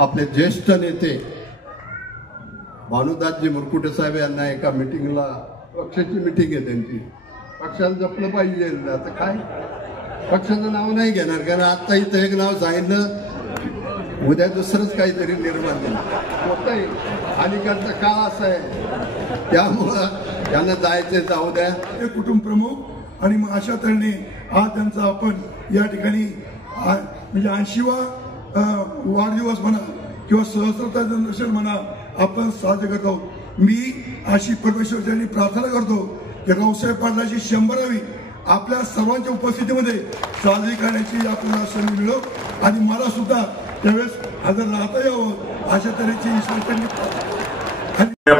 आपले ज्येष्ठ नेते भानुदासजी मुरकुटे साहेब यांना एका मिटिंगला, पक्षाची मिटिंग आहे त्यांची, पक्षाला जपलं पाहिजे. आता काय पक्षाचं नाव नाही घेणार, कारण आता इथं एक नाव सांगितलं, उद्या दुसरंच काहीतरी निर्माण होतंय. अलीकडचा काळ असा आहे, त्यामुळं यांना जायचं जाऊ द्या. हे कुटुंब प्रमुख आणि मग अशा तऱ्हेने आज त्यांचा आपण या ठिकाणी म्हणजे 80वा वाढदिवस म्हणा किंवा सहस्रता जन्मदिन म्हणा आपण साजरे करत आहोत. मी अशी परमेश्वराची प्रार्थना करतो की रावसाहेब पाटलाची 100वी आपल्या सर्वांच्या उपस्थितीमध्ये साजरी करण्याची आपल्याला संधी मिळो आणि मला सुद्धा त्यावेळेस हजर राहता यावं अशा तऱ्हेची ईश्वराची.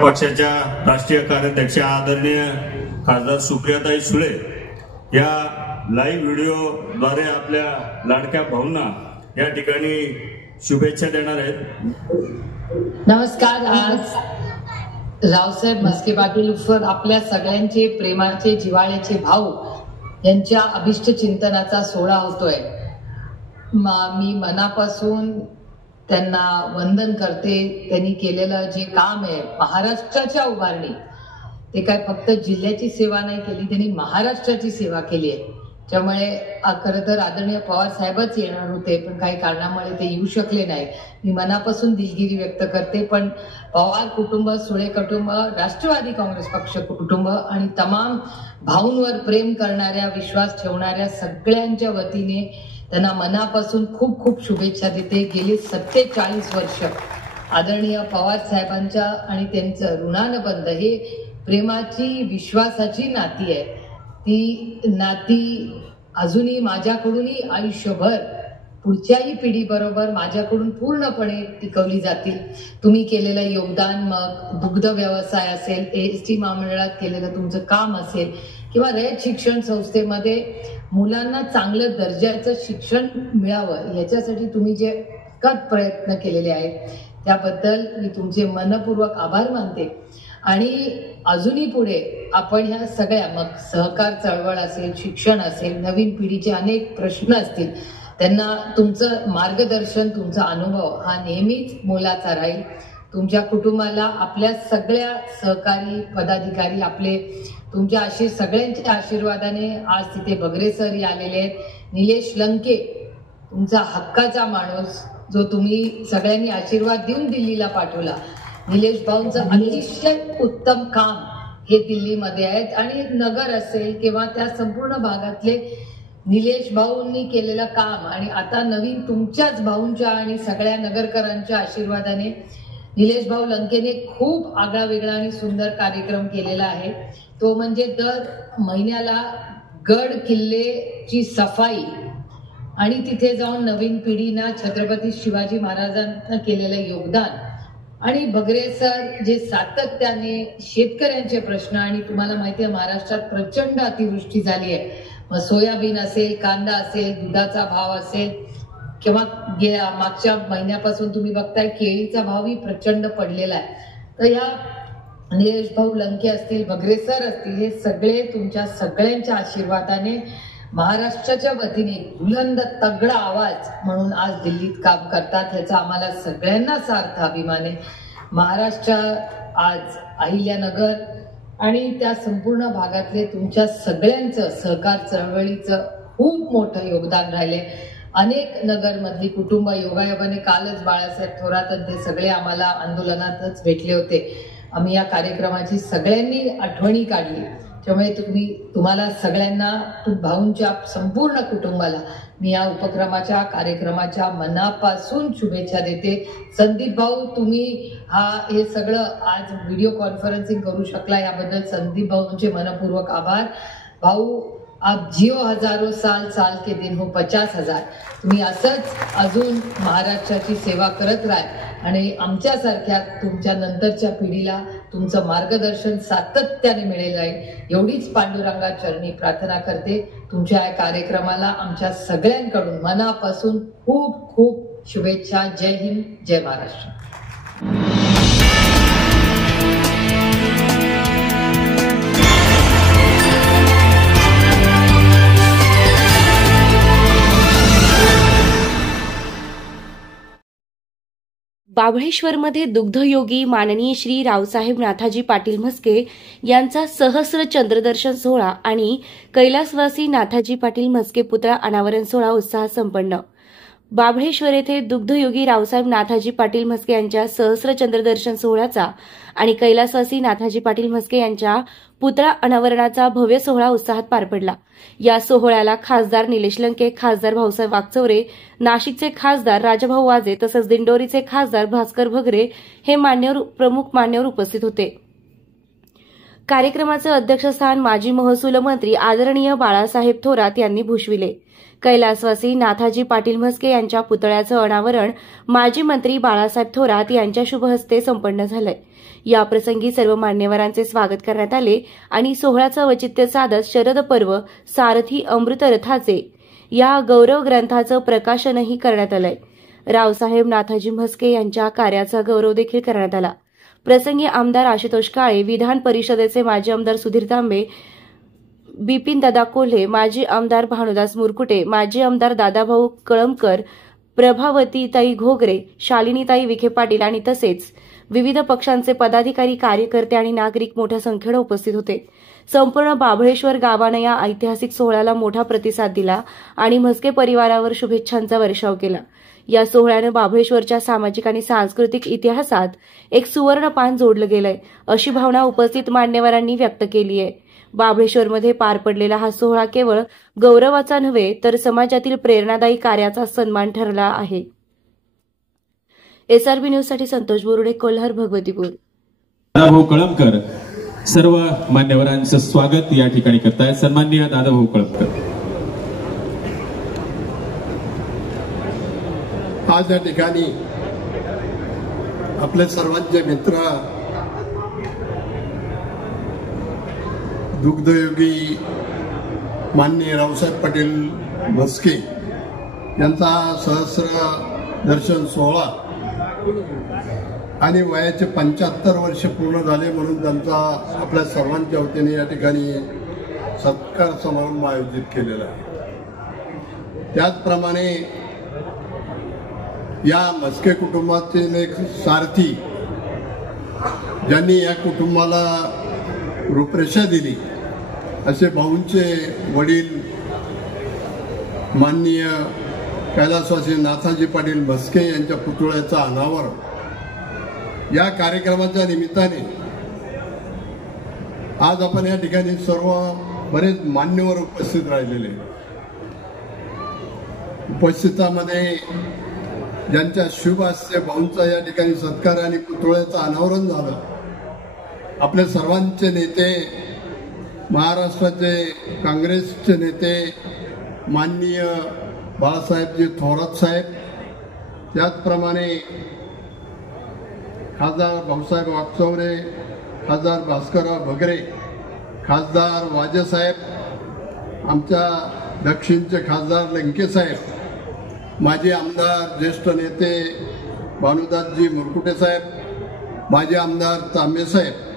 पक्षाच्या राष्ट्रीय कार्याध्यक्षा आदरणीय खासदार सुप्रियाताई सुळे या लाईव्ह व्हिडिओद्वारे आपल्या लाडक्या भाऊंना या ठिकाणी शुभेच्छा देणार आहेत. नमस्कार. आज रावसाहेब म्हस्के पाटील उर्फ आपल्या सगळ्यांचे प्रेमाचे जिव्हाळ्याचे भाऊ यांच्या अभिष्ट चिंतनाचा सोहळा होतोय. मी मनापासून त्यांना वंदन करते. त्यांनी केलेलं जे काम आहे महाराष्ट्राच्या उभारणी, ते काय फक्त जिल्ह्याची सेवा नाही केली, त्यांनी महाराष्ट्राची सेवा केली आहे. त्यामुळे खरं तर आदरणीय पवार साहेबच येणार होते, पण काही कारणामुळे ते येऊ शकले नाही. मी मनापासून दिलगिरी व्यक्त करते. पण पवार कुटुंब, सुळे कुटुंब, राष्ट्रवादी काँग्रेस पक्ष कुटुंब आणि तमाम भाऊंवर प्रेम करणाऱ्या, विश्वास ठेवणाऱ्या सगळ्यांच्या वतीने त्यांना मनापासून खूप खूप शुभेच्छा देते. गेली 47 वर्ष आदरणीय पवार साहेबांच्या आणि त्यांचं ऋणानुबंध हे प्रेमाची, विश्वासाची नाती आहे. ती नाती अजूनही माझ्याकडूनही आयुष्यभर पुढच्याही पिढीबरोबर माझ्याकडून पूर्णपणे टिकवली जातील. तुम्ही केलेलं योगदान, मग दुग्ध व्यवसाय असेल, एसटी महामंडळात केलेलं तुमचं काम असेल किंवा रयत शिक्षण संस्थेमध्ये मुलांना चांगलं दर्जाचं शिक्षण मिळावं याच्यासाठी तुम्ही जे प्रयत्न केलेले आहेत त्याबद्दल मी तुमचे मनपूर्वक आभार मानते. आणि अजूनही पुढे आपण ह्या सगळ्या, मग सहकार चळवळ असेल, शिक्षण असेल, नवीन पिढीचे अनेक प्रश्न असतील, त्यांना तुमचं मार्गदर्शन, तुमचा अनुभव हा नेहमीच मोलाचा राहील. तुमच्या कुटुंबाला आपल्या सगळ्या सहकारी पदाधिकारी आपले तुमच्या सगळ्यांच्या आशीर्वादाने आज तिथे बगरे सरही आलेले आहेत. निलेश लंके तुमचा हक्काचा माणूस, जो तुम्ही सगळ्यांनी आशीर्वाद देऊन दिल्लीला पाठवला. निलेश भाऊंचं अतिशय उत्तम काम हे दिल्लीमध्ये आहेत आणि नगर असेल किंवा त्या संपूर्ण भागातले निलेश भाऊंनी केलेलं काम आणि आता नवीन तुमच्याच भाऊंच्या आणि सगळ्या नगरकरांच्या आशीर्वादाने निलेश भाऊ लंकेने खूप आगळा वेगळा आणि सुंदर कार्यक्रम केलेला आहे. तो म्हणजे दर महिन्याला गड किल्लेची सफाई आणि तिथे जाऊन नवीन पिढीना छत्रपती शिवाजी महाराजांना केलेलं योगदान आणि बगरे सर जे सातत्याने शेतकऱ्यांचे प्रश्न, आणि तुम्हाला माहिती आहे महाराष्ट्रात प्रचंड अतिवृष्टी झाली आहे, मग सोयाबीन असेल, कांदा असेल, दुधाचा भाव असेल किंवा मागच्या महिन्यापासून तुम्ही बघताय केळीचा भावही प्रचंड पडलेला आहे. तर या निलेश भाऊ लंके असतील, बगरे सर असतील, हे सगळे तुमच्या सगळ्यांच्या आशीर्वादाने महाराष्ट्राच्या वतीने बुलंद तगडा आवाज म्हणून आज दिल्लीत काम करतात. याचा आम्हाला सगळ्यांना सार्थ अभिमान आहे. महाराष्ट्र आज अहिल्यानगर आणि त्या संपूर्ण भागातले तुमच्या सगळ्यांचं सहकार चळवळीचं खूप मोठं योगदान राहिले. अनेक नगरमधली कुटुंब योगायोगाने कालच बाळासाहेब थोरात ते सगळे आम्हाला आंदोलनातच भेटले होते. आम्ही या कार्यक्रमाची सगळ्यांनी आठवणी काढली. त्यामुळे तुम्हाला सगळ्यांना, भाऊंच्या संपूर्ण कुटुंबाला मी या उपक्रमाच्या कार्यक्रमाच्या मनापासून शुभेच्छा देते. संदीप भाऊ, तुम्ही हे सगळं आज व्हिडिओ कॉन्फरन्सिंग करू शकला याबद्दल संदीप भाऊंचे मनपूर्वक आभार. भाऊ, आप जिओ हजारो साल, साल के दिन हो 50,000. तुम्ही असंच अजून महाराष्ट्राची सेवा करत राहा आणि आमच्यासारख्या तुमच्या नंतरच्या पिढीला तुमचं मार्गदर्शन सातत्याने मिळेल राहील एवढीच पांडुरंगा चरणी प्रार्थना करते. तुमच्या या कार्यक्रमाला आमच्या सगळ्यांकडून मनापासून खूप खूप शुभेच्छा. जय हिंद, जय महाराष्ट्र. बाभळेश्वरमध्ये दुग्धयोगी माननीय श्री रावसाहेब नाथाजी पाटील म्हस्के यांचा सहस्र चंद्रदर्शन सोहळा आणि कैलासवासी नाथाजी पाटील म्हस्के पुतळा अनावरण सोहळा उत्साहात संपन्न. बाभळेश्वर येथे दुग्धयोगी रावसाहेब नाथाजी पाटील म्हस्के यांच्या सहस्र चंद्रदर्शन सोहळ्याचा आणि कैलासवासी नाथाजी पाटील म्हस्के यांच्या पुतळा अनावरणाचा भव्य सोहळा उत्साहात पार पडला. या सोहळ्याला खासदार निलेश लंके, खासदार भाऊसाहेब वागचौरे, नाशिकचे खासदार राजाभाऊ वाजे तसंच दिंडोरीचे खासदार भास्कर भगरे हे प्रमुख मान्यवर उपस्थित होते. कार्यक्रमाचे अध्यक्षस्थान माजी महसूल मंत्री आदरणीय बाळासाहेब थोरात यांनी भूषविले. कैलासवासी नाथाजी पाटील म्हस्के यांच्या पुतळ्याचं अनावरण माजी मंत्री बाळासाहेब थोरात यांच्या शुभ हस्ते संपन्न झालंय. या प्रसंगी सर्व मान्यवरांचे स्वागत करण्यात आले आणि सोहळ्याचं औचित्य साधत शरद पर्व सारथी अमृत रथाचे या गौरव ग्रंथाचं प्रकाशनही करण्यात आलंय. रावसाहेब नाथाजी म्हस्के यांच्या कार्याचा गौरव देखील करण्यात आला. प्रसंगी आमदार आशुतोष काळे, विधान परिषदेचे माजी आमदार सुधीर तांबे, बिपिन दादा कोल्हे, माजी आमदार भानुदास मुरकुटे, माजी आमदार दादाभाऊ कळमकर, प्रभावतीताई घोगरे, शालिनीताई विखे पाटील आणि तसेच विविध पक्षांचे पदाधिकारी, कार्यकर्ते आणि नागरिक मोठ्या संख्येने उपस्थित होते. संपूर्ण बाभळेश्वर गावानं या ऐतिहासिक सोहळ्याला मोठा प्रतिसाद दिला आणि म्हस्के परिवारावर शुभेच्छांचा वर्षाव केला. या सोहळ्यानं बाभळेश्वरच्या सामाजिक आणि सांस्कृतिक इतिहासात एक सुवर्ण पान जोडलं गेलंय अशी भावना उपस्थित मान्यवरांनी व्यक्त केली आहे. बाभळेश्वरमध्ये पार पडलेला हा सोहळा केवळ गौरवाचा नव्हे तर समाजातील प्रेरणादायी कार्याचा सन्मान ठरला आहे. SRB न्यूजसाठी संतोष बोरुडे, कोल्हार, भगवतीपूर. दादाभाऊ कळमकर सर्व मान्यवरांचं स्वागत या ठिकाणी करतायत. सन्माननीय दादाभाऊ कळमकर. आज या ठिकाणी आपले सर्वांचे मित्र दुग्धयोगी माननीय रावसाहेब पाटील म्हस्के यांचा सहस्र दर्शन सोहळा आणि वयाचे 75 वर्ष पूर्ण झाले म्हणून त्यांचा आपल्या सर्वांच्या वतीने या ठिकाणी सत्कार समारंभ आयोजित केलेला आहे. त्याचप्रमाणे या म्हस्के कुटुंबातील एक सारथी ज्यांनी या कुटुंबाला रूपरेषा दिली असे भाऊंचे वडील माननीय कैलासवासी नाथाजी पाटील म्हस्के यांच्या पुतळ्याचं अनावरण या कार्यक्रमाच्या निमित्ताने आज आपण या ठिकाणी सर्व बरेच मान्यवर उपस्थित राहिलेले. उपस्थितामध्ये ज्यांच्या शुभ हस्ते भाऊंचा या ठिकाणी सत्कार आणि पुतळ्याचं अनावरण झालं, आपले सर्वांचे नेते, महाराष्ट्राचे काँग्रेसचे नेते माननीय बाळासाहेबजी थोरात साहेब, त्याचप्रमाणे खासदार भाऊसाहेब वागचौरे, खासदार भास्करराव भगरे, खासदार वाजेसाहेब, आमच्या दक्षिणचे खासदार लंके साहेब, माजी आमदार ज्येष्ठ नेते भानुदासजी मुरकुटे साहेब, माजी आमदार तांबे साहेब,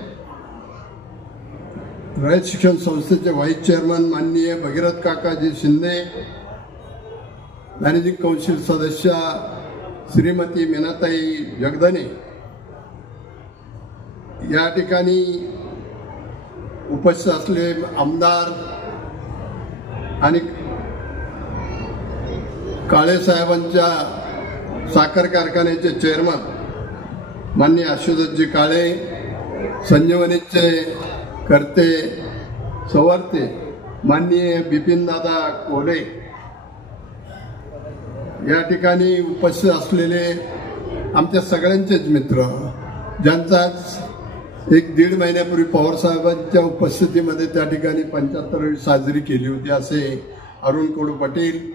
रयत शिक्षण संस्थेचे व्हाईस चेअरमन माननीय भगीरथ काकाजी शिंदे, मॅनेजिंग काउन्सिल सदस्य श्रीमती मीनाताई जगदने, या ठिकाणी उपस्थित असलेले आमदार आणि काळे साहेबांच्या साखर कारखान्याचे चेअरमन माननीय आशुतोषजी काळे, संजीवनीचे कर्ते सवर्ते माननीय बिपिन दादा कोल्हे, या ठिकाणी उपस्थित असलेले आमच्या सगळ्यांचेच मित्र, ज्यांचाच 1-1.5 महिन्यापूर्वी पवार साहेबांच्या उपस्थितीमध्ये त्या ठिकाणी 75वी साजरी केली होती असे अरुण कडू पाटील,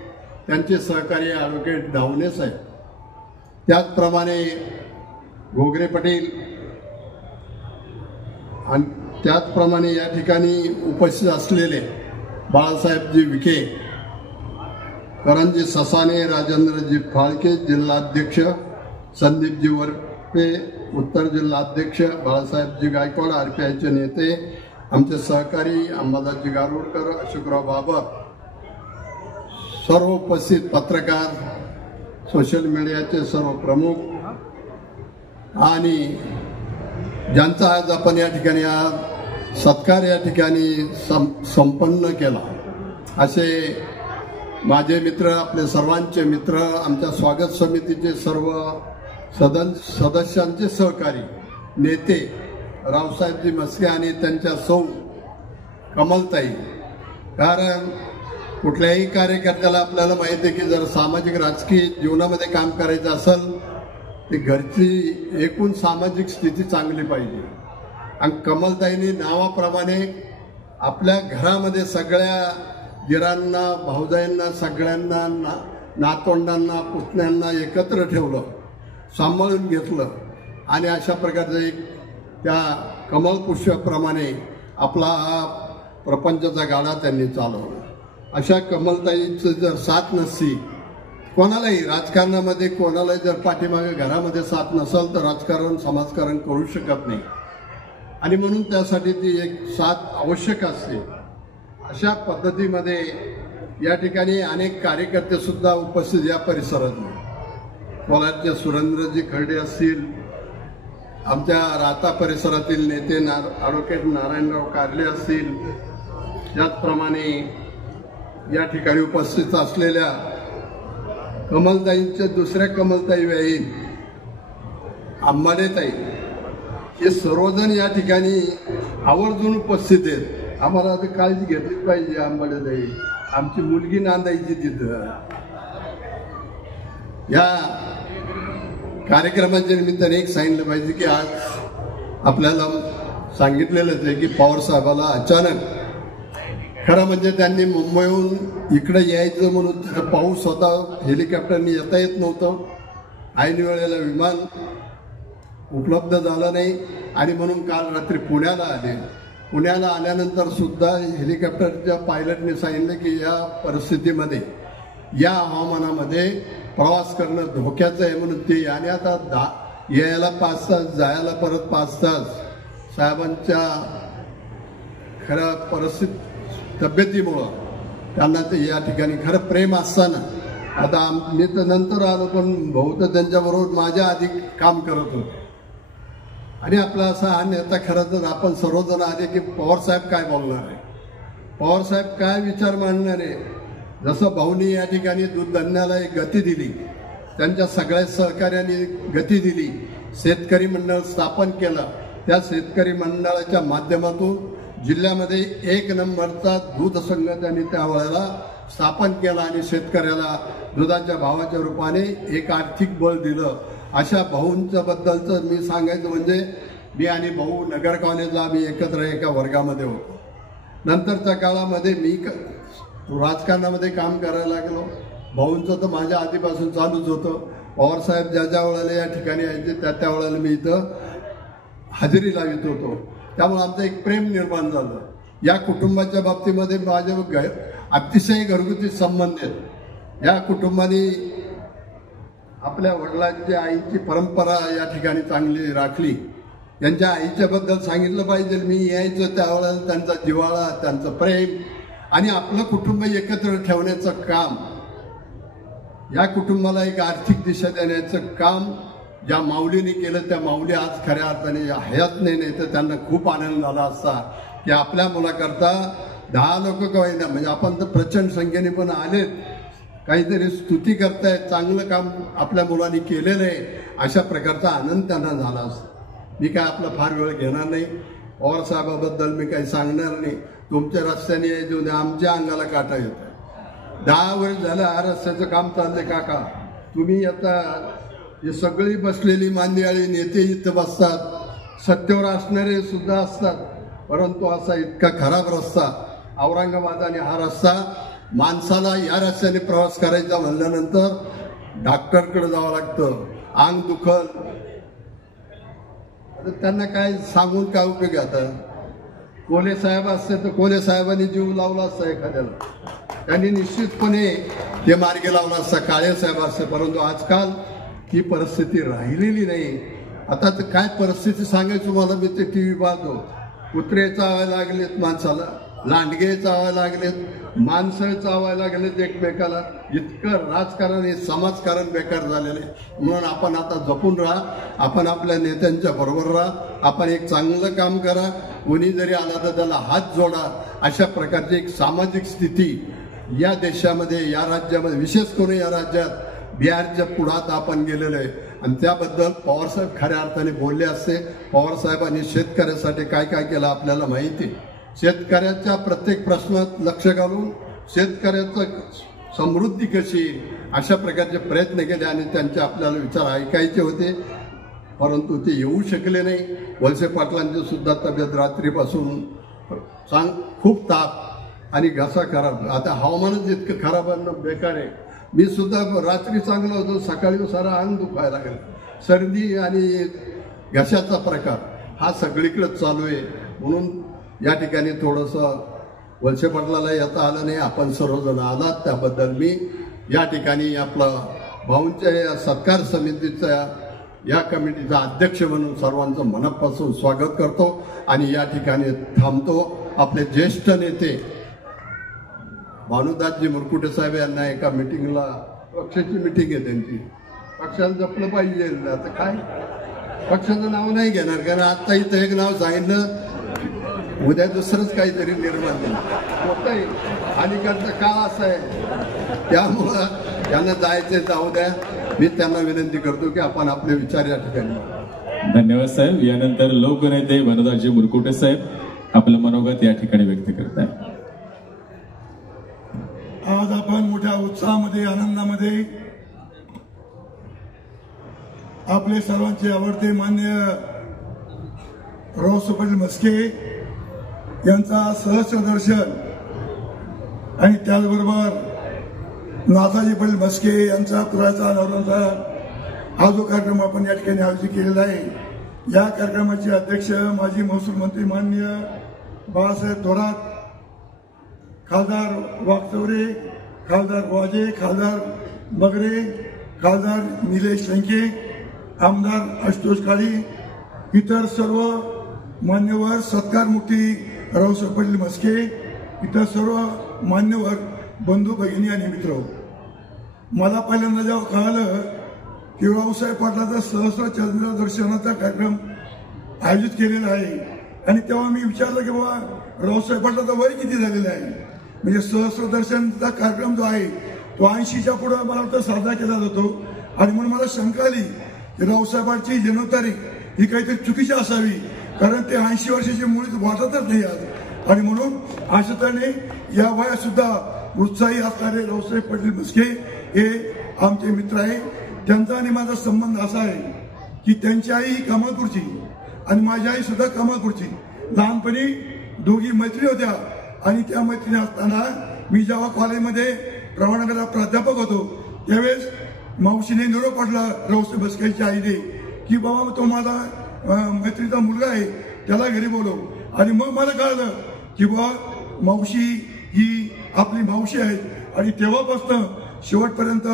त्यांचे सहकारी ॲडव्होकेट धावणे साहेब, त्याचप्रमाणे घोगरे पाटील आणि त्याचप्रमाणे या ठिकाणी उपस्थित असलेले बाळासाहेबजी विखे, करंजी ससाने, राजेंद्रजी फाळके जिल्हाध्यक्ष, संदीपजी वरपे उत्तर जिल्हाध्यक्ष, बाळासाहेबजी गायकवाड RPIचे नेते, आमचे सहकारी अंबादासजी गारुडकर, अशोकराव बाबर, सर्व उपस्थित पत्रकार, सोशल मीडियाचे सर्व प्रमुख, आणि ज्यांचा आज आपण या ठिकाणी सत्कार या ठिकाणी संपन्न केला, असे माझे मित्र, आपले सर्वांचे मित्र, आमच्या स्वागत समितीचे सर्व सदस्यांचे सहकारी, नेते रावसाहेबजी म्हस्के आणि त्यांच्या सौ कमलताई. कारण कुठल्याही कार्यकर्त्याला आपल्याला माहिती आहे की जर सामाजिक राजकीय जीवनामध्ये काम करायचं असेल तर घरची एकूण सामाजिक स्थिती चांगली पाहिजे. आणि कमलताईंनी नावाप्रमाणे आपल्या घरामध्ये सगळ्या दिरांना, भाऊजाईंना, सगळ्यांना, नातवंडांना, पुतण्यांना एकत्र ठेवलं, सांभाळून घेतलं आणि अशा प्रकारचं एक त्या कमलपुष्पाप्रमाणे आपला हा प्रपंचाचा गाडा त्यांनी चालवला. अशा कमलताईचं जर साथ नसती, कोणालाही राजकारणामध्ये कोणालाही जर पाठीमागे घरामध्ये साथ नसेल तर राजकारण, समाजकारण करू शकत नाही. आणि म्हणून त्यासाठी ती एक साथ आवश्यक असते. अशा पद्धतीमध्ये या ठिकाणी अनेक कार्यकर्ते सुद्धा उपस्थित या परिसरात. कोल्हारचे सुरेंद्रजी खर्डे असतील, आमच्या राहता परिसरातील नेते ॲडव्होकेट नारायणराव कारले असतील, त्याचप्रमाणे या ठिकाणी उपस्थित असलेल्या कमलताईंच्या दुसऱ्या कमलताई बहीण अंबाडेताई, हे सर्वजण या ठिकाणी आवर्जून उपस्थित आहेत. आम्हाला आता काळजी घेतलीच पाहिजे. अंबाडेताई आमची मुलगी नांदायची तिथं. या कार्यक्रमाच्या निमित्ताने एक सांगितलं पाहिजे की आज आपल्याला सांगितलेलंच आहे की पवार साहेबाला अचानक, खरं म्हणजे त्यांनी मुंबईहून इकडे यायचं म्हणून पाऊस होता, हेलिकॉप्टरनी येता येत नव्हतं, ऐन वेळेला विमान उपलब्ध झालं नाही आणि म्हणून काल रात्री पुण्याला आले. पुण्याला आल्यानंतर सुद्धा हेलिकॉप्टरच्या पायलटने सांगितलं की या परिस्थितीमध्ये, या हवामानामध्ये प्रवास करणं धोक्याचं आहे म्हणून ते. आणि आता यायला 5 तास, जायला परत 5 तास. साहेबांच्या खरं परिस्थिती तब्येतीमुळं त्यांना ते या ठिकाणी खरं प्रेम असताना, आता मी तर नंतर आलो पण भाऊ तर त्यांच्याबरोबर माझ्या आधी काम करत होतो. आणि आपला असा हा नेता खरं तर आपण सर्वजण आले की पवारसाहेब काय बोलणार आहे, पवारसाहेब काय विचार मांडणार आहे. जसं भाऊनी या ठिकाणी दूध धंद्याला एक गती दिली, त्यांच्या सगळ्या सहकार्याने गती दिली, शेतकरी मंडळ स्थापन केलं. त्या शेतकरी मंडळाच्या माध्यमातून जिल्ह्यामध्ये 1 नंबरचा दूध संघ त्यांनी त्यावेळेला स्थापन केला आणि शेतकऱ्याला दुधाच्या भावाच्या रूपाने एक आर्थिक बळ दिलं. अशा भाऊंच्या बद्दलचं मी सांगायचं म्हणजे मी आणि भाऊ नगर कॉलेजला आम्ही एकत्र एका वर्गामध्ये होतो. नंतरच्या काळामध्ये मी राजकारणामध्ये काम करायला लागलो. भाऊंचं तर माझ्या आधीपासून चालूच होतं. पवारसाहेब ज्या वेळेला या ठिकाणी यायचे त्या वेळेला मी इथं हजेरी लावित होतो. त्यामुळे आमचं एक प्रेम निर्माण झालं. या कुटुंबाच्या बाबतीमध्ये माझे अतिशय घरगुती संबंध आहेत. या कुटुंबाने आपल्या वडिलांची, आईची परंपरा या ठिकाणी चांगली राखली. यांच्या आईच्या बद्दल सांगितलं पाहिजे. मी यायचं त्यावेळेला त्यांचा जिव्हाळा, त्यांचं प्रेम आणि आपलं कुटुंब एकत्र ठेवण्याचं काम, या कुटुंबाला एक आर्थिक दिशा देण्याचं काम ज्या माऊलीने केलं, त्या माऊली आज खऱ्या अर्थाने हयात नाही तर त्यांना खूप आनंद झाला असता की आपल्या मुलाकरता 10 लोक काय ना, म्हणजे आपण तर प्रचंड संख्येने पण आलेत, काहीतरी स्तुती करतायत, चांगलं काम आपल्या मुलांनी केलेलं आहे, अशा प्रकारचा आनंद त्यांना झाला असता. मी काय आपला फार वेळ घेणार नाही. पवार साहेबाबद्दल मी काही सांगणार नाही. तुमच्या रस्त्याने यायचे आमच्या अंगाला काटा येतो. 10 वर्ष झालं हा रस्त्याचं काम चाललंय काका. तुम्ही आता हे सगळी बसलेली मांदियाळी नेते इथं बसतात, सत्तेवर असणारे सुद्धा असतात, परंतु असा इतका खराब रस्ता औरंगाबाद आणि हा रस्ता, माणसाला या रस्त्याने प्रवास करायचा म्हणल्यानंतर डॉक्टरकडे जावं लागतं, अंग दुखल. त्यांना काय सांगून काय उपयोग आता. कोले साहेब असते तर कोले साहेबांनी जीव लावला असता एखाद्याला, त्यांनी निश्चितपणे ते मार्गी लावला असता. काळे साहेब असते, परंतु आजकाल ही परिस्थिती राहिलेली नाही. आता तर काय परिस्थिती सांगायचं मला, मी ते TV पाहतो. कुत्रे चावायला लागलेत माणसाला, लांडगे चावायला लागलेत, माणसं चावायला गेलेत एकमेकाला. इतकं राजकारण हे समाजकारण बेकार झालेलं आहे. म्हणून आपण आता जपून राहा, आपण आपल्या नेत्यांच्या बरोबर राहा, आपण एक चांगलं काम करा. कोणी जरी आला तर त्याला हात जोडा. अशा प्रकारची एक सामाजिक स्थिती या देशामध्ये, या राज्यामध्ये, विशेष करून या राज्यात बिहारच्या पुढात आपण गेलेलो आहे. आणि त्याबद्दल पवारसाहेब खऱ्या अर्थाने बोलले असते. पवारसाहेबांनी शेतकऱ्यासाठी काय काय केलं आपल्याला माहिती आहे. शेतकऱ्याच्या प्रत्येक प्रश्नात लक्ष घालून शेतकऱ्याचं समृद्धी कशी अशा प्रकारचे प्रयत्न केले आणि त्यांचे आपल्याला विचार ऐकायचे होते, परंतु ते येऊ शकले नाही. वळसे पाटलांची सुद्धा तब्येत रात्रीपासून खूप ताप आणि घसा खराब. आता हवामानच इतकं खराब आणि बेकार आहे. मी सुद्धा रात्री चांगलं होतो, सकाळी सारा अंग दुखायला लागलं. सर्दी आणि घशाचा प्रकार हा सगळीकडे चालू आहे. म्हणून या ठिकाणी थोडंसं वळसे पाटलाला येता आलं नाही. आपण सर्वजण आलात त्याबद्दल मी या ठिकाणी आपला भाऊंच्या या सत्कार समितीच्या या कमिटीचा अध्यक्ष म्हणून सर्वांचं मनापासून स्वागत करतो आणि या ठिकाणी थांबतो. आपले ज्येष्ठ नेते भानुदासजी मुरकुटे साहेब यांना एका मिटिंगला, पक्षाची मिटिंग आहे त्यांची, पक्षाला जपलं पाहिजे. आता काय पक्षाचं नाव नाही घेणार, कारण आता इथं एक नाव सांगितलं, उद्या दुसरंच काहीतरी निर्माण होत आहे. अलीकडचा काळ असा आहे, त्यामुळं त्यांना जायचं जाऊ द्या. मी त्यांना विनंती करतो की आपण आपले विचार या ठिकाणी. धन्यवाद साहेब. यानंतर लोकनेते भानुदासजी मुरकुटे साहेब आपलं मनोगत या ठिकाणी व्यक्त करत आहेत. आज आपण मोठ्या उत्साहामध्ये, आनंदामध्ये आपले सर्वांचे आवडते मान्य रावसाहेब पाटील म्हस्के यांचा सहस्त्र दर्शन आणि त्याचबरोबर नाथाजी पाटील म्हस्के यांचा पुराचा नवरांचा हा जो कार्यक्रम आपण या ठिकाणी आयोजित केलेला आहे, या कार्यक्रमाचे अध्यक्ष माजी महसूल मंत्री माननीय बाळासाहेब थोरात, खासदार वागचौरे, खासदार वाजे, खासदार बगरे, खासदार निलेश लंके, आमदार आशुतोष काळी, इतर सर्व मान्यवर, सत्कारमूर्ती रावसाहेब पाटील म्हस्के, इतर सर्व मान्यवर बंधू भगिनी आणि मित्र, मला पहिल्यांदा जेव्हा कळालं की रावसाहेब पाटलाचा सहस्र चंद्र दर्शनाचा कार्यक्रम आयोजित केलेला आहे आणि तेव्हा मी विचारलं की बाबा रावसाहेब पाटलाचं वय किती झालेलं आहे. म्हणजे सहस्र दर्शनचा कार्यक्रम जो आहे तो 80च्या पुढे मला वाटतं साजरा केला जातो. आणि म्हणून मला शंका आली की रावसाहेबांची जन्मतारीख ही काहीतरी चुकीची असावी, कारण ते 80 वर्षाची मुळीच वाटतच नाही आज. आणि म्हणून अशा तऱ्हेने या वयात सुद्धा उत्साही असणारे रावसाहेब पाटील म्हस्के हे आमचे मित्र आहे. त्यांचा आणि माझा संबंध असा आहे की त्यांची आई कमालपूरची आणि माझी आई सुद्धा कमालपूरची. लहानपणी दोघी मैत्रिणी होत्या आणि त्या मैत्रिणी असताना मी जेव्हा कॉलेजमध्ये प्रवानगरला प्राध्यापक होतो त्यावेळेस मावशीने निरोप पाठवला रावसाहेब म्हस्केच्या आईने की बाबा तो माझा मैत्रीचा मुलगा आहे, त्याला घरी बोलव. आणि मग मला कळलं की बाबा मावशी ही आपली मावशी आहे. आणि तेव्हापासून शेवटपर्यंत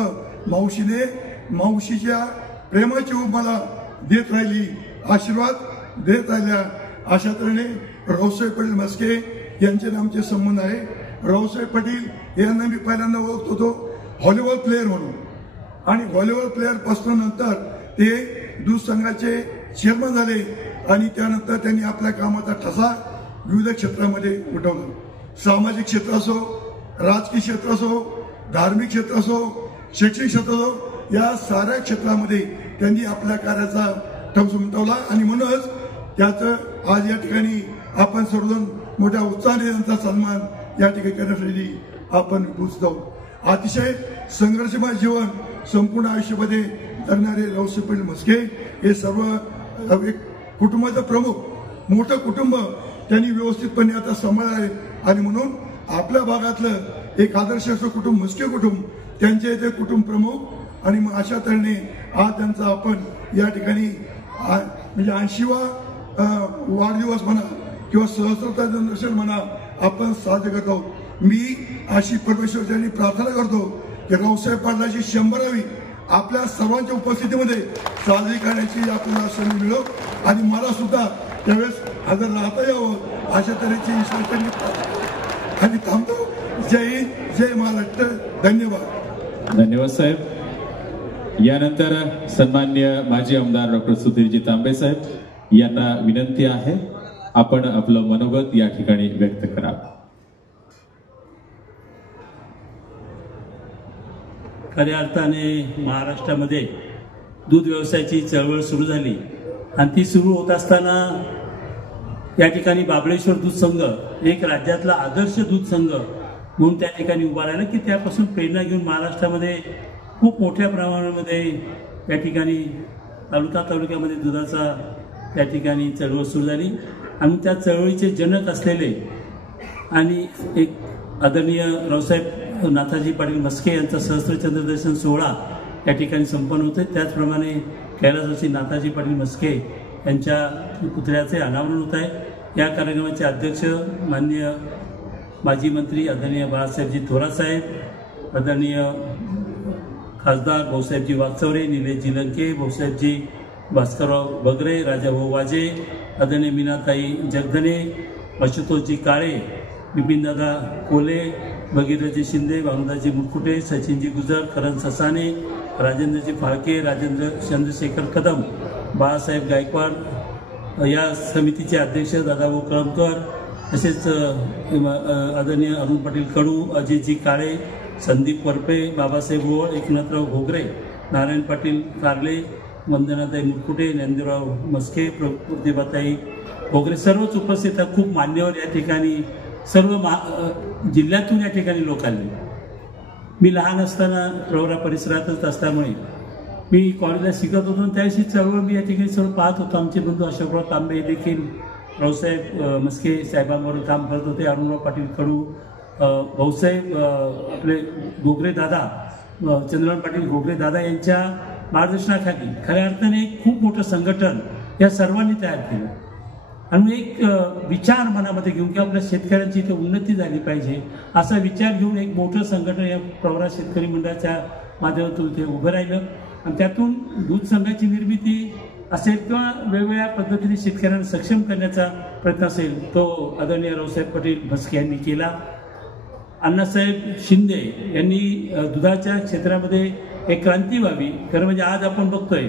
मावशीने मावशीच्या प्रेमाची ऊब मला देत राहिली, आशीर्वाद देत राहिल्या. अशा तऱ्हेने रावसाहेब पाटील म्हस्के यांचे आमचे संबंध आहे. रावसाहेब पाटील यांना मी पहिल्यांदा ओळखत होतो व्हॉलीबॉल प्लेअर म्हणून, आणि व्हॉलीबॉल प्लेअर पासून नंतर ते दूध संघाचे चेअरमन झाले आणि त्यानंतर त्यांनी आपल्या कामाचा ठसा विविध क्षेत्रामध्ये उठवला. सामाजिक क्षेत्र असो, राजकीय क्षेत्र असो, धार्मिक क्षेत्र असो, शैक्षणिक क्षेत्र असो, या साऱ्या क्षेत्रामध्ये त्यांनी आपल्या कार्याचा ठस उमटवला. आणि म्हणूनच त्याचं आज या ठिकाणी आपण सर्वजण मोठ्या उत्साहाने त्यांचा सन्मान या ठिकाणी करण्यासाठी आपण पोचतो. अतिशय संघर्षमय जीवन संपूर्ण आयुष्यामध्ये जगणारे रावसाहेब पाटील म्हस्के हे सर्व एक कुटुंबाचं प्रमुख, मोठं कुटुंब त्यांनी व्यवस्थितपणे आता सांभाळलं आहे. आणि म्हणून आपल्या भागातलं एक आदर्श असं कुटुंब म्हस्के कुटुंब, त्यांचे इथे कुटुंब प्रमुख. आणि मग अशा तऱ्हेने आज त्यांचा आपण या ठिकाणी म्हणजे 80वा वाढदिवस म्हणा किंवा सहस्रता दर्शन म्हणा आपण साजरे करत आहोत. मी अशी परमेश्वराची प्रार्थना करतो की रावसाहेब पाटलाची 100वी आपल्या सर्वांच्या उपस्थितीमध्ये साजरी करण्याची आपल्याला संधी मिळो आणि मला सुद्धा त्यावेळेस हजर राहता यावं अशा तऱ्हेची ईश्वराची आणि थांबतो. जय हिंद, जय महाराष्ट्र. धन्यवाद. धन्यवाद साहेब. यानंतर सन्माननीय माजी आमदार डॉक्टर सुधीरजी तांबे साहेब यांना विनंती आहे आपण आपलं मनोगत या ठिकाणी व्यक्त करावं. खऱ्या अर्थाने महाराष्ट्रामध्ये दूध व्यवसायाची चळवळ सुरू झाली आणि ती सुरू होत असताना या ठिकाणी बाबळेश्वर दूध संघ एक राज्यातला आदर्श दूध संघ म्हणून त्या ठिकाणी उभा राहिला की त्यापासून प्रेरणा घेऊन महाराष्ट्रामध्ये खूप मोठ्या प्रमाणामध्ये या ठिकाणी तालुक्यामध्ये दुधाचा त्या ठिकाणी चळवळ सुरू झाली आणि त्या चळवळीचे जनक असलेले आणि एक आदरणीय रावसाहेब नाथाजी पाटील म्हस्के यांचा सहस्त्रचंद्रदर्शन सोहळा या ठिकाणी संपन्न होते. त्याचप्रमाणे कैलासवासी नाथाजी पाटील म्हस्के यांच्या पुतळ्याचे अनावरण होत आहे. या कार्यक्रमाचे अध्यक्ष माननीय माजी मंत्री आदरणीय बाळासाहेबजी थोरात साहेब, आदरणीय खासदार भाऊसाहेबजी वागचौरे, निलेशजी लंके, भाऊसाहेबजी भास्करराव बगरे, राजाभाऊ वाजे, आदरणीय मीनाताई जगधने, आशुतोषजी काळे, बिपिनदादा कोले, भगीरथजी शिंदे, भानुदाजी मुरकुटे, सचिनजी गुजर, करण ससाने, राजेंद्रजी फाळके, राजेंद्र चंद्रशेखर कदम, बाळासाहेब गायकवाड, या समितीचे अध्यक्ष दादाभाऊ कळमकर, तसेच आदरणीय अरुण पाटील कडू, अजितजी काळे, संदीप वरपे, बाबासाहेब ओळ, एकनाथराव घोगरे, नारायण पाटील कारले, वंदनाताई मुरकुटे, ज्ञानदेवराव म्हस्के, प्रतिभाताई घोगरे, सर्वच उपस्थित. खूप मान्यवर या ठिकाणी सर्व जिल्ह्यातून या ठिकाणी लोक आले. मी लहान असताना प्रवरा परिसरातच असल्यामुळे मी कॉलेजला शिकत होतो. त्याशी चळवळ मी या ठिकाणी सर्व पाहत होतो. आमचे बंधू अशोकराव तांबे देखील रावसाहेब म्हस्के साहेबांबरोबर काम करत होते. अरुणराव पाटील कडू, भाऊसाहेब आपले घोगरे दादा, चंद्रकांत पाटील घोगरे दादा यांच्या मार्गदर्शनाखाली खऱ्या अर्थाने एक खूप मोठं संघटन या सर्वांनी तयार केलं आणि एक विचार मनामध्ये घेऊन की आपल्या शेतकऱ्यांची इथे उन्नती झाली पाहिजे असा विचार घेऊन एक मोठं संघटन या प्रवरा शेतकरी मंडळाच्या माध्यमातून इथे उभं राहिलं आणि त्यातून दूध संघाची निर्मिती असेल किंवा वेगवेगळ्या पद्धतीने शेतकऱ्यांना सक्षम करण्याचा प्रयत्न असेल तो आदरणीय रावसाहेब पाटील म्हस्के यांनी केला. अण्णासाहेब शिंदे यांनी दुधाच्या क्षेत्रामध्ये एक क्रांती व्हावी. खरं म्हणजे आज आपण बघतोय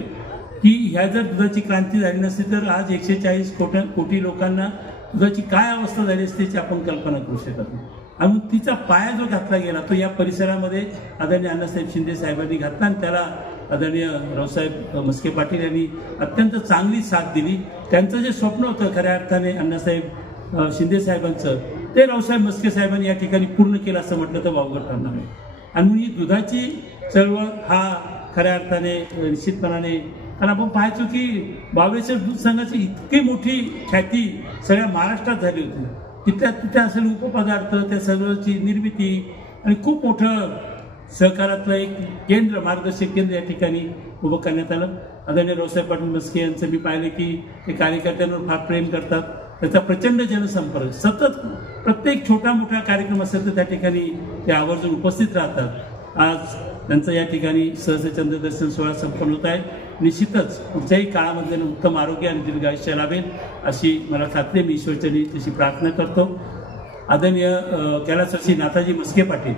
की ह्या जर दुधाची क्रांती झाली नसती तर आज 140 कोटी लोकांना दुधाची काय अवस्था झाली असते याची आपण कल्पना करू शकत नाही. आणि तिचा पाया जो घातला गेला तो या परिसरामध्ये आदरणीय अण्णासाहेब शिंदे साहेबांनी घातला आणि त्याला आदरणीय रावसाहेब म्हस्के पाटील यांनी अत्यंत चांगली साथ दिली. त्यांचं जे स्वप्न होतं खऱ्या अर्थाने अण्णासाहेब शिंदे साहेबांचं ते रावसाहेब म्हस्के साहेबांनी या ठिकाणी पूर्ण केलं असं म्हटलं तर वावगं ठरणार नाही. आणि ही दुधाची चळवळ हा खऱ्या अर्थाने निश्चितपणाने कारण आपण पाहायचो की बाबळेश्वर दूध संघाची इतकी मोठी ख्याती सगळ्या महाराष्ट्रात झाली होती. तिथे असलेले उपपदार्थ त्या सगळ्याची निर्मिती आणि खूप मोठं सहकारातलं एक केंद्र मार्गदर्शक केंद्र या ठिकाणी उभं करण्यात आलं. आदरणीय रावसाहेब पाटील म्हस्के यांचं मी पाहिलं की ते कार्यकर्त्यांवर फार प्रेम करतात. त्याचा प्रचंड जनसंपर्क सतत प्रत्येक छोटा मोठा कार्यक्रम असेल तर त्या ठिकाणी ते आवर्जून उपस्थित राहतात. आज त्यांचं या ठिकाणी सहस्त्रचंद्रदर्शन सोहळा संपन्न होत आहे. निश्चितच पुढच्याही काळामध्ये उत्तम आरोग्य आणि दीर्घ आयुष्य लाभेल अशी मला खात्री मी ईश्वरचरणी तशी प्रार्थना करतो. आदरणीय कैलासवासी नाथाजी म्हस्के पाटील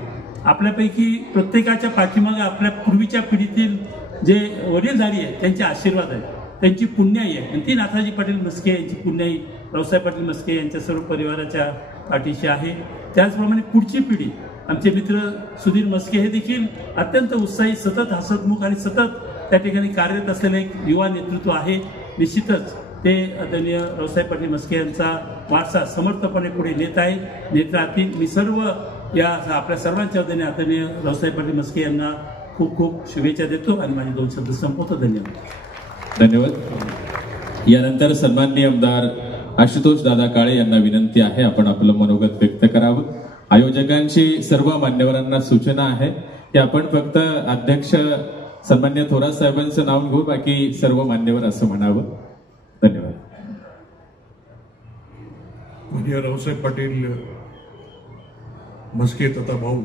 आपल्यापैकी प्रत्येकाच्या पाठीमागे आपल्या पूर्वीच्या पिढीतील जे वडीलधारी आहेत त्यांचे आशीर्वाद आहेत, त्यांची पुण्याई आहे आणि ती नाथाजी पाटील म्हस्के यांची पुण्याई रावसाहेब पाटील म्हस्के यांच्या सर्व परिवाराच्या पाठीशी आहे. त्याचप्रमाणे पुढची पिढी आमचे मित्र सुधीर म्हस्के हे देखील अत्यंत उत्साही, सतत हसतमुख आणि सतत त्या ठिकाणी कार्यरत असलेलं एक युवा नेतृत्व आहे. निश्चितच ते आदरणीय रावसाहेब पाटील म्हस्के यांचा वारसा समर्थपणे पुढे नेत राहतील. मी सर्व या आपल्या सर्वांच्या वतीने आदरणीय रावसाहेब पाटील म्हस्के यांना खूप खूप शुभेच्छा देतो आणि माझे 2 शब्द संपवतो. धन्यवाद. यानंतर सन्माननीय आमदार आशुतोष दादा काळे यांना विनंती आहे आपण आपलं मनोगत व्यक्त करावं. आयोजकांची सर्व मान्यवरांना सूचना आहे की आपण फक्त अध्यक्ष सन्मान्य थोरात साहेबांचं नाव घेऊ, बाकी सर्व मान्यवर असं म्हणावं. धन्यवाद. माननीय रावसाहेब पाटील म्हस्के तथा भाऊ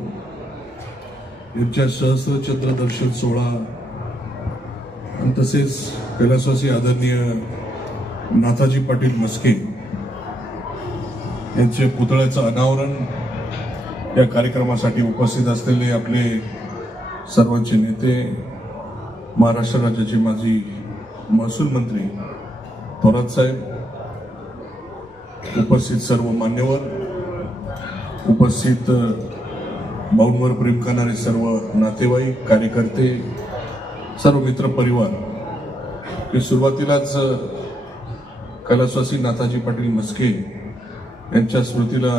यांच्या सहस्त्रचंद्र दर्शन सोहळा आणि तसेच कैलासवासी आदरणीय नाथाजी पाटील म्हस्के यांचे पुतळ्याचं अनावरण या कार्यक्रमासाठी उपस्थित असलेले आपले सर्वांचे नेते, महाराष्ट्र राज्याचे माजी महसूल मंत्री थोरात साहेब, उपस्थित सर्व मान्यवर, उपस्थित भाऊंवर प्रेम करणारे सर्व नातेवाईक, कार्यकर्ते, सर्व मित्र परिवार, की सुरुवातीलाच कैलासवासी नाथाजी पाटील म्हस्के यांच्या स्मृतीला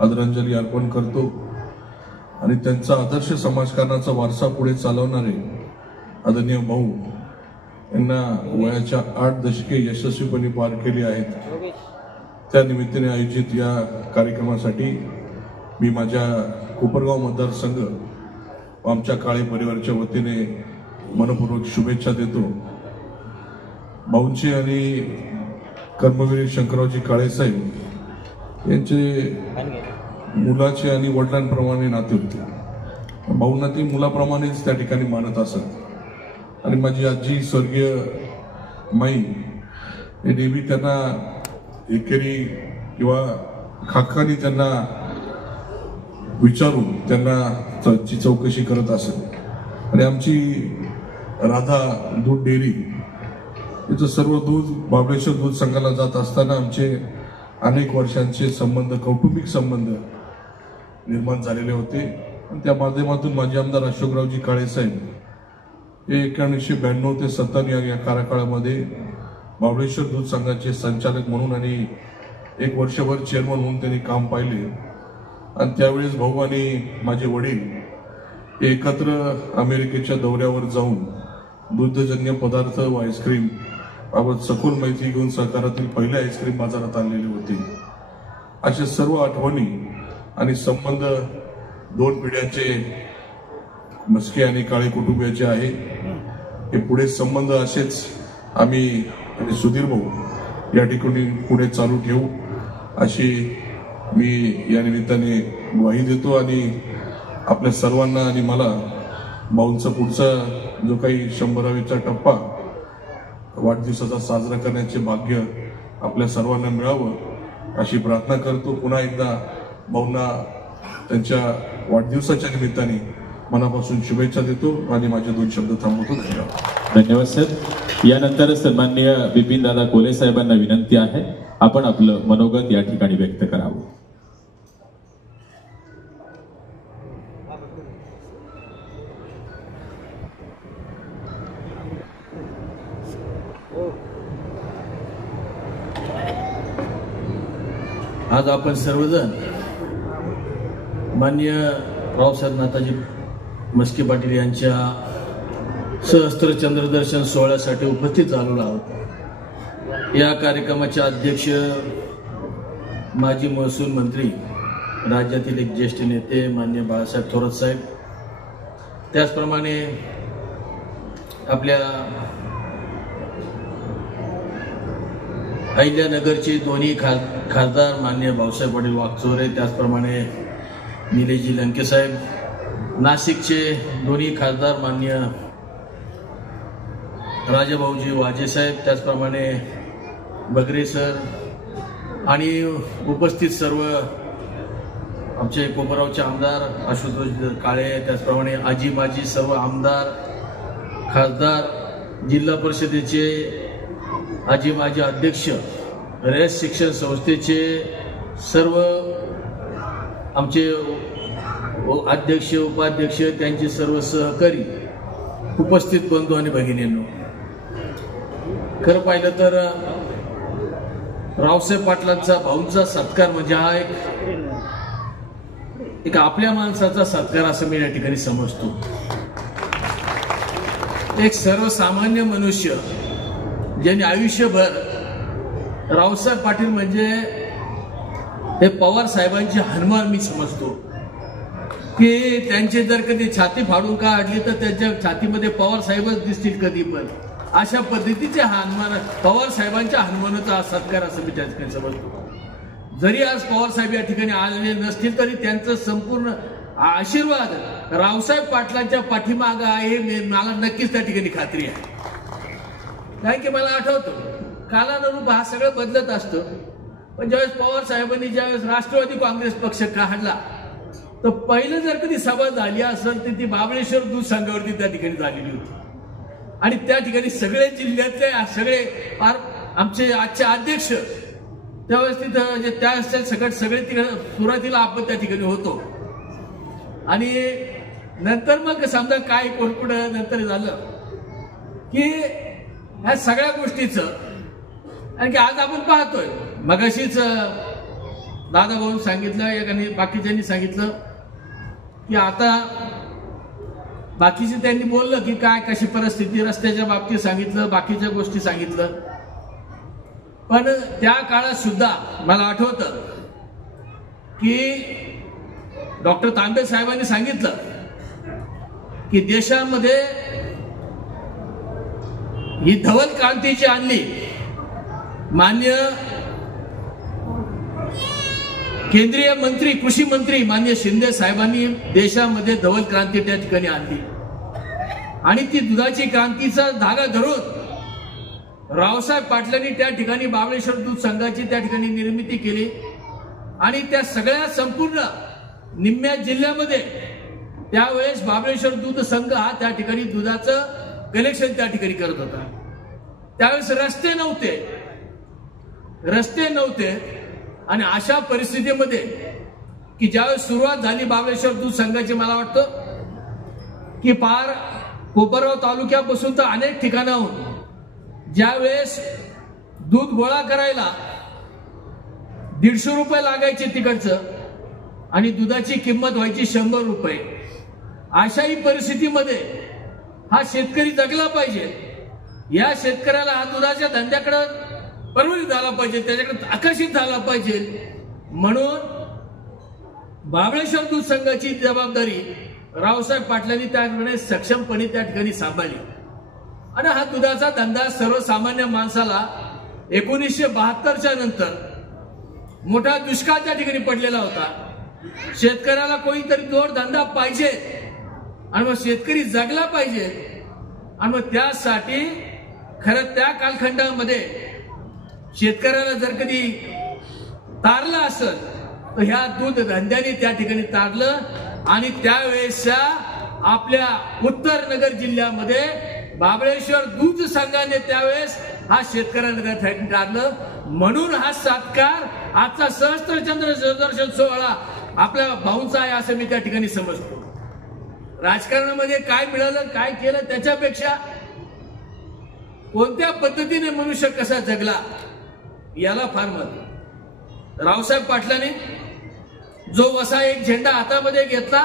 आदरांजली अर्पण करतो आणि त्यांचा आदर्श समाजकारणाचा वारसा पुढे चालवणारे आदरणीय भाऊ यांना वयाच्या 8 दशके यशस्वीपणे पार केली आहेत. त्या निमित्ताने आयोजित या कार्यक्रमासाठी मी माझ्या कोपरगाव मतदारसंघ व आमच्या काळे परिवाराच्या वतीने मनपूर्वक शुभेच्छा देतो. भाऊंचे आणि कर्मवीर शंकररावजी काळेसाहेब यांचे मुलाचे आणि वडिलांप्रमाणे नाते होते. भाऊंना ती मुलाप्रमाणेच त्या ठिकाणी मानत असत आणि माझी आजी स्वर्गीय माई हे नेहमी त्यांना एकेरी किंवा खाकानी त्यांना विचारून त्यांना चौकशी करत असत. आणि आमची राधा दूध डेअरी याचं सर्व दूध बाबळेश्वर दूध संघाला जात असताना आमचे अनेक वर्षांचे संबंध, कौटुंबिक संबंध निर्माण झालेले होते. आणि त्या माध्यमातून माजी आमदार अशोकरावजी काळेसाहेब हे 1992 ते 97 या कार्यकाळामध्ये बाबळेश्वर दूध संघाचे संचालक म्हणून आणि 1 वर्षभर चेअरमन म्हणून त्यांनी काम पाहिले. आणि त्यावेळेस भाऊ आणि माझे वडील एकत्र अमेरिकेच्या दौऱ्यावर जाऊन दुग्धजन्य पदार्थ व आईस्क्रीम बाबत सखोल माहिती घेऊन सहकारातील पहिले आईस्क्रीम बाजारात आणलेले होते. अशा सर्व आठवणी आणि संबंध 2 पिढ्यांचे म्हस्के आणि काळे कुटुंबियाचे आहे. हे पुढे संबंध असेच आम्ही आणि सुधीर भाऊ या ठिकाणी पुढे चालू ठेवू अशी मी या निमित्ताने ग्वाही देतो. आणि आपल्या सर्वांना आणि मला भाऊंचा पुढचा जो काही 100वीचा टप्पा वाढदिवसाचा साजरा करण्याचे भाग्य आपल्या सर्वांना मिळावं अशी प्रार्थना करतो. पुन्हा एकदा भाऊंना त्यांच्या वाढदिवसाच्या निमित्ताने मनापासून शुभेच्छा देतो आणि माझे 2 शब्द थांबवतो. धन्यवाद. धन्यवाद सर. यानंतर सन्माननीय बिपिन दादा कोले साहेबांना विनंती आहे आपण आपलं मनोगत या ठिकाणी व्यक्त करावं. आज आपण सर्वजण माननीय रावसाहेब नाथाजी म्हस्के पाटील यांच्या सहस्त्र चंद्रदर्शन सोहळ्यासाठी उपस्थित झालेलो आहोत. या कार्यक्रमाचे अध्यक्ष माजी महसूल मंत्री, राज्यातील एक ज्येष्ठ नेते माननीय बाळासाहेब थोरात साहेब, त्याचप्रमाणे आपल्या अहिल्यानगरचे दोन्ही खासदार माननीय भाऊसाहेब पाटील वागचौरे, त्याचप्रमाणे निलेशजी लंके साहेब, नाशिकचे दोन्ही खासदार माननीय राजाभाऊजी वाजे साहेब, त्याचप्रमाणे बगरे सर आणि उपस्थित सर्व आमचे कोपरगावचे आमदार आशुतोष काळे, त्याचप्रमाणे आजी माजी सर्व आमदार खासदार, जिल्हा परिषदेचे आजी माजी अध्यक्ष, रयत शिक्षण संस्थेचे सर्व आमचे अध्यक्ष उपाध्यक्ष, त्यांचे सर्व सहकारी, उपस्थित बंधू आणि भगिनींनो, खरं पाहिलं तर रावसाहेब पाटलांचा भाऊंचा सत्कार म्हणजे हा एक आपल्या माणसाचा सत्कार असं मी या ठिकाणी समजतो. एक सर्वसामान्य मनुष्य ज्यांनी आयुष्यभर, रावसाहेब पाटील म्हणजे हे पवार साहेबांचे हनुमान मी समजतो, की त्यांचे जर कधी छाती फाडून काढली तर त्यांच्या छातीमध्ये पवार साहेबच दिसतील कधी पण. अशा पद्धतीचे हनुमान, पवार साहेबांच्या हनुमानाचा सत्कार असं मी त्या ठिकाणी समजतो. जरी आज पवार साहेब या ठिकाणी आलेले नसतील तरी त्यांचं संपूर्ण आशीर्वाद रावसाहेब पाटलांच्या पाठीमागं आहे, मला नक्कीच त्या ठिकाणी खात्री आहे. कारण की मला आठवतं कालानुरूप हा सगळं बदलत असतं, पण ज्यावेळेस पवार साहेबांनी ज्यावेळेस राष्ट्रवादी काँग्रेस पक्ष काढला तर पहिलं जर कधी सभा झाली असेल तर ती महाबळेश्वर दूध संघावरती त्या ठिकाणी झालेली होती आणि त्या ठिकाणी सगळे जिल्ह्यातले सगळे आमचे आजचे अध्यक्ष त्यावेळेस तिथं जे त्या सगळे तिकडे सुरुवातीला आपण त्या ठिकाणी होतो आणि नंतर मग समजा काय कोणकुठं नंतर झालं की ह्या सगळ्या गोष्टीचं आणि की आज आपण पाहतोय मगाशीच दादा भाऊन सांगितलं एकाने बाकीच्यांनी सांगितलं की आता बाकीचे त्यांनी बोललं की काय कशी परिस्थिती रस्त्याच्या बाबतीत सांगितलं बाकीच्या गोष्टी सांगितलं पण त्या काळात सुद्धा मला आठवतं की डॉक्टर तांबे साहेबांनी सांगितलं की देशामध्ये ही धवल क्रांती जी आणली मान्य केंद्रीय मंत्री कृषी मंत्री मान्य शिंदे साहेबांनी देशामध्ये धवल क्रांती त्या ठिकाणी आणली आणि ती दुधाची क्रांतीचा धागा धरून रावसाहेब पाटलांनी त्या ठिकाणी महाबळेश्वर दूध संघाची त्या ठिकाणी निर्मिती केली आणि त्या सगळ्या संपूर्ण निम्म्या जिल्ह्यामध्ये त्यावेळेस महाबळेश्वर दूध संघ हा त्या ठिकाणी दुधाचं कलेक्शन त्या ठिकाणी करत होता. त्यावेळेस रस्ते नव्हते आणि अशा परिस्थितीमध्ये की ज्यावेळेस सुरुवात झाली महाबळेश्वर दूध संघाची मला वाटतं की पार कोपरगाव तालुक्यापासून तर अनेक ठिकाणाहून ज्यावेळेस दूध गोळा करायला 150 रुपये लागायचे तिकडचं आणि दुधाची किंमत व्हायची 100 रुपये अशाही परिस्थितीमध्ये हा शेतकरी जगला पाहिजे. या शेतकऱ्याला हा दुधाच्या धंद्याकडे प्रवृत्त झाला पाहिजे त्याच्याकडे आकर्षित झाला पाहिजे म्हणून महाबळेश्वर दूध संघाची जबाबदारी रावसाहेब पाटलांनी त्याकडे सक्षमपणे त्या ठिकाणी सांभाळली आणि हा दुधाचा धंदा सर्वसामान्य माणसाला 1972च्या नंतर मोठा दुष्काळ त्या ठिकाणी पडलेला होता. शेतकऱ्याला कोणीतरी जोडधंदा पाहिजे आणि मग शेतकरी जगला पाहिजे आणि मग त्यासाठी खरं त्या कालखंडामध्ये शेतकऱ्याला जर कधी तारलं असेल तर ह्या दूध धंद्याने त्या ठिकाणी तारलं आणि त्यावेळेसच्या आपल्या उत्तर नगर जिल्ह्यामध्ये महाबळेश्वर दूध संघाने त्यावेळेस हा शेतकऱ्यांना टाकलं म्हणून हा सत्कार आजचा सहस्त्रचंद्र दर्शन सोहळा आपल्या भाऊंचा आहे असं मी त्या ठिकाणी समजतो. राजकारणामध्ये काय मिळालं काय केलं त्याच्यापेक्षा कोणत्या पद्धतीने मनुष्य कसा जगला याला फार महत्व. रावसाहेब पाटलांनी जो वसा एक झेंडा हातामध्ये घेतला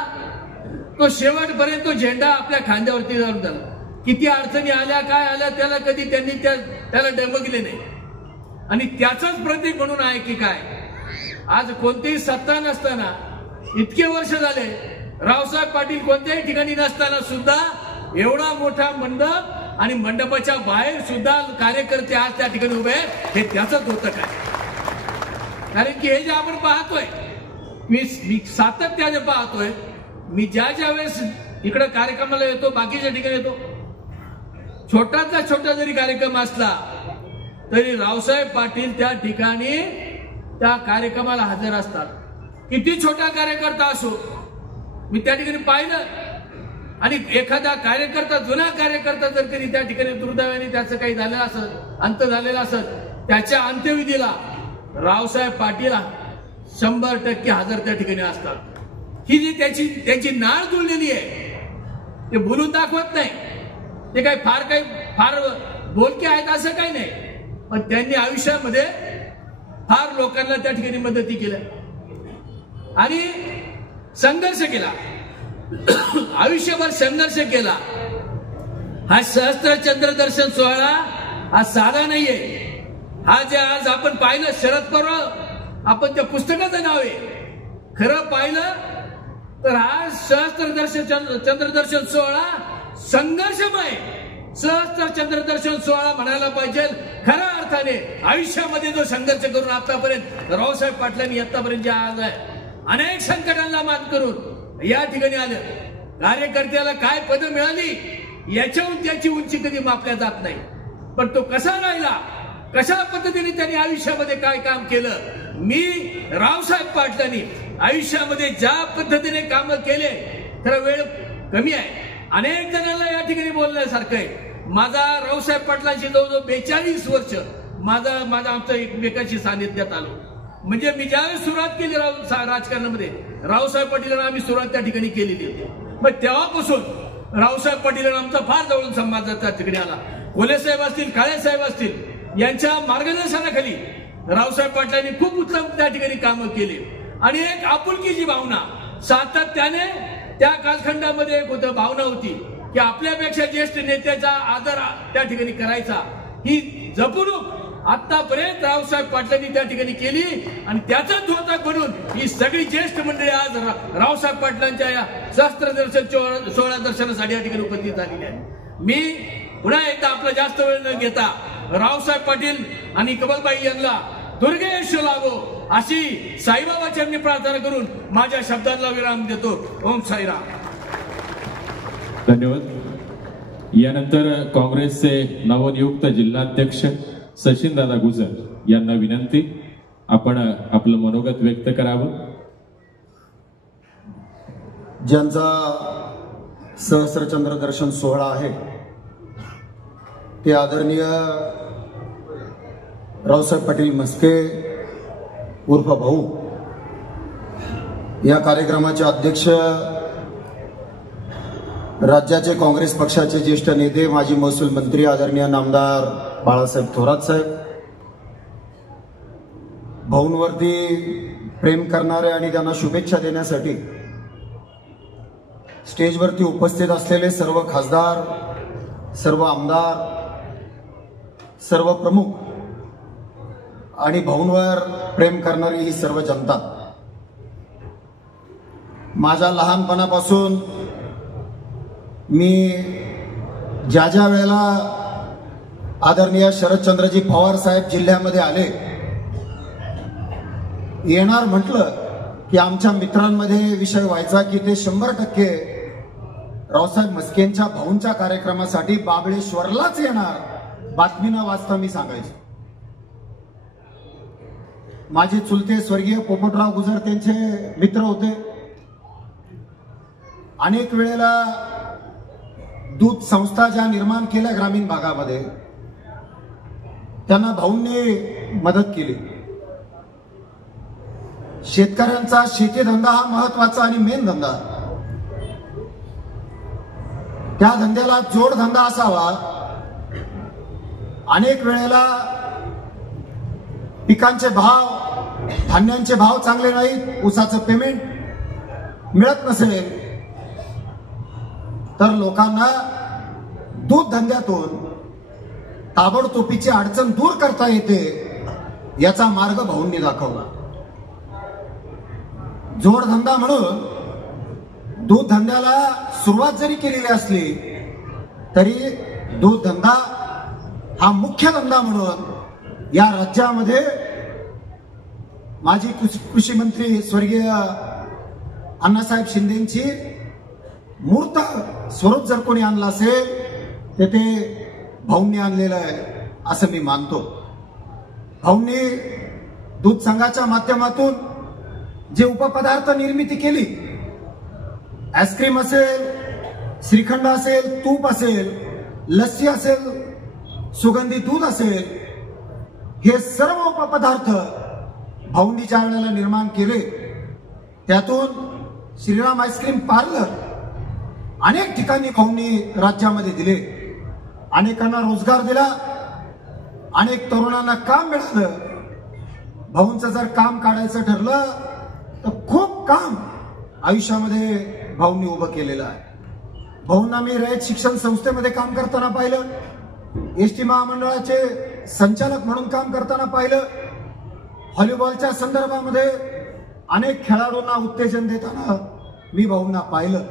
तो शेवटपर्यंत तो झेंडा आपल्या खांद्यावरती जाऊन झाला. किती अडचणी आल्या काय आल्या त्याला कधी त्यांनी त्याला डगमगले नाही आणि त्याचंच प्रतीक म्हणून आहे की काय आज कोणतीही सत्ता नसताना इतके वर्ष झाले रावसाहेब पाटील कोणत्याही ठिकाणी नसताना सुद्धा एवढा मोठा मंडप आणि मंडपाच्या बाहेर सुद्धा कार्यकर्ते आज त्या ठिकाणी उभे हे त्याचंच होतं काय. कारण की हे जे आपण पाहतोय मी सातत्याने पाहतोय मी ज्या वेळेस इकडे कार्यक्रमाला येतो बाकीच्या ठिकाणी येतो छोटातला छोटा जरी कार्यक्रम असला तरी रावसाहेब पाटील त्या ठिकाणी त्या कार्यक्रमाला हजर असतात. किती छोटा कार्यकर्ता असो मी त्या ठिकाणी पाहिलं आणि एखादा कार्यकर्ता जुना कार्यकर्ता जर कधी त्या ठिकाणी दुर्दैवाने त्याचं काही झालेलं असत अंत झालेला असत त्याच्या अंत्यविधीला रावसाहेब पाटील 100% हजर त्या ठिकाणी असतात. ही जी त्यांची नाळ जुळलेली आहे ते बोलून दाखवत नाही ते फार बोलके आहेत असं काही नाही पण त्यांनी आयुष्यामध्ये फार लोकांना त्या ठिकाणी मदती केल्या आणि संघर्ष केला आयुष्यभर संघर्ष केला. हा सहस्त्रचंद्र दर्शन सोहळा हा साधा नाहीये. हा जे आज आपण पाहिलं शरद पवार आपण त्या पुस्तकाचं नाव आहे खरं पाहिलं तर हा चंद्रदर्शन सोहळा संघर्षमय सहस्त्र चंद्रदर्शन सोहळा म्हणायला पाहिजे. खऱ्या अर्थाने आयुष्यामध्ये जो संघर्ष करून आतापर्यंत रावसाहेब पाटलांनी आतापर्यंत जे आज आहे अनेक संकटांना मात करून या ठिकाणी आलं. कार्यकर्त्याला काय पद मिळाली याच्याहून त्याची उंची कधी मापल्या जात नाही पण तो कसा राहिला कशा पद्धतीने त्यांनी आयुष्यामध्ये काय काम केलं. मी रावसाहेब पाटलांनी आयुष्यामध्ये ज्या पद्धतीने कामं केले, तर वेळ कमी आहे, अनेक जणांना या ठिकाणी बोलण्यासारखं आहे. माझा रावसाहेब पाटलांशी जवळजवळ 42 वर्ष माझा आमचं एकमेकांशी सानिध्यात आलो. म्हणजे मी ज्यावेळेस सुरुवात केली राजकारणामध्ये, रावसाहेब पाटीलांना आम्ही सुरुवात त्या ठिकाणी केलेली होती. मग तेव्हापासून रावसाहेब पाटीलांना आमचा फार जवळून संवाद त्या ठिकाणी आला. कोले साहेब असतील, काळे साहेब असतील, यांच्या मार्गदर्शनाखाली रावसाहेब पाटलांनी खूप उत्तम त्या ठिकाणी कामं केली आणि एक आपुलकीची भावना सातत्याने त्या कालखंडामध्ये एक होतं, भावना होती की आपल्यापेक्षा ज्येष्ठ नेत्याचा आदर त्या ठिकाणी करायचा. ही जपणूक आतापर्यंत रावसाहेब पाटलांनी त्या ठिकाणी केली आणि त्याचा द्योतक म्हणून ही सगळी ज्येष्ठ मंडळी आज रावसाहेब पाटलांच्या या शस्त्रदर्शन सोहळा दर्शनासाठी या ठिकाणी उपस्थित झालेली आहे. मी पुन्हा एकदा आपला जास्त वेळ न घेता रावसाहेब पाटील आणि कमलबाई यांना दुर्गेश लाभो अशी साईबाबा चरणी प्रार्थना करून माझ्या शब्दांना विराम देतो. ओम साईराम. धन्यवाद. यानंतर काँग्रेसचे नवनियुक्त जिल्हाध्यक्ष सचिनदादा गुजर यांना विनंती, आपण आपलं मनोगत व्यक्त करावं. ज्यांचा सहस्रचंद्र दर्शन सोहळा आहे ते आदरणीय रावसाहेब पाटील म्हस्के उर्फ भाऊ या कार्यक्रमाचे अध्यक्ष, राज्याचे काँग्रेस पक्षाचे ज्येष्ठ नेते, माजी महसूल मंत्री आदरणीय नामदार बाळासाहेब थोरात साहेब, भाऊंवरती प्रेम करणारे आणि त्यांना शुभेच्छा देण्यासाठी स्टेजवरती उपस्थित असलेले सर्व खासदार, सर्व आमदार, सर्व प्रमुख आणि भाऊंवर प्रेम करणारी ही सर्व जनता, माझ्या लहानपणापासून मी ज्या ज्या वेळेला आदरणीय शरदचंद्रजी पवार साहेब जिल्ह्यामध्ये आले, येणार म्हटलं की आमच्या मित्रांमध्ये विषय व्हायचा की ते 100% रावसाहेब म्हस्केंच्या भाऊंच्या कार्यक्रमासाठी बाबळेश्वरलाच येणार. बातमी न वाचता मी सांगायचो. माझे चुलते स्वर्गीय पोपटराव गुजर त्यांचे मित्र होते. अनेक वेळेला दूध संस्था ज्या निर्माण केल्या ग्रामीण भागामध्ये, त्यांना भाऊंनी मदत केली. शेतकऱ्यांचा शेती धंदा हा महत्वाचा आणि मेन धंदा, त्या धंद्याला जोडधंदा असावा. अनेक वेळेला पिकांचे भाव, धान्यांचे भाव चांगले नाहीत, ऊसाचं पेमेंट मिळत नसेल तर लोकांना दूध धंद्यातून ताबडतोबीची अडचण दूर करता येते, याचा मार्ग भाऊंनी दाखवला. जोडधंदा म्हणून दूध धंद्याला सुरुवात जरी केलेली असली तरी दूध धंदा हा मुख्य धंदा म्हणून या राज्यामध्ये माजी कृषी मंत्री स्वर्गीय अण्णासाहेब शिंदेची मूर्त स्वरूप जर कोणी आणलं असेल तर ते भाऊंनी आणलेलं आहे असं मी मानतो. भाऊंनी दूध संघाच्या माध्यमातून जे उपपदार्थ निर्मिती केली, आईस्क्रीम असेल, श्रीखंड असेल, तूप असेल, लस्सी असेल, सुगंधी दूध असेल, हे सर्व उपपदार्थ भाऊंनी ज्या वेळेला निर्माण केले, त्यातून श्रीराम आईस्क्रीम पार्लर अनेक ठिकाणी भाऊंनी राज्यामध्ये दिले. अनेकांना रोजगार दिला, अनेक तरुणांना काम मिळालं. भाऊंचं जर काम काढायचं ठरलं तर खूप काम आयुष्यामध्ये भाऊंनी उभं केलेलं आहे. भाऊंना मी रयत शिक्षण संस्थेमध्ये काम करताना पाहिलं, एसटी महामंडळाचे संचालक म्हणून काम करताना पाहिलं, व्हॉलीबॉलच्या संदर्भामध्ये अनेक खेळाडूंना उत्तेजन देताना मी भाऊंना पाहिलं.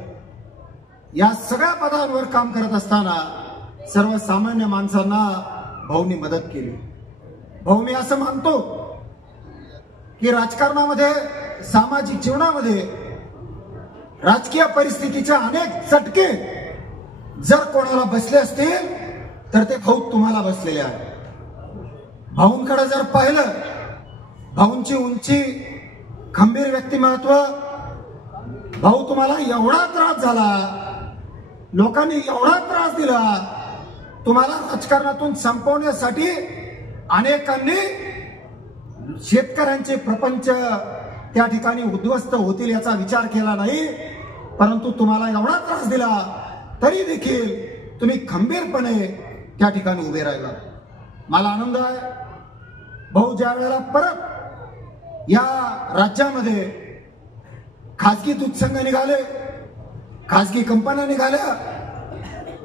या सगळ्या पदांवर काम करत असताना सर्वसामान्य माणसांना भाऊंनी मदत केली. भाऊ, मी असं मानतो की राजकारणामध्ये, सामाजिक जीवनामध्ये राजकीय परिस्थितीच्या अनेक चटके जर कोणाला बसले असतील तर ते भाऊ तुम्हाला बसलेले आहेत. भाऊंकडे जर पाहिलं, भाऊंची उंची खंबीर व्यक्तिमत्व. भाऊ, तुम्हाला एवढा त्रास झाला, लोकांनी एवढा त्रास दिला, तुम्हाला राजकारणातून संपवण्यासाठी अनेकांनी शेतकऱ्यांचे प्रपंच त्या ठिकाणी उद्ध्वस्त होतील याचा विचार केला नाही. परंतु तुम्हाला एवढा त्रास दिला तरी देखील तुम्ही खंबीरपणे त्या ठिकाणी उभे राहिला. मला आनंद आहे भाऊ, ज्या वेळेला परत या राज्यामध्ये खासगी दूध संघ निघाले, खासगी कंपन्या निघाल्या,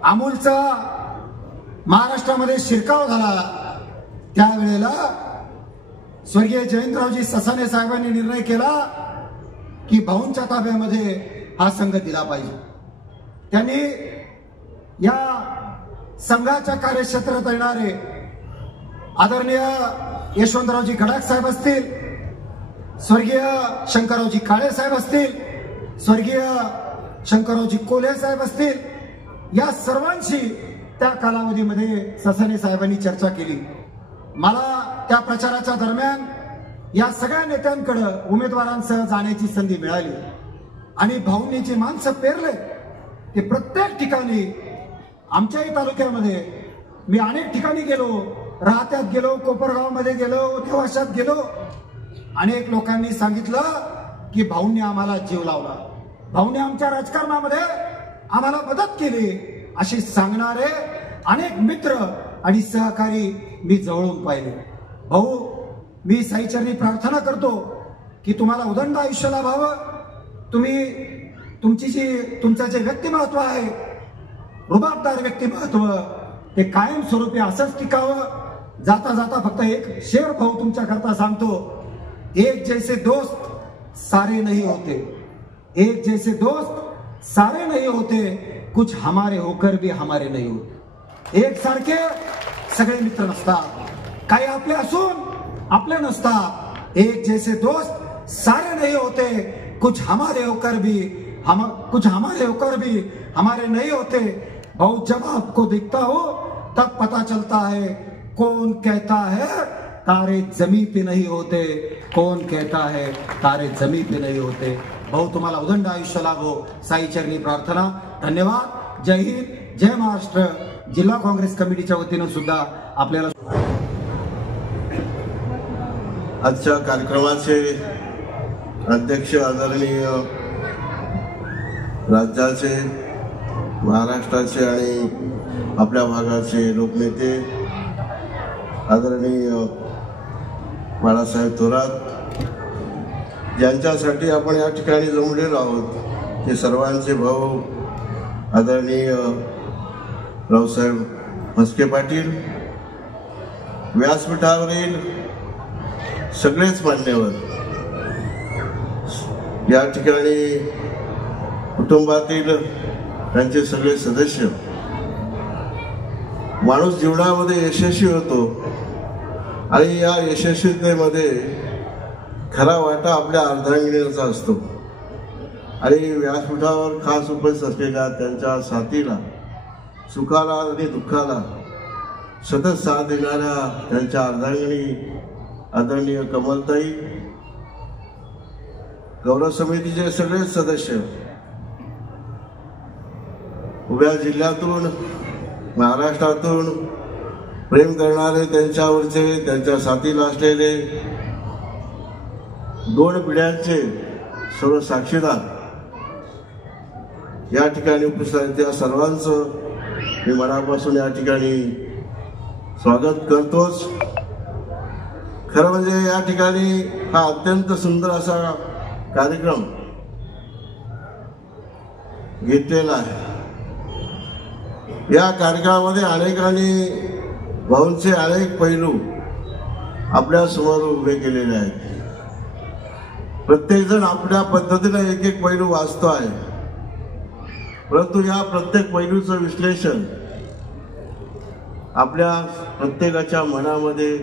अमूलचा महाराष्ट्रामध्ये शिरकाव झाला, त्यावेळेला स्वर्गीय जयंतरावजी ससाणे साहेबांनी निर्णय केला की भाऊंच्या ताब्यामध्ये हा संघ दिला पाहिजे. त्यांनी या संघाच्या कार्यक्षेत्रात येणारे आदरणीय यशवंतरावजी गडाख साहेब असतील, स्वर्गीय शंकररावजी काळे साहेब असतील, स्वर्गीय शंकररावजी कोल्हे साहेब असतील, या सर्वांशी त्या कालावधीमध्ये ससाणे साहेबांनी चर्चा केली. मला त्या प्रचाराच्या दरम्यान या सगळ्या नेत्यांकडे उमेदवारांसह जाण्याची संधी मिळाली आणि भाऊंनी जी माणसं पेरले ते प्रत्येक ठिकाणी, आमच्याही तालुक्यामध्ये मी अनेक ठिकाणी गेलो, राहत्यात गेलो, कोपरगावमध्ये गेलो, देवाशात गेलो. अनेक लोकांनी सांगितलं की भाऊंनी आम्हाला जीव लावला, भाऊंनी आमच्या राजकारणामध्ये आम्हाला मदत केली, असे सांगणारे अनेक मित्र आणि सहकारी मी जवळून पाहिले. भाऊ, मी साईचरणी प्रार्थना करतो की तुम्हाला उदंड आयुष्य लाभावं. तुमचं जे व्यक्तिमत्व आहे, रुबाबदार व्यक्तिमत्व, ते कायमस्वरूपी असंच टिकावं. जाता जाता फक्त एक शेर भाऊ तुमच्या करता सांगतो, एक जैसे दोस्त सारे नहीं होते, एक जैसे दोस्त सारे नहीं होते, कुछ हमारे होकर भी हमारे नहीं होते. एक सारखे सगळे मित्र नसतात, काही आपले असून आपले नसतात. एक जैसे दोस्त सारे नहीं होते, कुछ हमारे होकर भी हमारे नहीं होते. भाऊ, जब आपको दिखता हो तब पता चलता है कौन कहता है तारे जमी पे नहीं होते, कौन कहता है तारे जमी पे नहीं होते. भाऊ, तुम्हाला उदंड आयुष्य लाभो, साईचरणी प्रार्थना. धन्यवाद. जय हिंद, जय महाराष्ट्र. जिल्हा काँग्रेस कमिटीच्या वतीनं सुद्धा आपल्याला आजच्या कार्यक्रमाचे अध्यक्ष आदरणीय राज्याचे, महाराष्ट्राचे आणि आपल्या भागाचे लोकनेते आदरणीय बाळासाहेब थोरात, ज्यांच्यासाठी आपण या ठिकाणी जमलेलो आहोत, ते सर्वांचे भाऊ आदरणीय रावसाहेब म्हस्के पाटील, व्यासपीठावरील सगळेच मान्यवर, या ठिकाणी कुटुंबातील त्यांचे सगळे सदस्य. माणूस जीवनामध्ये यशस्वी होतो आणि या यशस्वीतेमध्ये खरा वाटा आपल्या अर्धांगिनीचा असतो आणि व्यासपीठावर खास उपस्थित असलेल्या त्यांच्या साथीला, सुखाला आणि दुःखाला सतत साथ देणाऱ्या त्यांच्या अर्धांगिनी आदरणीय कमलताई, गौरव समितीचे सगळे सदस्य, उभ्या जिल्ह्यातून, महाराष्ट्रातून प्रेम करणारे, त्यांच्यावरचे, त्यांच्या साथीला असलेले दोन पिढ्यांचे सर्व साक्षीदार या ठिकाणी उपस्थित आहेत. त्या सर्वांचं मी मनापासून या ठिकाणी स्वागत करतोच. खरं म्हणजे या ठिकाणी हा अत्यंत सुंदर असा कार्यक्रम घेतलेला आहे. या कार्यक्रमामध्ये अनेकांनी भाऊंचे अनेक पैलू आपल्या समोर उभे केलेले आहेत. प्रत्येक जण आपल्या पद्धतीने एक एक पैलू वाचतो आहे, परंतु या प्रत्येक पैलूचं विश्लेषण आपल्या प्रत्येकाच्या मनामध्ये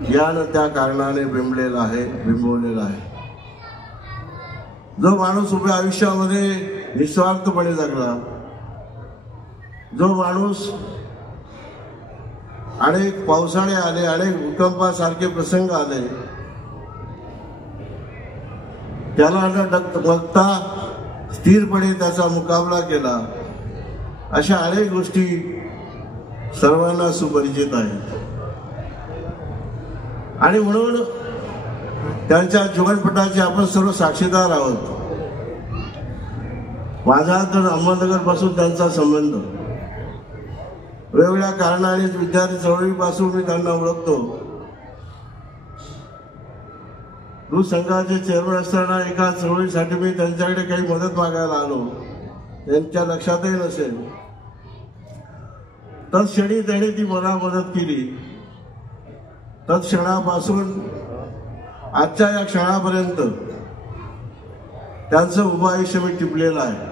ज्ञान त्या कारणाने बिंबवलेला आहे. जो माणूस उभ्या आयुष्यामध्ये निस्वार्थपणे जगला, जो माणूस अनेक पावसाळे आले, अनेक भूकंपासारखे प्रसंग आले, त्याला न डगमगता स्थिरपणे त्याचा मुकाबला केला, अशा अनेक गोष्टी सर्वांना सुपरिचित आहेत. आणि म्हणून त्यांच्या जीवनपटाचे आपण सर्व साक्षीदार आहोत. माझा तर अहमदनगर पासून त्यांचा संबंध, वेगवेगळ्या कारणाने विद्यार्थी चळवळीपासून मी त्यांना ओळखतो. दूध संघाचे चेअरमन असताना एका चळवळीसाठी मी त्यांच्याकडे काही मदत मागायला आलो, त्यांच्या लक्षातही नसेल. तत्क्षणी त्याने ती मला मदत केली. तत्क्षणापासून आजच्या या क्षणापर्यंत त्यांचं उभं आयुष्य मी टिपलेलं आहे.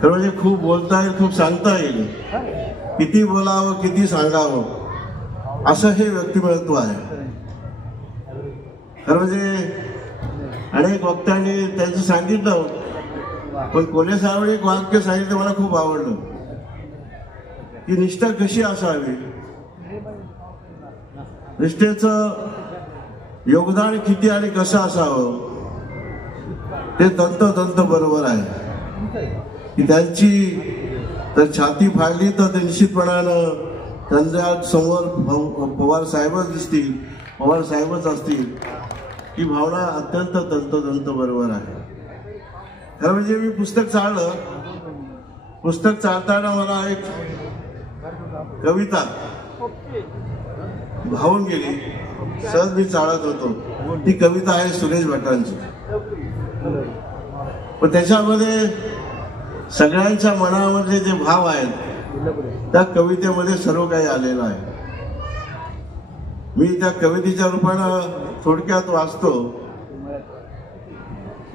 खरं म्हणजे खूप बोलता येईल, खूप सांगता येईल, किती बोलावं किती सांगावं असं हे व्यक्तिमत्व आहे. खरं म्हणजे अनेक वक्त्यांनी त्यांचं सांगितलं, पण कोल्हे साहेबांनी एक वाक्य सांगितलं मला खूप आवडलं की निष्ठा कशी असावी, निष्ठेचं योगदान किती आणि कसं असावं ते तंतोतंत बरोबर आहे. की त्यांची तर छाती फाडली तर ते निश्चितपणानं त्यांच्या समोर पवार साहेबच दिसतील, पवार साहेबच असतील. ही भावना अत्यंत तंतोतंत बरोबर आहे. खरं म्हणजे मी पुस्तक चाललं, पुस्तक चालताना मला एक कविता भावून गेली. सहज मी चालत होतो. ती कविता आहे सुरेश भटांची. पण त्याच्यामध्ये सगळ्यांच्या मनामध्ये जे भाव आहेत त्या कवितेमध्ये सर्व काही आलेलं आहे. मी त्या कवितेच्या रूपानं थोडक्यात वाचतो.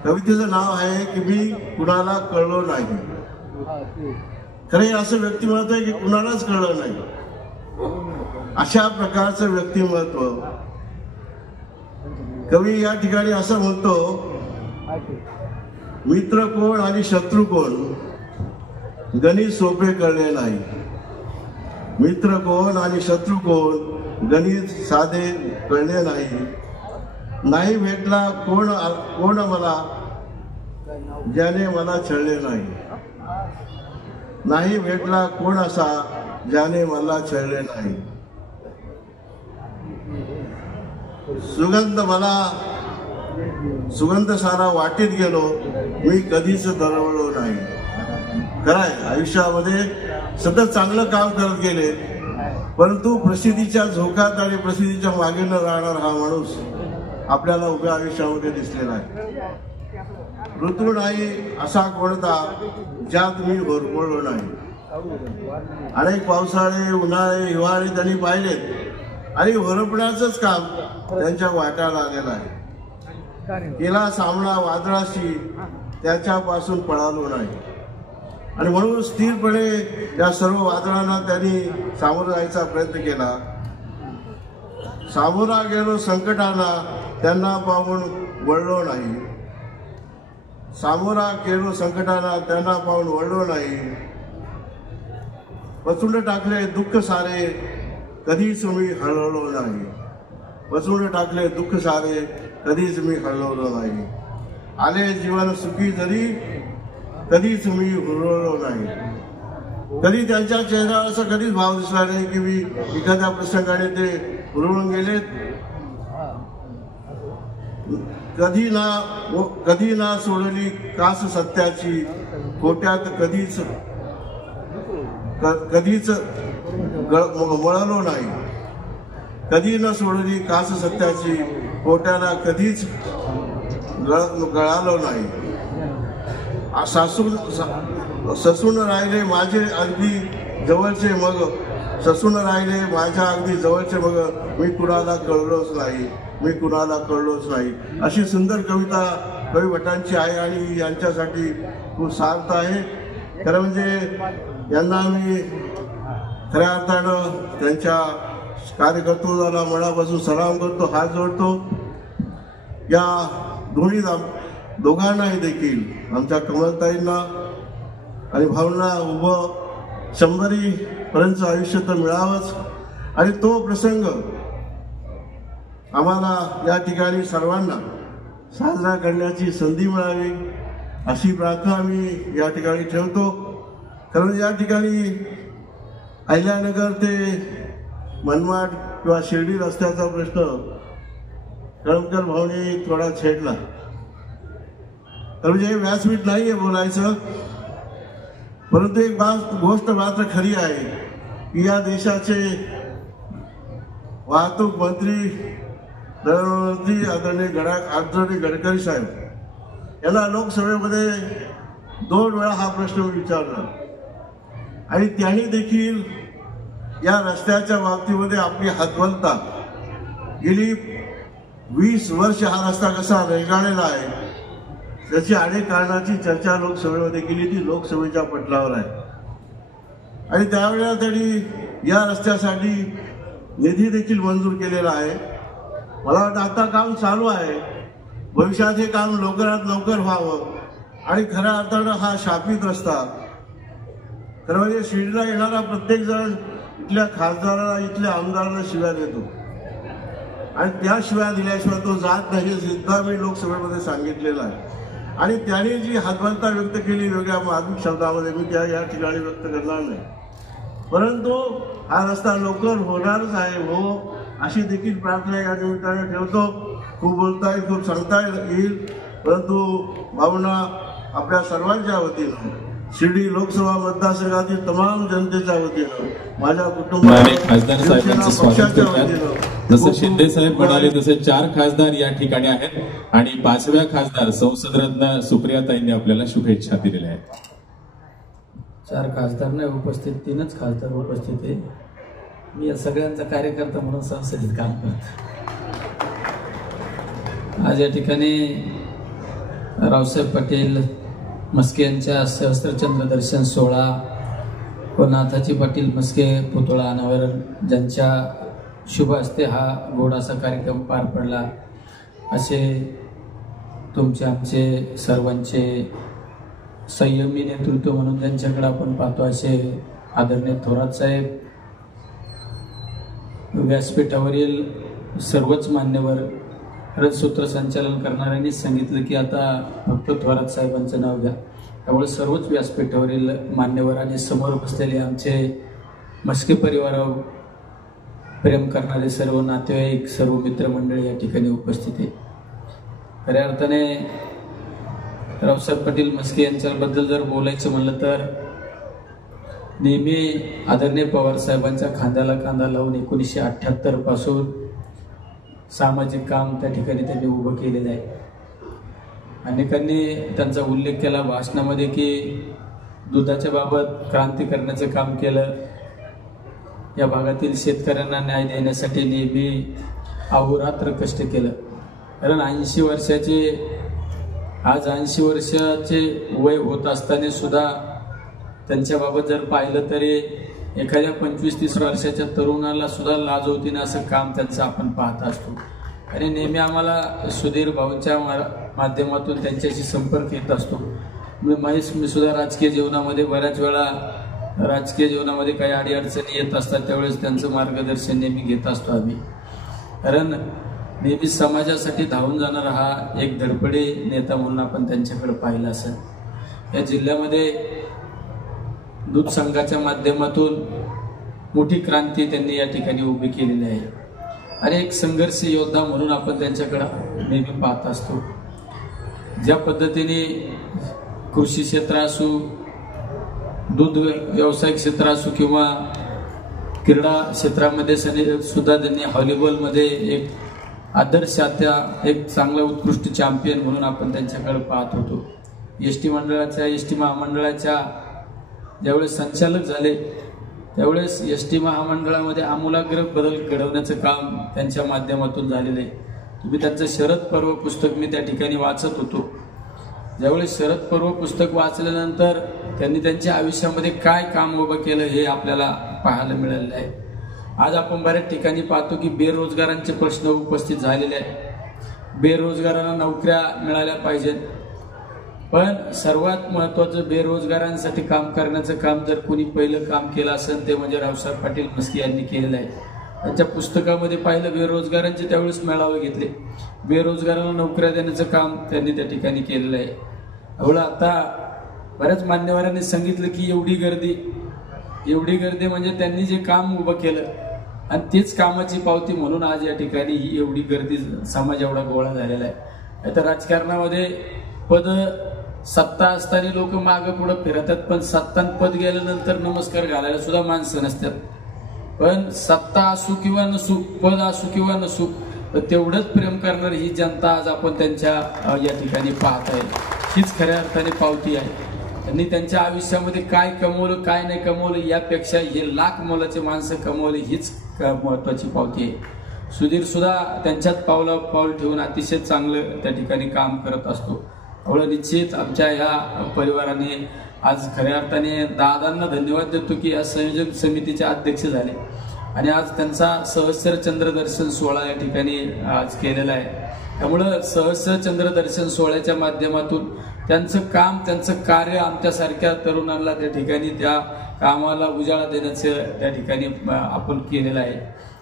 कवितेचं नाव आहे की मी कुणाला कळलो नाही. खरे असं व्यक्तिमत्व आहे की कुणालाच कळलं नाही, अशा प्रकारचं व्यक्तिमत्व. कवी या ठिकाणी असं म्हणतो, मित्र कोण आणि शत्रू कोण गणित सोपे कळले नाही. मित्र कोण आणि शत्रू कोण गणित साधे कळले नाही. नाही भेटला कोण मला ज्याने मला छळले नाही. नाही भेटला कोण असा ज्याने मला छळले नाही. सुगंध सारा वाटेत गेलो मी कधीच दरवळलो नाही. खरंय, आयुष्यामध्ये सतत चांगलं काम करत गेले, परंतु प्रसिद्धीच्या झोकात आणि प्रसिद्धीच्या मागे न राहणार हा माणूस आपल्याला उभ्या आयुष्यामध्ये दिसलेला आहे. ऋतू नाही असा कोणता ज्यात मी होरपळलो नाही. अनेक पावसाळे, उन्हाळे, हिवाळे त्यांनी पाहिलेत आणि होरपण्याचंच काम त्यांच्या वाट्याला आलेलं आहे. केला सामना वादळाशी, त्याच्यापासून पळालो नाही. आणि म्हणून स्थिरपणे या सर्व वादळांना त्यांनी सामोरं जायचा प्रयत्न केला. सामोरा गेलो संकटांना, त्यांना पाहून वळलो नाही. सामोरा गेलो संकटांना, त्यांना पाहून वळलो नाही. पचून टाकले दुःख सारे, कधीच मी हळवलो नाही. पचून टाकले दुःख सारे, कधीच मी हळवलो नाही. आले जीवन सुखी जरी, कधीच मी हुरळलो नाही. कधी त्यांच्या चेहऱ्यावर असं कधीच भाव दिसला नाही की मी एखाद्या प्रसंगाने ते हुरळून गेलेत. कधी ना सोडली कास सत्याची, खोट्यात कधीच मळलो नाही. कधी न सोडली कास सत्याची, खोट्याला कधीच गळालो नाही. ससून राहिले माझे अगदी जवळचे मग, ससून राहिले माझ्या अगदी जवळचे मग, मी कुणाला कळलोच नाही, मी कुणाला कळलोच नाही. अशी सुंदर कविता कवी भटांची आहे आणि यांच्यासाठी खूप सार्थ आहे. खरं म्हणजे यांना मी खऱ्या अर्थानं त्यांच्या कार्यकर्तृत्वाला मनापासून सलाम करतो, हात जोडतो. या दोघांनाही देखील, आमच्या कमलताईंना आणि भाऊंना उभं 100 पर्यंत आयुष्य तर मिळावंच. आणि तो प्रसंग आम्हाला या ठिकाणी सर्वांना साजरा करण्याची संधी मिळावी अशी प्रार्थना आम्ही या ठिकाणी ठेवतो. कारण या ठिकाणी अहिल्यानगर ते मनमाड किंवा शिर्डी रस्त्याचा प्रश्न कळमकर भाऊनी थोडा छेडला. तर म्हणजे व्यासपीठ नाहीये बोलायचं, परंतु एक गोष्ट मात्र खरी आहे की या देशाचे वाहतूक मंत्री दळणवळणमंत्री आदरणीय गडकरी साहेब यांना लोकसभेमध्ये 2 वेळा हा प्रश्न विचारला आणि त्यांनी देखील या रस्त्याच्या बाबतीमध्ये आपली हातवलता गेली 20 वर्ष हा रस्ता कसा रेंगाळलेला आहे त्याची अनेक कारणाची चर्चा लोकसभेमध्ये केली, ती लोकसभेच्या पटलावर आहे. आणि त्यावेळेला त्यांनी या रस्त्यासाठी निधी देखील मंजूर केलेला आहे. मला वाटतं आता काम चालू आहे, भविष्यात हे काम लवकरात लवकर व्हावं आणि खऱ्या अर्थानं हा शापित रस्ता खरं म्हणजे शिर्डीला येणारा प्रत्येक जण इथल्या खासदाराला इथल्या आमदारांना शिव्या देतो आणि त्या शिव्या दिल्याशिवाय तो जात नाही हे सुद्धा मी लोकसभेमध्ये सांगितलेलं आहे. आणि त्याने जी हातवलता व्यक्त केली वेगळ्या आधुनिक शब्दामध्ये मी त्या या ठिकाणी व्यक्त करणार नाही, परंतु हा रस्ता लवकर होणारच आहे हो अशी देखील प्रार्थना या निमित्ताने ठेवतो. खूप बोलता येईल, खूप सांगता येईल, परंतु भावना आपल्या सर्वांच्या वतीनं शिर्डी लोकसभा मतदारसंघातील तमाम जनतेच्या वतीनं माझ्या खासदार साहेबांचं स्वागत करतात. जसं शिंदे साहेब म्हणाले तसे 4 खासदार या ठिकाणी आहेत आणि 5व्या खासदार संसदरत्न सुप्रियाताईंनी आपल्याला शुभेच्छा दिलेल्या आहेत. 4 खासदार नाही उपस्थित, 3च खासदार उपस्थित आहे. मी या सगळ्यांचा कार्यकर्ता म्हणून संसदेत काम करतो. आज या ठिकाणी रावसाहेब पाटील मस्के यांच्या सहस्त्रचंद्र दर्शन सोहळा व नाथाजी पाटील मस्के पुतळा अनावरण ज्यांच्या शुभ हस्ते हा गोडासा कार्यक्रम पार पडला असे तुमचे आमचे सर्वांचे संयमी नेतृत्व म्हणून ज्यांच्याकडे आपण पाहतो असे आदरणीय थोरात साहेब, व्यासपीठावरील सर्वच मान्यवर सूत्रसंचालन करणाऱ्यांनीच सांगितलं की आता फक्त थोरात साहेबांचं नाव घ्या. त्यामुळे सर्वच व्यासपीठावरील मान्यवर आणि समोर बसलेले आमचे मस्के परिवारावर प्रेम करणारे सर्व नातेवाईक, सर्व मित्रमंडळी या ठिकाणी उपस्थित आहे. खऱ्या अर्थाने रावसाहेब पाटील मस्के यांच्याबद्दल जर बोलायचं म्हणलं तर नेहमी आदरणीय पवार साहेबांच्या खांद्याला खांदा लावून 1978 पासून सामाजिक काम त्या ठिकाणी त्यांनी उभं केलेलं आहे. अनेकांनी त्यांचा उल्लेख केला भाषणामध्ये की दुधाच्या बाबत क्रांती करण्याचं काम केलं. या भागातील शेतकऱ्यांना न्याय देण्यासाठी नेहमी अहोरात्र कष्ट केलं. कारण 80 वर्षाचे वय होत असताना सुद्धा त्यांच्याबाबत जर पाहिलं तरी एखाद्या 25-30 वर्षाच्या तरुणाला सुद्धा लाजवतीनं असं काम त्यांचं आपण पाहत असतो. आणि नेहमी आम्हाला सुधीर भाऊंच्या माध्यमातून त्यांच्याशी संपर्क येत असतो. मी सुद्धा राजकीय जीवनामध्ये बऱ्याच वेळा राजकीय जीवनामध्ये काही अडीअडचणी येत असतात, त्यावेळेस त्यांचं मार्गदर्शन नेहमी घेत असतो आम्ही. कारण नेहमी समाजासाठी धावून जाणारा हा एक धडपडी नेता म्हणून आपण त्यांच्याकडे पाहिलं असेल. या जिल्ह्यामध्ये दूध संघाच्या माध्यमातून मोठी क्रांती त्यांनी या ठिकाणी उभी केलेली आहे आणि एक संघर्ष योद्धा म्हणून आपण त्यांच्याकडे नेहमी पाहत असतो. ज्या पद्धतीने कृषी क्षेत्र असो, दूध व्यवसाय क्षेत्र असो किंवा क्रीडा क्षेत्रामध्ये सुद्धा त्यांनी व्हॉलीबॉलमध्ये एक आदर्श एक चांगला उत्कृष्ट चॅम्पियन म्हणून आपण त्यांच्याकडे पाहत होतो. एसटी महामंडळाच्या ज्यावेळेस संचालक झाले त्यावेळेस एसटी महामंडळामध्ये आमूलाग्र बदल घडवण्याचं काम त्यांच्या माध्यमातून झालेलं आहे. तुम्ही त्यांचं शरद पर्व पुस्तक मी त्या ठिकाणी वाचत होतो. ज्यावेळेस शरद पर्व पुस्तक वाचल्यानंतर त्यांनी त्यांच्या आयुष्यामध्ये काय काम उभं केलं हे आपल्याला पाहायला मिळालेलं आहे. आज आपण बऱ्याच ठिकाणी पाहतो की बेरोजगारांचे प्रश्न उपस्थित झालेले आहेत. बेरोजगारांना नोकऱ्या मिळाल्या पाहिजेत, पण सर्वात महत्त्वाचं बेरोजगारांसाठी काम करण्याचं काम जर कोणी पहिलं काम केलं असेल ते म्हणजे रावसाहेब पाटील मस्के यांनी केलेलं आहे. त्यांच्या पुस्तकामध्ये पाहिलं, बेरोजगारांचे त्यावेळेस मेळावे घेतले, बेरोजगारांना नोकऱ्या देण्याचं काम त्यांनी त्या ठिकाणी केलेलं आहे. एवढं आता बऱ्याच मान्यवरांनी सांगितलं की एवढी गर्दी म्हणजे त्यांनी जे काम उभं केलं आणि तेच कामाची पावती म्हणून आज या ठिकाणी ही एवढी गर्दी, समाज एवढा गोळा झालेला आहे. आता राजकारणामध्ये पद सत्ता असताना लोक मागे पुढे फिरतात, पण सत्ता पद गेल्यानंतर नमस्कार घालायला सुद्धा माणसं नसतात. पण सत्ता असू किंवा नसू, पद असू किंवा नसू, तर तेवढंच प्रेम करणारी ही जनता आज आपण त्यांच्या या ठिकाणी पाहत आहे. हीच खऱ्या अर्थाने पावती आहे. त्यांनी त्यांच्या आयुष्यामध्ये काय कमवलं काय नाही कमवलं यापेक्षा हे लाख मोलाचे माणसं कमवले हीच महत्वाची पावती आहे. सुधीर सुद्धा त्यांच्यात पाऊल ठेवून अतिशय चांगलं त्या ठिकाणी काम करत असतो. एवढं निश्चित आमच्या ह्या परिवाराने आज खऱ्या अर्थाने दादांना धन्यवाद देतो की या संयोजक समितीचे अध्यक्ष झाले आणि आज त्यांचा सहस्र चंद्र दर्शन सोहळा या ठिकाणी आज केलेला आहे. त्यामुळं सहस्र चंद्र दर्शन सोहळ्याच्या माध्यमातून त्यांचं काम, त्यांचं कार्य आमच्यासारख्या तरुणांना त्या ठिकाणी त्या कामाला उजाळा देण्याचं त्या ठिकाणी आपण केलेलं आहे.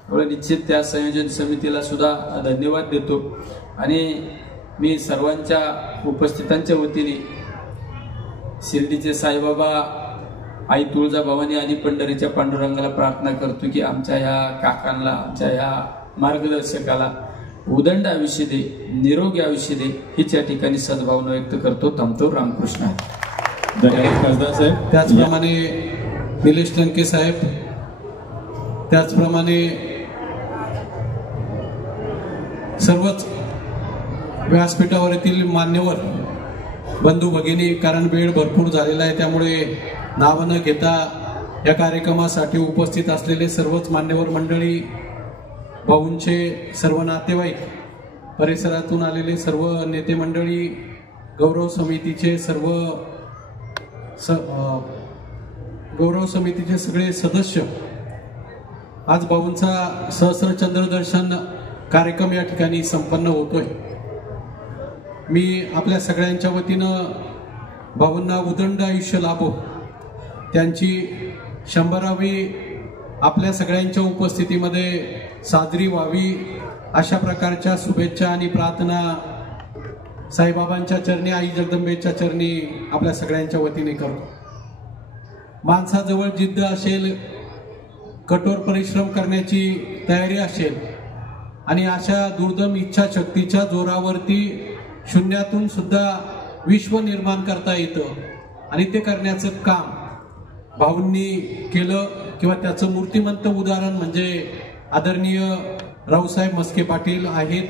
एवढं निश्चित त्या संयोजन समितीला सुद्धा धन्यवाद देतो आणि मी सर्वांच्या उपस्थितांच्या वतीने शिर्डीचे साईबाबा, आई तुळजाभवानी आणि पंढरीच्या पांडुरंगाला प्रार्थना करतो की आमच्या ह्या काकांना, आमच्या ह्या मार्गदर्शकाला उदंड आयुष्य दे, निरोगी आयुष्य दे, हीच या ठिकाणी सद्भावना व्यक्त करतो. थांबतो. रामकृष्ण. धन्यवाद खासदार साहेब. त्याचप्रमाणे निलेश लंके साहेब, त्याचप्रमाणे सर्वच व्यासपीठावरील मान्यवर बंधू भगिनी, कारण वेळ भरपूर झालेला आहे त्यामुळे नाव न घेता या कार्यक्रमासाठी उपस्थित असलेले सर्वच मान्यवर मंडळी, भाऊंचे सर्व नातेवाईक, परिसरातून आलेले सर्व नेते मंडळी, गौरव समितीचे सगळे सदस्य, आज भाऊंचा सहस्रचंद्र दर्शन कार्यक्रम या ठिकाणी संपन्न होतोय. मी आपल्या सगळ्यांच्या वतीनं भाऊंना उदंड आयुष्य लाभो, त्यांची 100वी आपल्या सगळ्यांच्या उपस्थितीमध्ये साजरी व्हावी अशा प्रकारच्या शुभेच्छा आणि प्रार्थना साईबाबांच्या चरणी, आई जगदंबेच्या चरणी आपल्या सगळ्यांच्या वतीने करतो. माणसाजवळ जिद्द असेल, कठोर परिश्रम करण्याची तयारी असेल आणि अशा दुर्दम इच्छाशक्तीच्या जोरावरती शून्यातून सुद्धा विश्व निर्माण करता येतं आणि ते करण्याचं काम भाऊंनी केलं किंवा त्याचं मूर्तिमंत उदाहरण म्हणजे आदरणीय रावसाहेब मस्के पाटील आहेत.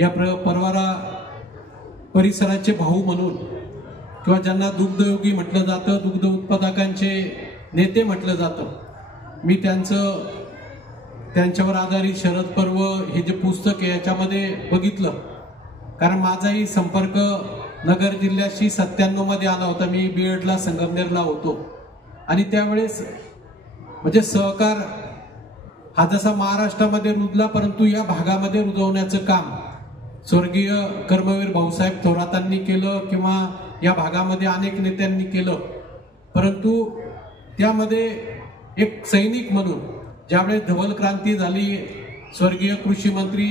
या परवारा परिसराचे भाऊ म्हणून किंवा ज्यांना दुग्धयोगी म्हटलं जातं, दुग्ध उत्पादकांचे नेते म्हटलं जातं, मी त्यांच्यावर आधारित शरद पर्व हे जे पुस्तक आहे याच्यामध्ये बघितलं, कारण माझाही संपर्क नगर जिल्ह्याशी 97 मध्ये आला होता. मी बीएडला संगमनेरला होतो आणि त्यावेळेस म्हणजे सहकार हा जसा महाराष्ट्रामध्ये रुजला, परंतु या भागामध्ये रुजवण्याचं काम स्वर्गीय कर्मवीर भाऊसाहेब थोरातांनी केलं किंवा या भागामध्ये अनेक नेत्यांनी केलं. परंतु त्यामध्ये एक सैनिक म्हणून ज्यावेळेस धवल क्रांती झाली, स्वर्गीय कृषी मंत्री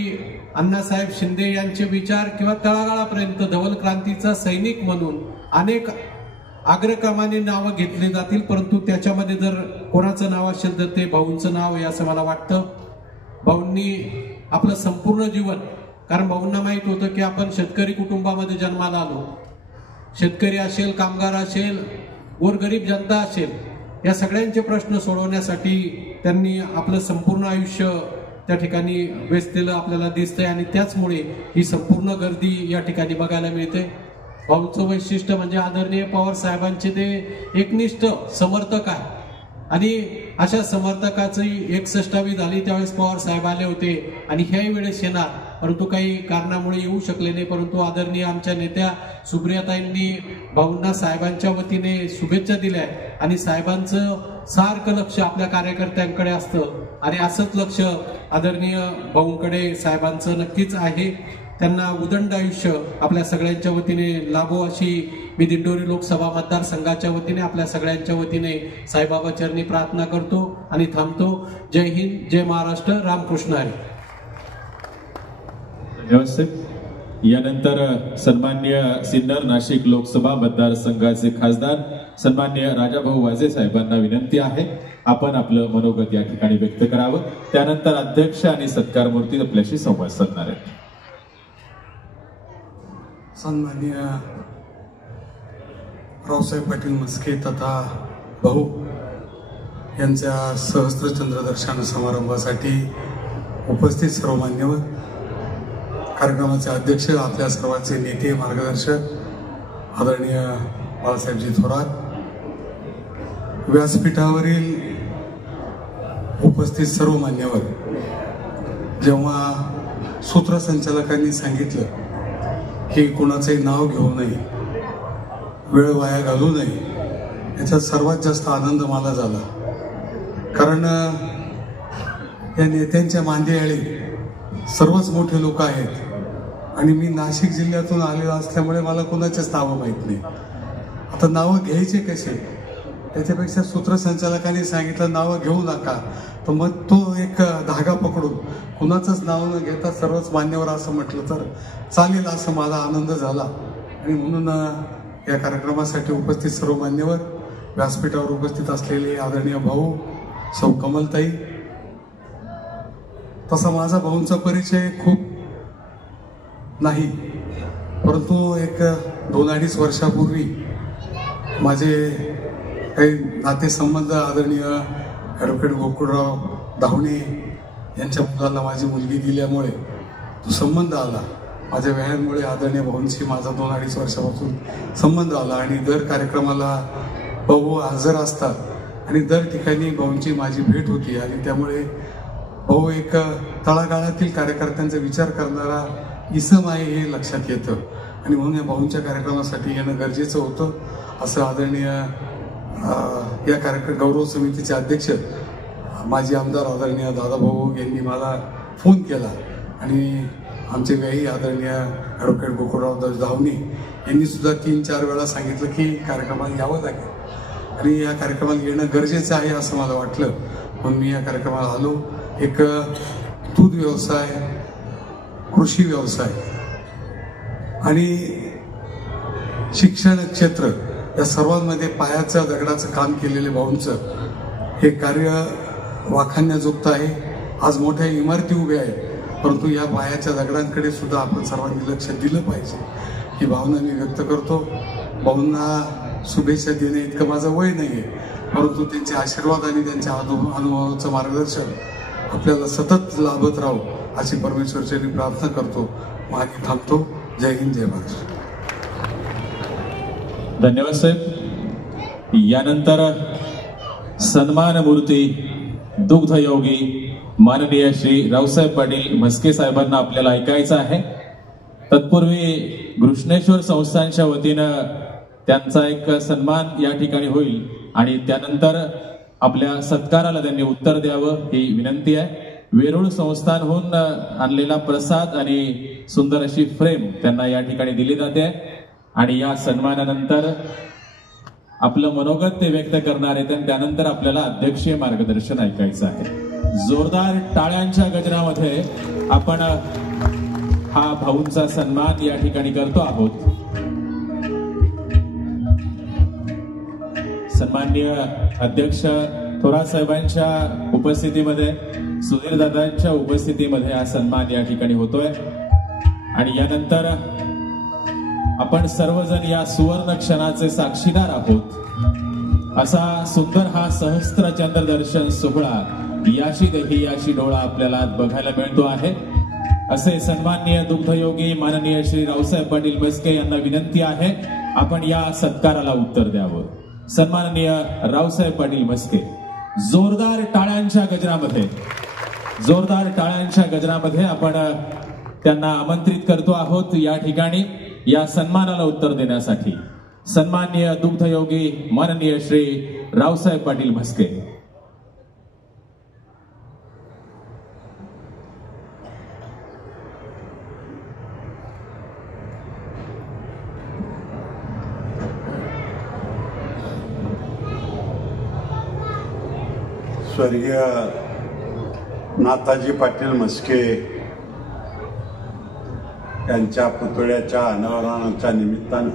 अण्णासाहेब शिंदे यांचे विचार किंवा तळागाळापर्यंत धवल क्रांतीचा सैनिक म्हणून अनेक अग्रक्रमाने नावं घेतले जातील, परंतु त्याच्यामध्ये जर कोणाचं नाव असेल तर ते भाऊंचं नाव आहे असं मला वाटतं. भाऊंनी आपलं संपूर्ण जीवन, कारण भाऊंना माहित होतं की आपण शेतकरी कुटुंबामध्ये जन्माला आलो, शेतकरी असेल, कामगार असेल, गोरगरीब जनता असेल, या सगळ्यांचे प्रश्न सोडवण्यासाठी त्यांनी आपलं संपूर्ण आयुष्य त्या ठिकाणी वेचलेलं आपल्याला दिसतंय आणि त्याचमुळे ही संपूर्ण गर्दी या ठिकाणी बघायला मिळते. भाऊंचं वैशिष्ट्य म्हणजे आदरणीय पवार साहेबांचे ते एकनिष्ठ समर्थक आहे आणि अशा समर्थकाची 61वी झाली त्यावेळेस पवार साहेब आले होते आणि ह्याही वेळेस येणार, परंतु काही कारणामुळे येऊ शकले नाही. परंतु आदरणीय आमच्या नेत्या सुप्रियाताईंनी भाऊंना साहेबांच्या वतीने शुभेच्छा दिल्या आणि साहेबांचं सारखं लक्ष आपल्या कार्यकर्त्यांकडे असतं आणि असंच लक्ष आदरणीय भाऊंकडे साहेबांचं नक्कीच आहे. त्यांना उदंड आयुष्य आपल्या सगळ्यांच्या वतीने लाभो अशी मी दिंडोरी लोकसभा मतदारसंघाच्या वतीने आपल्या सगळ्यांच्या वतीने साईबाबा चरणी प्रार्थना करतो आणि थांबतो. जय हिंद, जय महाराष्ट्र, रामकृष्ण हरी. व्यवस्थित. यानंतर सन्मान्य सिन्नर नाशिक लोकसभा मतदारसंघाचे खासदार सन्मान्य राजाभाऊ वाजे साहेबांना विनंती आहे आपण आपलं मनोगत या ठिकाणी व्यक्त करावं. त्यानंतर अध्यक्ष आणि सत्कार मूर्ती आपल्याशी संवाद साधणार आहेत. सन्मान्य रावसाहेब पाटील मस्के तथा भाऊ यांच्या सहस्त्रचंद्र दर्शन समारंभासाठी उपस्थित सर्व मान्यवर, कार्यक्रमाचे अध्यक्ष, आपल्या सर्वांचे नेते मार्गदर्शक आदरणीय बाळासाहेबजी थोरात, व्यासपीठावरील उपस्थित सर्व मान्यवर, जेव्हा सूत्रसंचालकांनी सांगितलं की कोणाचंही नाव घेऊ नये, वेळ वाया घालू नये, याच्यात सर्वात जास्त आनंद मला झाला. कारण या नेत्यांच्या मांदियाळी सर्वच मोठे लोक आहेत आणि मी नाशिक जिल्ह्यातून आलेलो असल्यामुळे मला कोणाचेच नावं माहीत नाही. आता नावं घ्यायचे कसे, त्याच्यापेक्षा सूत्रसंचालकांनी सांगितलं नावं घेऊ नका, तर मग तो एक धागा पकडून कुणाचंच नाव न घेता सर्वच मान्यवर असं म्हटलं तर चालेल, असं माझा आनंद झाला. आणि म्हणून या कार्यक्रमासाठी उपस्थित सर्व मान्यवर, व्यासपीठावर उपस्थित असलेले आदरणीय भाऊ सौ कमलताई, तसा माझा भाऊंचा परिचय खूप नाही, परंतु एक 2-2.5 वर्षापूर्वी माझे काही नातेसंबंध आदरणीय ॲडव्होकेट गोकुळराव धावणे यांच्या मुलाला माझी मुलगी दिल्यामुळे तो संबंध आला. माझ्या व्यायांमुळे आदरणीय भाऊंशी माझा 2-2.5 वर्षापासून संबंध आला आणि दर कार्यक्रमाला भाऊ हजर असतात आणि दर ठिकाणी भाऊंची माझी भेट होती. आणि त्यामुळे भाऊ एक तळागाळातील कार्यकर्त्यांचा विचार करणारा इसम आहे हे लक्षात येतं आणि म्हणून या भाऊंच्या कार्यक्रमासाठी येणं गरजेचं होतं. असं आदरणीय या कार्यक्रम गौरव समितीचे अध्यक्ष माजी आमदार आदरणीय दादाभाऊ यांनी मला फोन केला आणि आमचे व्याही आदरणीय ॲडव्होकेट गोकुळराव धावणे यांनी सुद्धा 3-4 वेळा सांगितलं की कार्यक्रमाला यावं लागेल आणि या कार्यक्रमाला येणं गरजेचं आहे असं मला वाटलं. म्हणून मी या कार्यक्रमाला आलो. एक दूध व्यवसाय, कृषी व्यवसाय आणि शिक्षण क्षेत्र या सर्वांमध्ये पायाचं दगडाचं काम केलेले भाऊंचं हे कार्य वाखाणण्याजोगतं आहे. आज मोठ्या इमारती उभ्या आहेत, परंतु या पायाच्या दगडांकडे सुद्धा आपण सर्वांनी लक्ष दिलं पाहिजे ही भावना मी व्यक्त करतो. भाऊंना शुभेच्छा देणे इतकं माझं वय नाही आहे, परंतु त्यांचे आशीर्वाद आणि त्यांच्या अनुभवाचं मार्गदर्शन आपल्याला सतत लाभत राहो अशी परमेश्वरची प्रार्थना करतो. मागे थांबतो. जय हिंद, जय महाराष्ट्र. धन्यवाद साहेब. यानंतर सन्मान मूर्ती दुग्धयोगी माननीय श्री रावसाहेब पाटील म्हस्के साहेबांना आपल्याला ऐकायचं आहे. तत्पूर्वी घृष्णेश्वर संस्थांच्या वतीनं त्यांचा एक सन्मान या ठिकाणी होईल आणि त्यानंतर आपल्या सत्काराला त्यांनी उत्तर द्यावं ही विनंती आहे. वेरूळ संस्थानहून आणलेला प्रसाद आणि सुंदर अशी फ्रेम त्यांना या ठिकाणी दिली जाते आणि या सन्मानानंतर आपलं मनोगत ते व्यक्त करणार आहेत आणि त्यानंतर आपल्याला अध्यक्षीय मार्गदर्शन ऐकायचं आहे. जोरदार टाळ्यांच्या गजरामध्ये आपण हा भाऊंचा सन्मान या ठिकाणी करतो आहोत. सन्माननीय अध्यक्ष थोरात साहेबांच्या उपस्थितीमध्ये, सुधीर दादांच्या उपस्थितीमध्ये हा सन्मान या ठिकाणी होतोय आणि यानंतर आपण सर्वजण या सुवर्ण क्षणाचे साक्षीदार आहोत. असा सुंदर हा सहस्त्र चंद्र दर्शन सोहळा याशी देही याशी डोळा आपल्याला बघायला मिळतो आहे. असे सन्माननीय दुग्धयोगी माननीय श्री रावसाहेब पाटील म्हस्के यांना विनंती आहे आपण या सत्काराला उत्तर द्यावं. सन्माननीय रावसाहेब पाटील म्हस्के जोरदार टाळ्यांच्या गजरामध्ये आपण त्यांना आमंत्रित करतो आहोत या ठिकाणी या सन्मानाला उत्तर देण्यासाठी. सन्माननीय दुग्धयोगी माननीय श्री रावसाहेब पाटील म्हस्के. स्वर्गीय नाथाजी पाटील म्हस्के यांच्या पुतळ्याच्या अनावरणाच्या निमित्तानं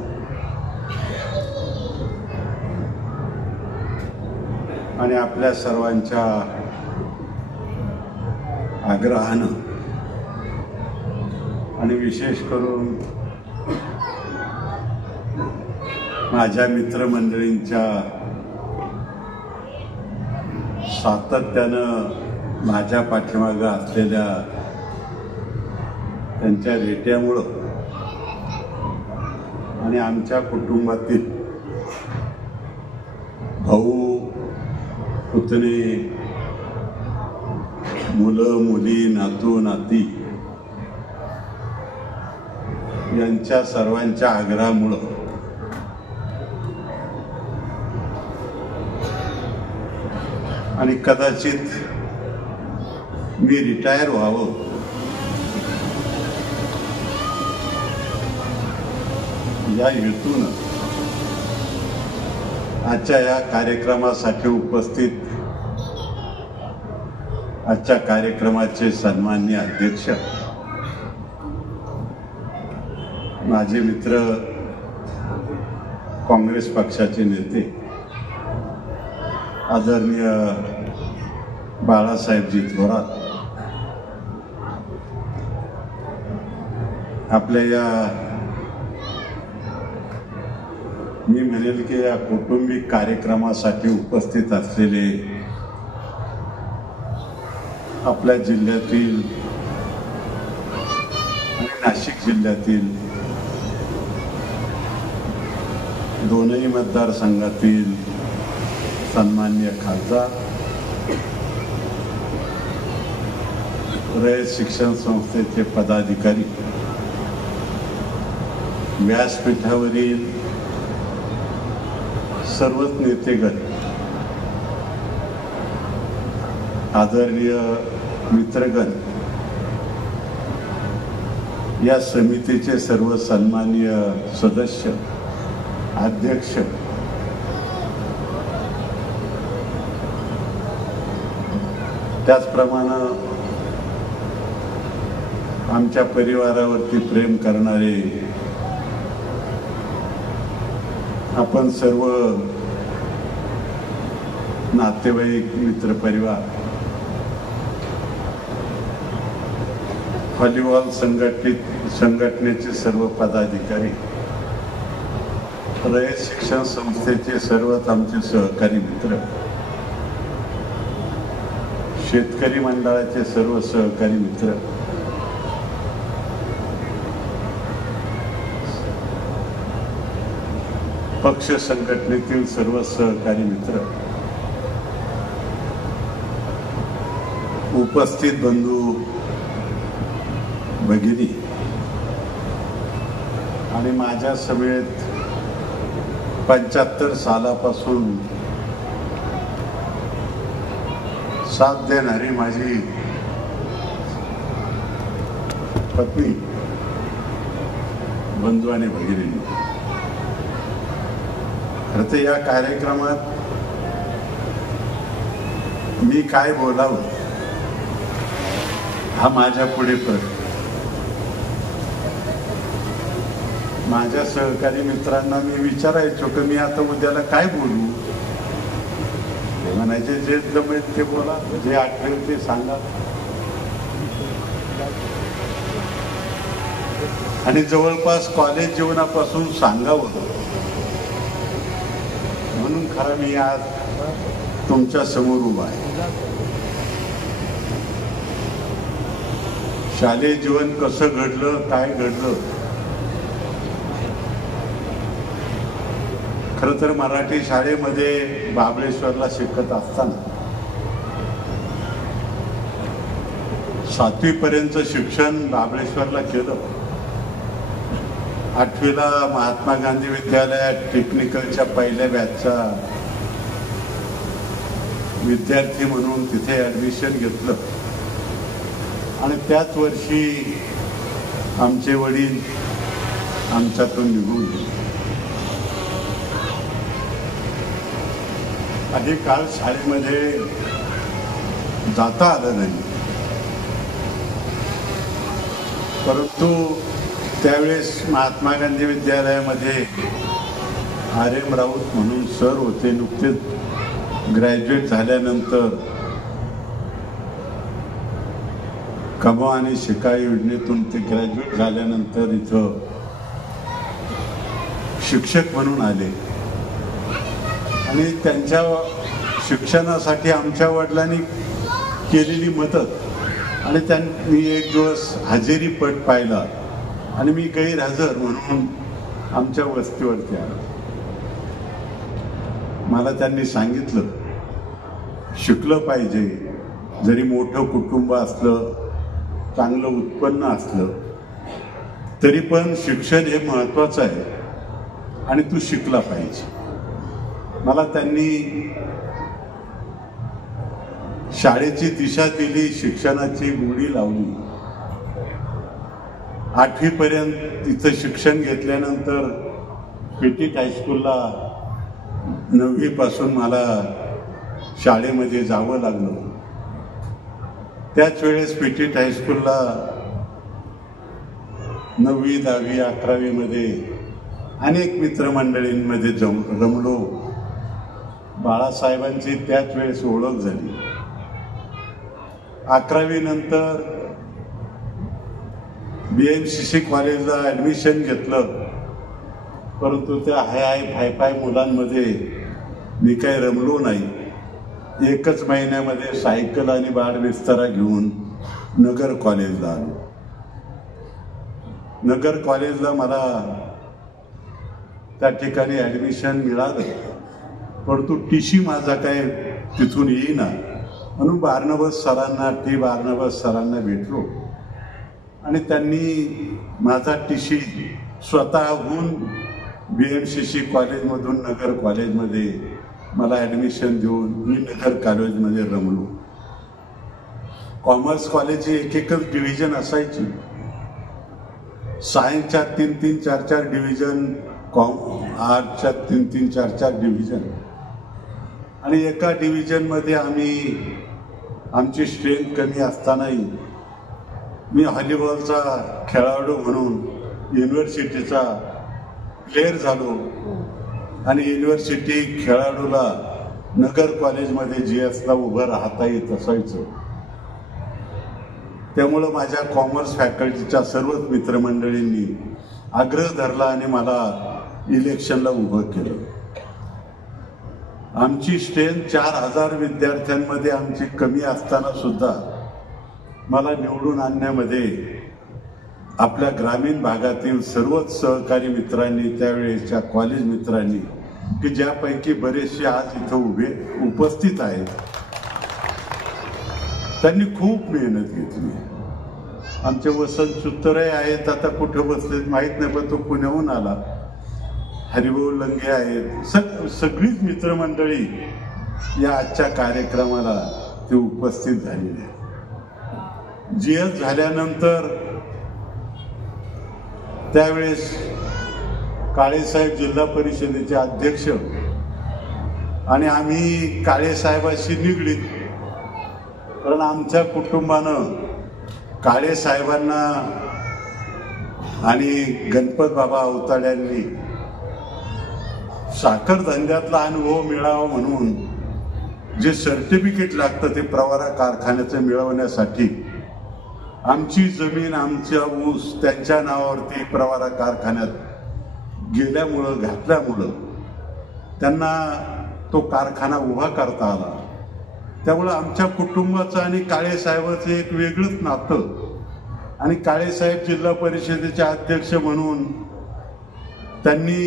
आणि आपल्या सर्वांच्या आग्रहानं आणि विशेष करून माझ्या मित्रमंडळींच्या सातत्यानं माझ्या पाठीमागं असलेल्या त्यांच्या रेट्यामुळं आणि आमच्या कुटुंबातील भाऊ पुतणे मुलं मुली नातू नाती यांच्या सर्वांच्या आग्रहामुळं आणि कदाचित मी रिटायर व्हावं या हेतून आजच्या या कार्यक्रमासाठी उपस्थित आजच्या कार्यक्रमाचे सन्माननीय अध्यक्ष माझे मित्र काँग्रेस पक्षाचे नेते आदरणीय बाळासाहेबजी थोरात, आपल्या या मी म्हणेल की या कौटुंबिक कार्यक्रमासाठी उपस्थित असलेले आपल्या जिल्ह्यातील आणि नाशिक जिल्ह्यातील दोनही मतदारसंघातील सन्माननीय खासदार, रयत शिक्षण संस्थेचे पदाधिकारी, व्यासपीठावरील सर्वच नेतेगण, आदरणीय मित्रगण, या समितीचे सर्व सन्माननीय सदस्य, अध्यक्ष, त्याचप्रमाणे आमच्या परिवारावरती प्रेम करणारे आपण सर्व नातेवाईक, मित्रपरिवार, व्हॉलीबॉल संघटनेचे सर्व पदाधिकारी, रयत शिक्षण संस्थेचे सर्वच आमचे सहकारी मित्र, शेतकरी मंडळाचे सर्व सहकारी मित्र, पक्ष संघटनेतील सर्व सहकारी मित्र, उपस्थित बंधू भगिनी आणि माझ्या समेत 75 सालापासून साथ देणारी माझी पत्नी, बंधू आणि भगिनी, खरं तर या कार्यक्रमात मी काय बोलावं हा माझ्या पुढे प्रश्न. माझ्या सहकारी मित्रांना मी विचारायचो की मी आता उद्याला काय बोलू, म्हणायचे जे जमेल ते बोला, जे आठवेल ते सांगा. आणि जवळपास कॉलेज जीवनापासून सांगावं म्हणून खरं मी आज तुमच्या समोर उभा आहे. शालेय जीवन कसं घडलं, काय घडलं, खरं तर मराठी शाळेमध्ये महाबळेश्वरला शिकत असताना 7वी पर्यंत शिक्षण महाबळेश्वरला केलं. 8वीला महात्मा गांधी विद्यालयात टेक्निकलच्या पहिल्या बॅचचा विद्यार्थी म्हणून तिथे ऍडमिशन घेतलं आणि त्याच वर्षी आमचे वडील आमच्यातून निघून गेले. काही काळ शाळेमध्ये जाता आलं नाही, परंतु त्यावेळेस महात्मा गांधी विद्यालयामध्ये RM राऊत म्हणून सर होते. नुकतेच ग्रॅज्युएट झाल्यानंतर कमवा आणि शिका योजनेतून ते ग्रॅज्युएट झाल्यानंतर इथं शिक्षक म्हणून आले आणि त्यांच्या शिक्षणासाठी आमच्या वडिलांनी केलेली मदत आणि त्यांनी एक दिवस हजेरी पट पाहिला आणि मी गैरहजर म्हणून आमच्या वस्तीवरती आलो. मला त्यांनी सांगितलं शिकलं पाहिजे, जरी मोठं कुटुंब असलं, चांगलं उत्पन्न असलं तरी पण शिक्षण हे महत्वाचं आहे आणि तू शिकला पाहिजे. मला त्यांनी शाळेची दिशा दिली, शिक्षणाची गोडी लावली. 8वी पर्यंत तिथं शिक्षण घेतल्यानंतर पेटीट हायस्कूलला 9वी पासून मला शाळेमध्ये जावं लागलं. त्याच वेळेस पेटीट हायस्कूलला 9वी, 10वी, 11वी मध्ये अनेक मित्रमंडळींमध्ये रमलो. बाळासाहेबांची त्याच वेळेस ओळख झाली. 11वी नंतर BMCC कॉलेजला ऍडमिशन घेतलं, परंतु त्या हाय मुलांमध्ये मी काही रमलो नाही. 1च महिन्यामध्ये सायकल आणि बाळविस्तारा घेऊन नगर कॉलेजला आलो. नगर कॉलेजला मला त्या ठिकाणी ऍडमिशन मिळालं, परंतु TC माझा काय तिथून येईना. म्हणून बार्नबस सरांना भेटलो आणि त्यांनी माझा TC स्वतःहून BMCC कॉलेजमधून नगर कॉलेजमध्ये मला ऍडमिशन देऊन मी नगर कॉलेजमध्ये रमलो. कॉमर्स कॉलेजची एकच डिव्हिजन असायची. सायन्सच्या 3-3, 4-4 डिव्हिजन, आर्टच्या 3-3, 4-4 डिव्हिजन आणि एका डिव्हिजनमध्ये आमची स्ट्रेंथ कमी असतानाही मी व्हॉलीबॉलचा खेळाडू म्हणून युनिव्हर्सिटीचा प्लेअर झालो आणि युनिव्हर्सिटी खेळाडूला नगर कॉलेजमध्ये GSला उभं राहता येत असायचं. त्यामुळं माझ्या कॉमर्स फॅकल्टीच्या सर्वच मित्रमंडळींनी आग्रह धरला आणि मला इलेक्शनला उभं केलं. आमची स्ट्रेंथ 4000 विद्यार्थ्यांमध्ये आमची कमी असताना सुद्धा मला निवडून आणण्यामध्ये आपल्या ग्रामीण भागातील सर्वच सहकारी मित्रांनी, त्यावेळेच्या कॉलेज मित्रांनी, की ज्यापैकी बरेचसे आज इथं उपस्थित आहेत, त्यांनी खूप मेहनत घेतली. आमचे वसंत चुत्तरे आहेत, आता कुठे बसलेत माहीत नाही, पण तो पुण्याहून आला. हरिभाऊ लंगे आहेत, सगळीच मित्रमंडळी या आजच्या कार्यक्रमाला ते उपस्थित झालेले आहेत. GS झाल्यानंतर त्यावेळेस काळेसाहेब जिल्हा परिषदेचे अध्यक्ष आणि आम्ही काळेसाहेबाशी निगडीत, कारण आमच्या कुटुंबानं काळेसाहेबांना आणि गणपत बाबा अवताड्यांनी साखर धंद्यातला अनुभव मिळावा म्हणून जे सर्टिफिकेट लागतं ते प्रवारा कारखान्याचं मिळवण्यासाठी आमची जमीन, आमचा ऊस त्यांच्या नावावरती प्रवारा कारखान्यात गेल्यामुळं, घातल्यामुळं त्यांना तो कारखाना उभा करता आला. त्यामुळं आमच्या कुटुंबाचं आणि काळेसाहेबाचं एक वेगळंच नातं. आणि काळेसाहेब जिल्हा परिषदेचे अध्यक्ष म्हणून त्यांनी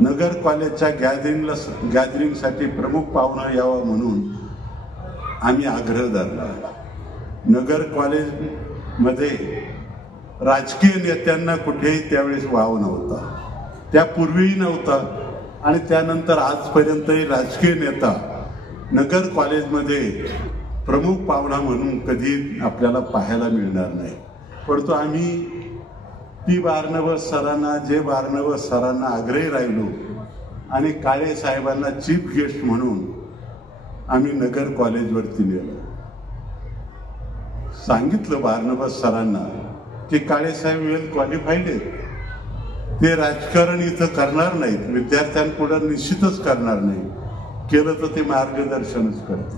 नगर कॉलेजच्या गॅदरिंगसाठी प्रमुख पाहुणा यावं म्हणून आम्ही आग्रह धरला. नगर कॉलेजमध्ये राजकीय नेत्यांना कुठेही त्यावेळेस वाव नव्हता, त्यापूर्वीही नव्हता आणि त्यानंतर आजपर्यंतही राजकीय नेता नगर कॉलेजमध्ये प्रमुख पाहुणा म्हणून कधी आपल्याला पाहायला मिळणार नाही. परंतु आम्ही बार्नबस सरांना आग्रही राहिलो आणि काळे साहेबांना चीफ गेस्ट म्हणून आम्ही नगर कॉलेजवरती नेलो. सांगितलं बार्नबास सरांना की काळेसाहेब वेल क्वालिफाईड आहेत, ते राजकारण इथं करणार नाहीत, विद्यार्थ्यांपुढे निश्चितच करणार नाही, केलं तर ते मार्गदर्शनच करते.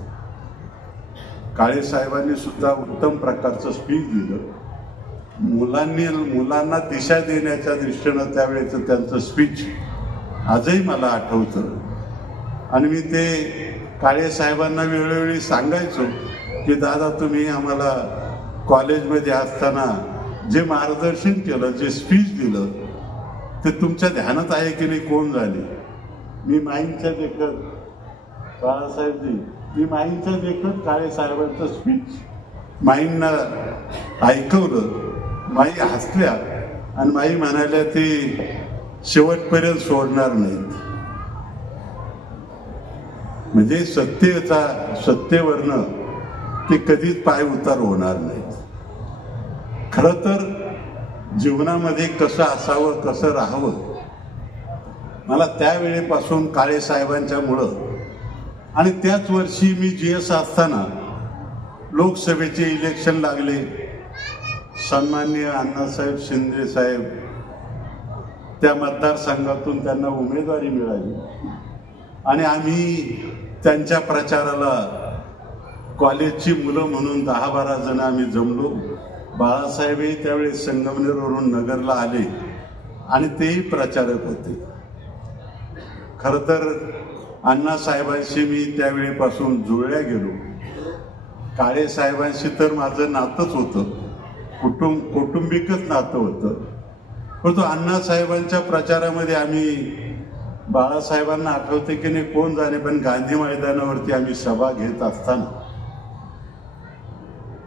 काळेसाहेबांनी सुद्धा उत्तम प्रकारचं स्पीच दिलं. मुलांना दिशा देण्याच्या दृष्टीनं त्यावेळेचं त्यांचं स्पीच आजही मला आठवतं. आणि मी ते काळेसाहेबांना वेळोवेळी सांगायचो की दादा, तुम्ही आम्हाला कॉलेजमध्ये असताना जे मार्गदर्शन केलं, जे स्पीच दिलं, ते तुमच्या ध्यानात आहे की नाही? कोण झाले? मी माईंच्या देखत बाळासाहेबजी, मी माईंच्या देखत काळेसाहेबांचं स्पीच माईंना ऐकवलं. माई हसल्या आणि माई म्हणाल्या ते शेवटपर्यंत सोडणार नाहीत. म्हणजे सत्तेवरनं ते कधीच पाय उतार होणार नाहीत. खरं तर जीवनामध्ये कसं असावं, कसं राहावं, मला त्यावेळेपासून काळेसाहेबांच्या मुळं. आणि त्याच वर्षी मी GS असताना लोकसभेचे इलेक्शन लागले. सन्माननीय अण्णासाहेब शिंदे साहेब त्या मतदारसंघातून त्यांना उमेदवारी मिळाली आणि आम्ही त्यांच्या प्रचाराला कॉलेजची मुलं म्हणून 10-12 जण आम्ही जमलो. बाळासाहेबही त्यावेळेस संगमनेरवरून नगरला आले आणि तेही प्रचारक होते. खर तर अण्णासाहेबांशी मी त्यावेळेपासून जुळल्या गेलो. काळेसाहेबांशी तर माझं नातंच होतं, कौटुंबिकच नातं होतं. परंतु अण्णासाहेबांच्या प्रचारामध्ये आम्ही बाळासाहेबांना आठवते की नाही कोण जाणे, पण गांधी मैदानावरती आम्ही सभा घेत असताना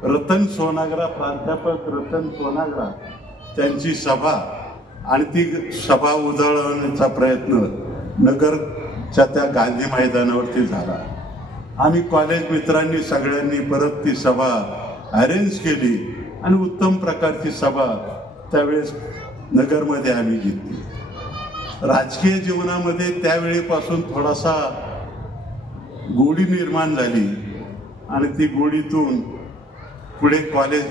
रतन सोनाग्रा, प्राध्यापक रतन सोनाग्रा त्यांची सभा, आणि ती सभा उधळवण्याचा प्रयत्न नगरच्या त्या गांधी मैदानावरती झाला. आम्ही कॉलेज मित्रांनी सगळ्यांनी परत ती सभा अरेंज केली आणि उत्तम प्रकारची सभा त्यावेळेस नगरमध्ये आम्ही घेतली. राजकीय जीवनामध्ये त्यावेळेपासून थोडासा गोडी निर्माण झाली आणि ती गोडीतून पुढे कॉलेज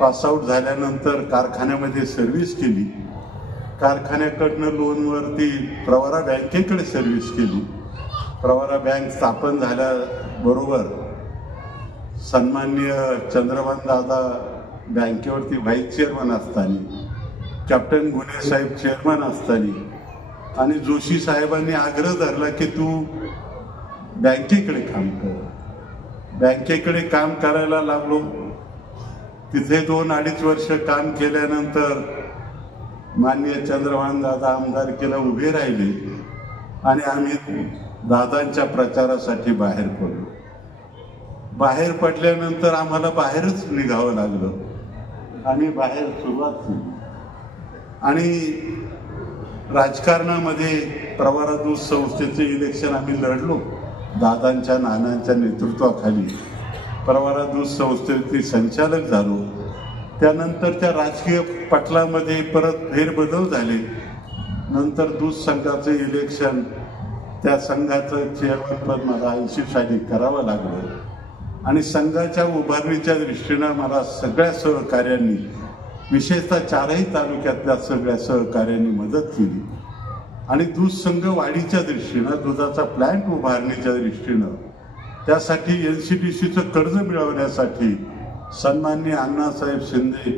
पास आउट झाल्यानंतर कारखान्यामध्ये सर्व्हिस केली. कारखान्याकडनं लोनवरती प्रवरा बँकेकडे सर्व्हिस केली. प्रवरा बँक स्थापन झाल्याबरोबर सन्माननीय चंद्रभान दादा बँकेवरती व्हाईस चेअरमन असताना, कॅप्टन गुन्हे साहेब चेअरमन असताना, आणि जोशी साहेबांनी आग्रह धरला की तू बँकेकडे काम कर. बँकेकडे काम करायला लागलो. तिथे 2-2.5 वर्ष काम केल्यानंतर माननीय चंद्रभान दादा आमदारकीला उभे राहिले आणि आम्ही दादांच्या प्रचारासाठी बाहेर पडलो. बाहेर पडल्यानंतर आम्हाला बाहेरच निघावं लागलं. आम्ही बाहेर सुरुवात केली आणि राजकारणामध्ये प्रवरा दूध संस्थेचे इलेक्शन आम्ही लढलो. दादांच्या नानांच्या नेतृत्वाखाली प्रवरा दूध संस्थेचे संचालक झालो. त्यानंतरच्या राजकीय पटलामध्ये परत फेरबदल झाले. नंतर दूध संघाचं इलेक्शन, त्या संघाचं चेअरमनपद मला 80 साली करावं लागलं आणि संघाच्या उभारणीच्या दृष्टीनं मला सगळ्या सहकार्यांनी, विशेषतः 4ही तालुक्यातल्या सगळ्या सहकार्यांनी मदत केली आणि दूध संघ वाढीच्या दृष्टीनं, दुधाचा प्लॅन्ट उभारणीच्या दृष्टीनं, त्यासाठी NCDCचं कर्ज मिळवण्यासाठी सन्माननीय अण्णासाहेब शिंदे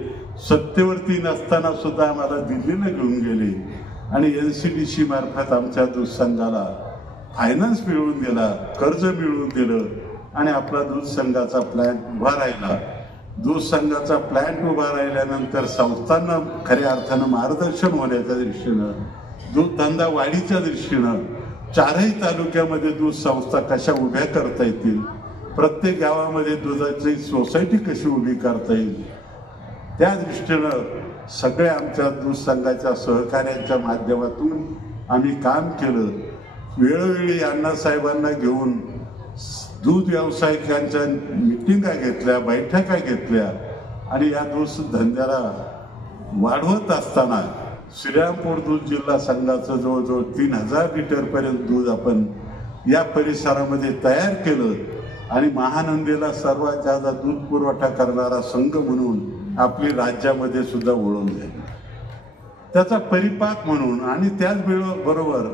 सत्तेवरती नसताना सुद्धा आम्हाला दिल्लीला घेऊन गेले आणि NCDC मार्फत आमच्या दूध संघाला फायनान्स मिळवून दिला, कर्ज मिळवून दिलं आणि आपला दूध संघाचा प्लॅन्ट उभा राहिला. दूध संघाचा प्लॅन्ट उभा राहिल्यानंतर संस्थांना खऱ्या अर्थानं मार्गदर्शन होण्याच्या दृष्टीनं, दूध धंदा वाढीच्या दृष्टीनं 4ही तालुक्यामध्ये दूध संस्था कशा उभ्या करता येतील, प्रत्येक गावामध्ये दुधाची सोसायटी कशी उभी करता येईल, त्या दृष्टीनं सगळ्या आमच्या दूध संघाच्या सहकार्यांच्या माध्यमातून आम्ही काम केलं. वेळोवेळी अण्णासाहेबांना घेऊन दूध व्यावसायिकांच्या मिटिंगा घेतल्या, बैठका घेतल्या आणि या दूध धंद्याला वाढवत असताना श्रीरामपूर दूध जिल्हा संघाचं जवळजवळ 3000 लिटर पर्यंत दूध आपण या परिसरामध्ये तयार केलं आणि महानंदीला सर्वात जास्त दूध पुरवठा करणारा संघ म्हणून आपली राज्यामध्ये सुद्धा ओळख आहे. त्याचा परिपाक म्हणून आणि त्याचबरोबर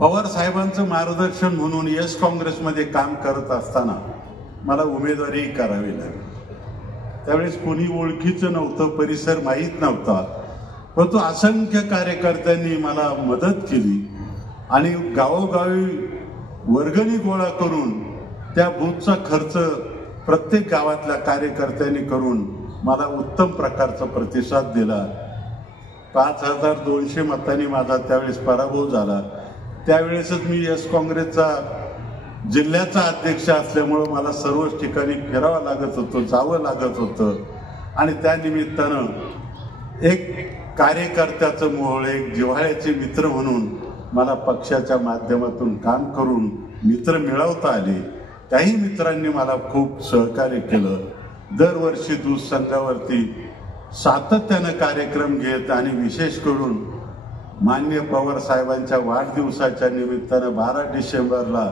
पवार साहेबांचं मार्गदर्शन म्हणून यश काँग्रेसमध्ये काम करत असताना मला उमेदवारी करावी लागली. त्यावेळेस कोणी ओळखीचं नव्हतं, परिसर माहीत नव्हता, परंतु असंख्य कार्यकर्त्यांनी मला मदत केली आणि गावोगावी वर्गणी गोळा करून त्या बूथचा खर्च प्रत्येक गावातल्या कार्यकर्त्यांनी करून मला उत्तम प्रकारचा प्रतिसाद दिला. 5200 मतांनी माझा त्यावेळेस पराभव झाला. त्यावेळेसच मी यश काँग्रेसचा जिल्ह्याचा अध्यक्ष असल्यामुळं मला सर्वच ठिकाणी फिरावं लागत होतं, जावं लागत होतं आणि त्या निमित्तानं एक कार्यकर्त्याचं मोहळ, एक जिव्हाळ्याचे मित्र म्हणून मला पक्षाच्या माध्यमातून काम करून मित्र मिळवता आले. त्याही मित्रांनी मला खूप सहकार्य केलं. दरवर्षी दूध संघावरती सातत्यानं कार्यक्रम घेत आणि विशेष करून माननीय पवार साहेबांच्या वाढदिवसाच्या निमित्तानं 12 डिसेंबरला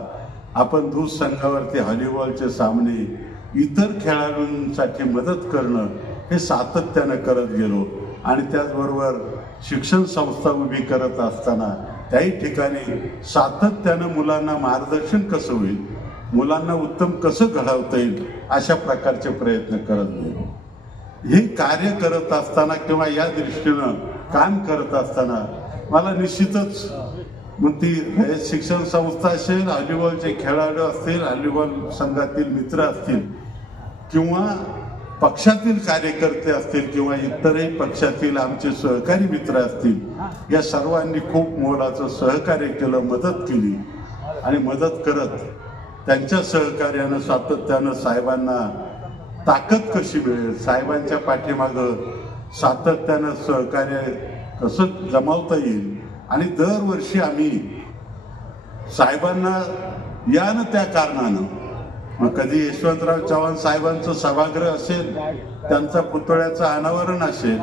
आपण दूध संघावरती व्हॉलीबॉलचे सामने, इतर खेळाडूंसाठी मदत करणं हे सातत्यानं करत गेलो. आणि त्याचबरोबर शिक्षण संस्था उभी करत असताना त्याही ठिकाणी सातत्यानं मुलांना मार्गदर्शन कसं होईल, मुलांना उत्तम कसं घडवता येईल अशा प्रकारचे प्रयत्न करत गेलो. हे कार्य करत असताना किंवा या दृष्टीनं काम करत असताना मला निश्चितच मग ती शिक्षण संस्था असेल, व्हॉलीबॉलचे खेळाडू असतील, व्हॉलीबॉल संघातील मित्र असतील किंवा पक्षातील कार्यकर्ते असतील किंवा इतरही पक्षातील आमचे सहकारी मित्र असतील, या सर्वांनी खूप मोलाचं सहकार्य केलं, मदत केली आणि मदत करत त्यांच्या सहकार्यानं सातत्यानं साहेबांना ताकद कशी मिळेल, साहेबांच्या पाठीमागं सातत्यानं सहकार्य कसं जमावता येईल. आणि दरवर्षी आम्ही साहेबांना या न त्या कारणानं, मग कधी यशवंतराव चव्हाण साहेबांचं सभागृह असेल, त्यांचा पुतळ्याचं अनावरण असेल,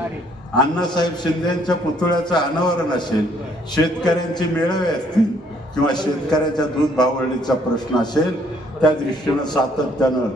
अण्णासाहेब शिंदेच्या पुतळ्याचं अनावरण असेल, शेतकऱ्यांचे मेळावे असतील किंवा शेतकऱ्याच्या दूध भाववाढीचा प्रश्न असेल, त्या दृष्टीनं सातत्यानं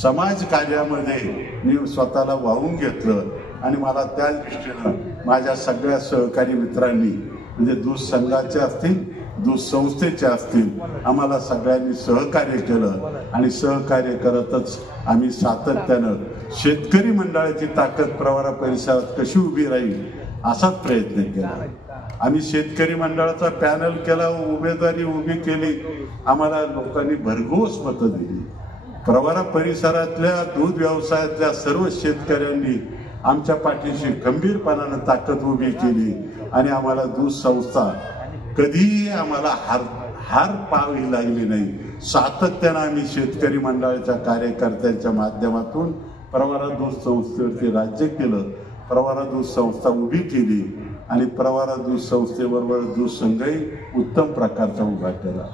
समाज कार्यामध्ये मी स्वतःला वाहून घेतलं. आणि मला त्या दृष्टीनं माझ्या सगळ्या सहकारी मित्रांनी, म्हणजे दूध संघाचे असतील, दूध संस्थेचे असतील, आम्हाला सगळ्यांनी सहकार्य केलं आणि सहकार्य करतच आम्ही सातत्यानं शेतकरी मंडळाची ताकद प्रवरा परिसरात कशी उभी राहील असाच प्रयत्न केला. आम्ही शेतकरी मंडळाचा पॅनल केला, उमेदवारी उभी केली, आम्हाला लोकांनी भरघोस मतं दिली. प्रवरा परिसरातल्या दूध व्यवसायातल्या सर्व शेतकऱ्यांनी आमच्या पाठीशी गंभीरपणानं ताकद उभी केली आणि आम्हाला दूध संस्था कधीही आम्हाला हार पाहावी लागली नाही. सातत्यानं आम्ही शेतकरी मंडळाच्या कार्यकर्त्यांच्या माध्यमातून प्रवरा दूध संस्थेवरती राज्य केलं, प्रवरा दूध संस्था उभी केली आणि प्रवरा दूध संस्थेबरोबर दूध संघही उत्तम प्रकारचा उभा केला.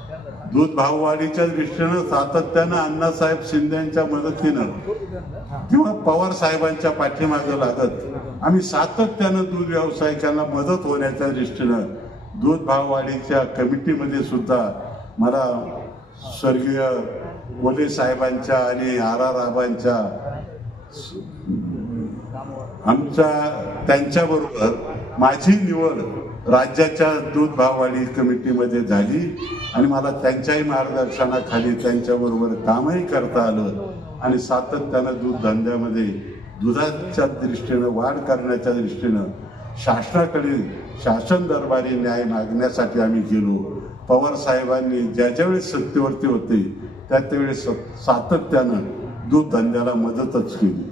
दूध भाववाढीच्या दृष्टीनं सातत्यानं अण्णासाहेब शिंदेच्या मदतीनं किंवा पवार साहेबांच्या पाठीमागे लागत आम्ही सातत्यानं दूध व्यावसायिकांना मदत होण्याच्या दृष्टीनं दूध भाववाढीच्या कमिटीमध्ये सुद्धा मला स्वर्गीय मोले साहेबांच्या आणि RR आबांच्या त्यांच्याबरोबर माझी निवड राज्याच्या दूध भाववाढी कमिटीमध्ये झाली आणि मला त्यांच्याही मार्गदर्शनाखाली त्यांच्याबरोबर कामही करता आलं आणि सातत्यानं दूध धंद्यामध्ये दुधाच्या दृष्टीनं वाढ करण्याच्या दृष्टीनं शासनाकडे शासन दरबारी न्याय मागण्यासाठी आम्ही गेलो. पवार साहेबांनी ज्या वेळेस सत्तेवरती होते त्यावेळेस सातत्यानं दूध धंद्याला मदतच केली.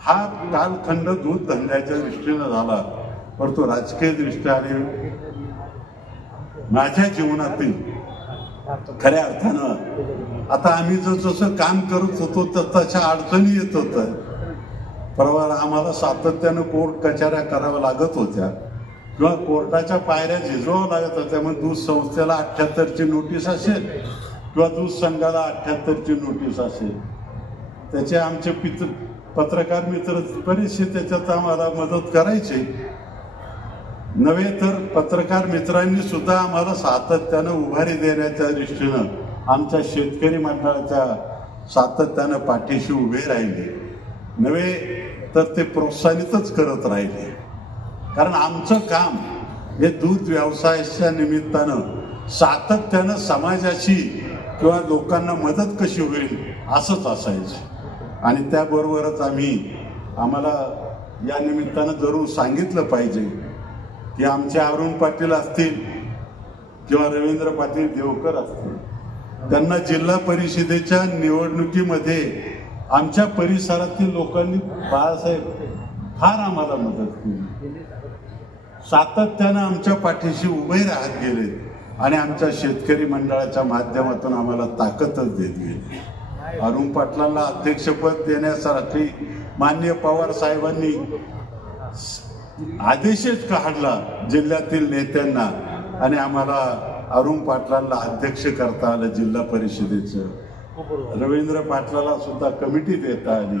हा कालखंड दूध धंद्याच्या दृष्टीनं झाला, परंतु राजकीय दृष्ट्या आणि माझ्या जीवनातील खऱ्या अर्थानं आता आम्ही जसं काम करत होतो तर तशा अडचणी येत होत्या. परवा आम्हाला सातत्यानं कोर्ट कचऱ्या कराव्या लागत होत्या किंवा कोर्टाच्या पायऱ्या झिजवाव्या लागत होत्या. मग दूध संस्थेला 78ची नोटीस असेल किंवा दूध संघाला 78ची नोटीस असेल, त्याचे आमचे पत्रकार मित्र बरेचसे त्याच्यात आम्हाला मदत करायचे. नव्हे तर पत्रकार मित्रांनी सुद्धा आम्हाला सातत्यानं उभारी देण्याच्या दृष्टीनं आमच्या शेतकरी मंडळाच्या सातत्यानं पाठीशी उभे राहिले, नव्हे तर ते प्रोत्साहितच करत राहिले. कारण आमचं काम हे दूध व्यवसायाच्या निमित्तानं सातत्यानं समाजाची किंवा लोकांना मदत कशी होईल असंच असायचं. आणि त्याबरोबरच आम्हाला या निमित्तानं जरूर सांगितलं पाहिजे की आमचे अरुण पाटील असतील किंवा रवींद्र पाटील देवकर असतील, त्यांना जिल्हा परिषदेच्या निवडणुकीमध्ये आमच्या परिसरातील लोकांनी बाळासाहेब फार आम्हाला मदत केली. सातत्यानं आमच्या पाठीशी उभे राहत गेले आणि आमच्या शेतकरी मंडळाच्या माध्यमातून आम्हाला ताकदच देत गेली. अरुण पाटलांना अध्यक्षपद देण्यासाठी माननीय पवार साहेबांनी आदेशच काढला जिल्ह्यातील नेत्यांना आणि आम्हाला अरुण पाटलांना अध्यक्ष करता आलं जिल्हा परिषदेचं. रवींद्र पाटलाला सुद्धा कमिटी देता आली.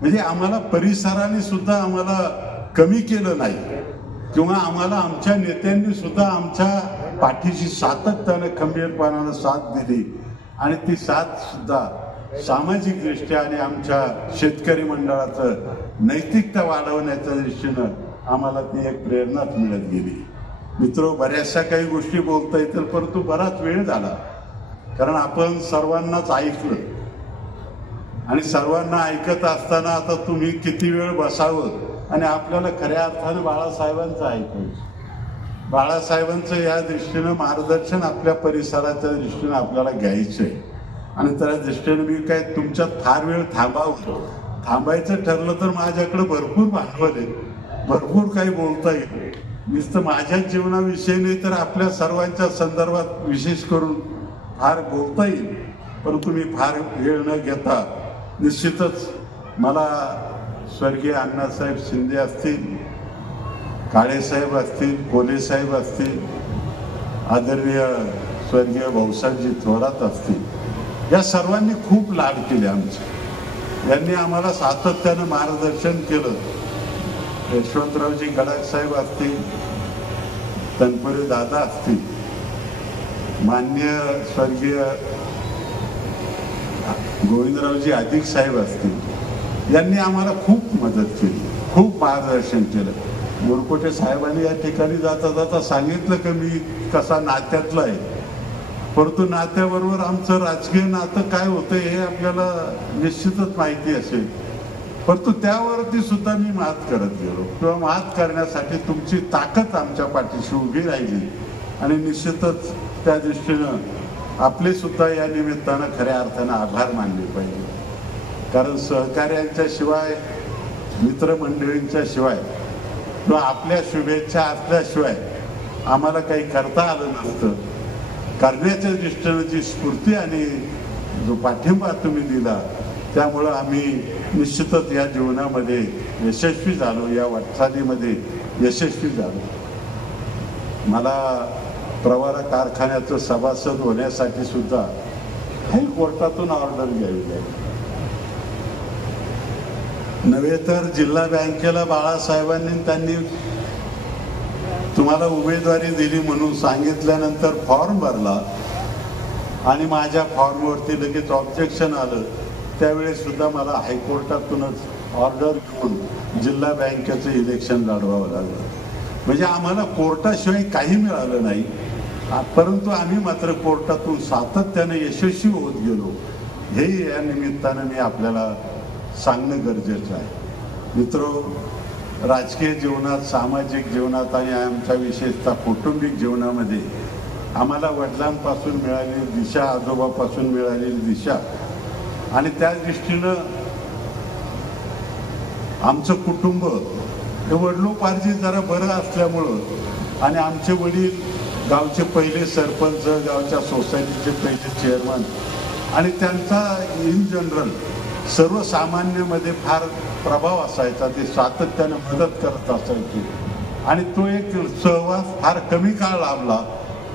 म्हणजे आम्हाला परिसराने सुद्धा आम्हाला कमी केलं नाही किंवा आम्हाला आमच्या नेत्यांनी सुद्धा आमच्या पाठीशी सातत्यानं खंबीरपणानं साथ दिली आणि ती साथ सुद्धा सामाजिक दृष्ट्या आणि आमच्या शेतकरी मंडळाचं नैतिकता वाढवण्याच्या दृष्टीनं आम्हाला ती एक प्रेरणाच मिळत गेली. मित्र, बऱ्याचशा काही गोष्टी बोलता येतील, परंतु बराच वेळ झाला कारण आपण सर्वांनाच ऐकलं आणि सर्वांना ऐकत असताना आता तुम्ही किती वेळ बसावं आणि आपल्याला खऱ्या अर्थानं बाळासाहेबांचं ऐकायचं. बाळासाहेबांचं या दृष्टीनं मार्गदर्शन आपल्या परिसराच्या दृष्टीनं आपल्याला घ्यायचंय आणि त्या दृष्टीने मी काय तुमच्यात फार वेळ थांबायचं ठरलं तर माझ्याकडे भरपूर भांडवल आहे, भरपूर काही बोलता येईल. नुसतं माझ्या जीवनाविषयी नाही तर आपल्या सर्वांच्या संदर्भात विशेष करून फार बोलता येईल, परंतु मी फार वेळ न घेता निश्चितच मला स्वर्गीय अण्णासाहेब शिंदे असतील, काळेसाहेब असतील, कोलेसाहेब असतील, आदरणीय स्वर्गीय भाऊसाहेबजी थोरात असतील, या सर्वांनी खूप लाड केले आमचे. यांनी आम्हाला सातत्यानं मार्गदर्शन केलं. यशवंतरावजी गडाख साहेब असतील, तनपुरे दादा असतील, माननीय स्वर्गीय गोविंदरावजी अधिक साहेब असतील, यांनी आम्हाला खूप मदत केली, खूप मार्गदर्शन केलं. मुरकुटे साहेबांनी या ठिकाणी जाता जाता सांगितलं की मी कसा नात्यातला आहे, परंतु नात्याबरोबर आमचं राजकीय नातं काय होतं हे आपल्याला निश्चितच माहिती असेल, परंतु त्यावरती सुद्धा मी मात करत गेलो किंवा मात करण्यासाठी तुमची ताकद आमच्या पाठीशी उभी राहिली आणि निश्चितच त्या दृष्टीनं आपले सुद्धा या निमित्तानं खऱ्या अर्थानं आभार मानले पाहिजे. कारण सहकार्यांच्या शिवाय, मित्रमंडळींच्या शिवाय किंवा आपल्या शुभेच्छा असल्याशिवाय आम्हाला काही करता आलं नसतं. करण्याच्या दृष्टीनं जी स्फूर्ती आणि जो पाठिंबा तुम्ही दिला त्यामुळं आम्ही निश्चितच या जीवनामध्ये यशस्वी झालो, या वाटचालीमध्ये यशस्वी झालो. मला प्रवारा कारखान्याचं सभासद होण्यासाठी सुद्धा हायकोर्टातून ऑर्डर घ्यावी लागली, नव्हे तर जिल्हा बँकेला बाळासाहेबांनी त्यांनी तुम्हाला उमेदवारी दिली म्हणून सांगितल्यानंतर फॉर्म भरला आणि माझ्या फॉर्मवरती लगेच ऑब्जेक्शन आलं. त्यावेळेस सुद्धा मला हायकोर्टातूनच ऑर्डर घेऊन जिल्हा बँकेचं इलेक्शन लढवावं लागलं. म्हणजे आम्हाला कोर्टाशिवाय काही मिळालं नाही, परंतु आम्ही मात्र कोर्टातून सातत्यानं यशस्वी होत गेलो. हे या निमित्तानं मी आपल्याला सांगणं गरजेचं आहे. मित्रो, राजकीय जीवनात, सामाजिक जीवनात आणि आमच्या विशेषतः कौटुंबिक जीवनामध्ये आम्हाला वडिलांपासून मिळालेली दिशा, आजोबापासून मिळालेली दिशा आणि त्या दृष्टीनं आमचं कुटुंब हे वडिलोपार्जित जरा बरं असल्यामुळं आणि आमचे वडील गावचे पहिले सरपंच, गावच्या सोसायटीचे पहिले चेअरमन आणि त्यांचा इन जनरल सर्वसामान्यामध्ये फार प्रभाव असायचा. ते सातत्यानं मदत करत असायचे आणि तो एक सहवास फार कमी काळ लाभला,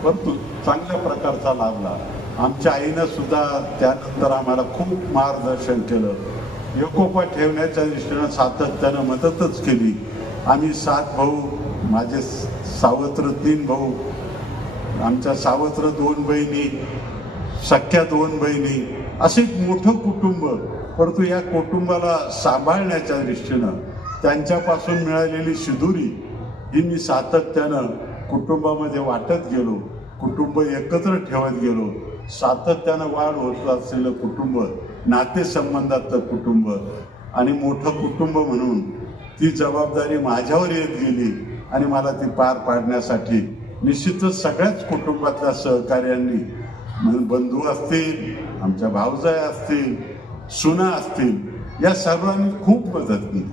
परंतु चांगल्या प्रकारचा लाभला. आमच्या आईनं सुद्धा त्यानंतर आम्हाला खूप मार्गदर्शन केलं, एकोपा ठेवण्याच्या दृष्टीनं सातत्यानं मदतच केली. आम्ही 7 भाऊ, माझे सावत्र 3 भाऊ, आमच्या सावत्र 2 बहिणी, सख्या 2 बहिणी, असं एक मोठं कुटुंब. परंतु या कुटुंबाला सांभाळण्याच्या दृष्टीनं त्यांच्यापासून मिळालेली शिदुरी ही मी सातत्यानं कुटुंबामध्ये वाटत गेलो, कुटुंब एकत्र ठेवत गेलो. सातत्यानं वाढ होत असलेलं कुटुंब, नातेसंबंधातलं कुटुंब आणि मोठं कुटुंब म्हणून ती जबाबदारी माझ्यावर येत गेली आणि मला ती पार पाडण्यासाठी निश्चितच सगळ्याच कुटुंबातल्या सहकार्यांनी, बंधू असतील, आमच्या भावजाई असतील, सुना असतील, या सर्वांनी खूप मदत केली.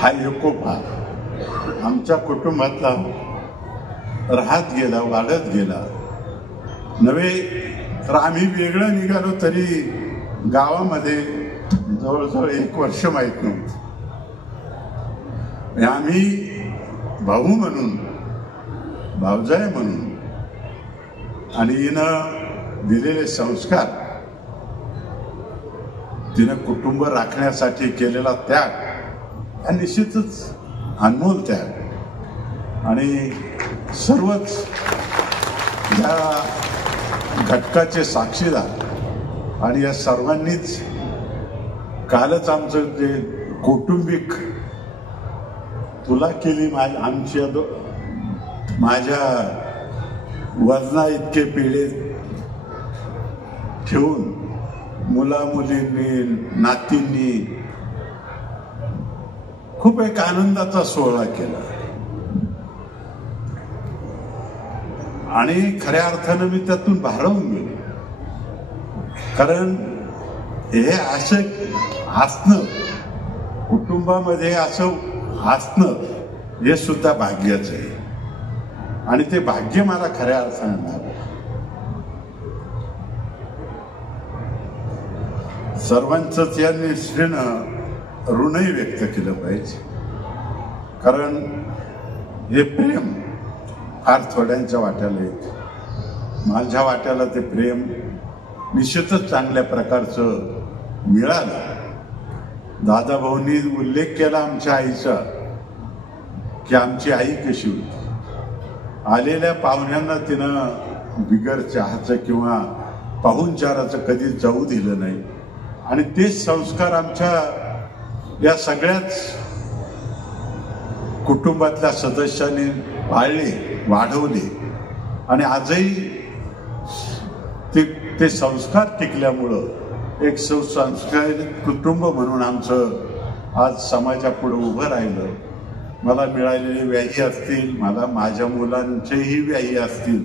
हा एकोपा आमच्या कुटुंबातला राहत गेला, वाढत गेला. नव्हे तर आम्ही वेगळं निघालो तरी गावामध्ये जवळजवळ 1 वर्ष माहीत नव्हतं. आम्ही भाऊ म्हणून, भावजाई म्हणून आणि हिनं दिलेले संस्कार, तिनं कुटुंब राखण्यासाठी केलेला त्याग हा निश्चितच अनमोल त्याग. आणि सर्वच या घटकाचे साक्षीदार. आणि या सर्वांनीच कालच आमचं जे कौटुंबिक तुला केली माझ्या वजना इतके पिढे ठेवून मुला मुलींनी, नातींनी खूप एक आनंदाचा सोहळा केला. आणि खऱ्या अर्थानं मी त्यातून भारावून गेलो. कारण हे असं असणं, कुटुंबामध्ये असं असणं, हे सुद्धा भाग्याचं आहे. आणि ते भाग्य मला खऱ्या अर्थानं लाभलं. सर्वांचंच या निष्ठेनं ऋणही व्यक्त केलं पाहिजे. कारण हे प्रेम फार थोड्यांच्या वाट्याला येते. माझ्या वाट्याला ते प्रेम निश्चितच चांगल्या प्रकारचं मिळालं. दादाभाऊंनी उल्लेख केला आमच्या आईचा, की आमची आई कशी होती. आलेल्या पाहुण्यांना तिनं बिगर चहाचं किंवा पाहुणचाराचं कधी जाऊ दिलं नाही. आणि तेच संस्कार आमच्या या सगळ्याच कुटुंबातल्या सदस्यांनी पाळले, वाढवले. आणि आजही ते संस्कार टिकल्यामुळं एक सुसंस्कारित कुटुंब म्हणून आमचं आज समाजापुढे उभं राहिलं. मला मिळालेली व्याही असतील, मला माझ्या मुलांचेही व्याही असतील,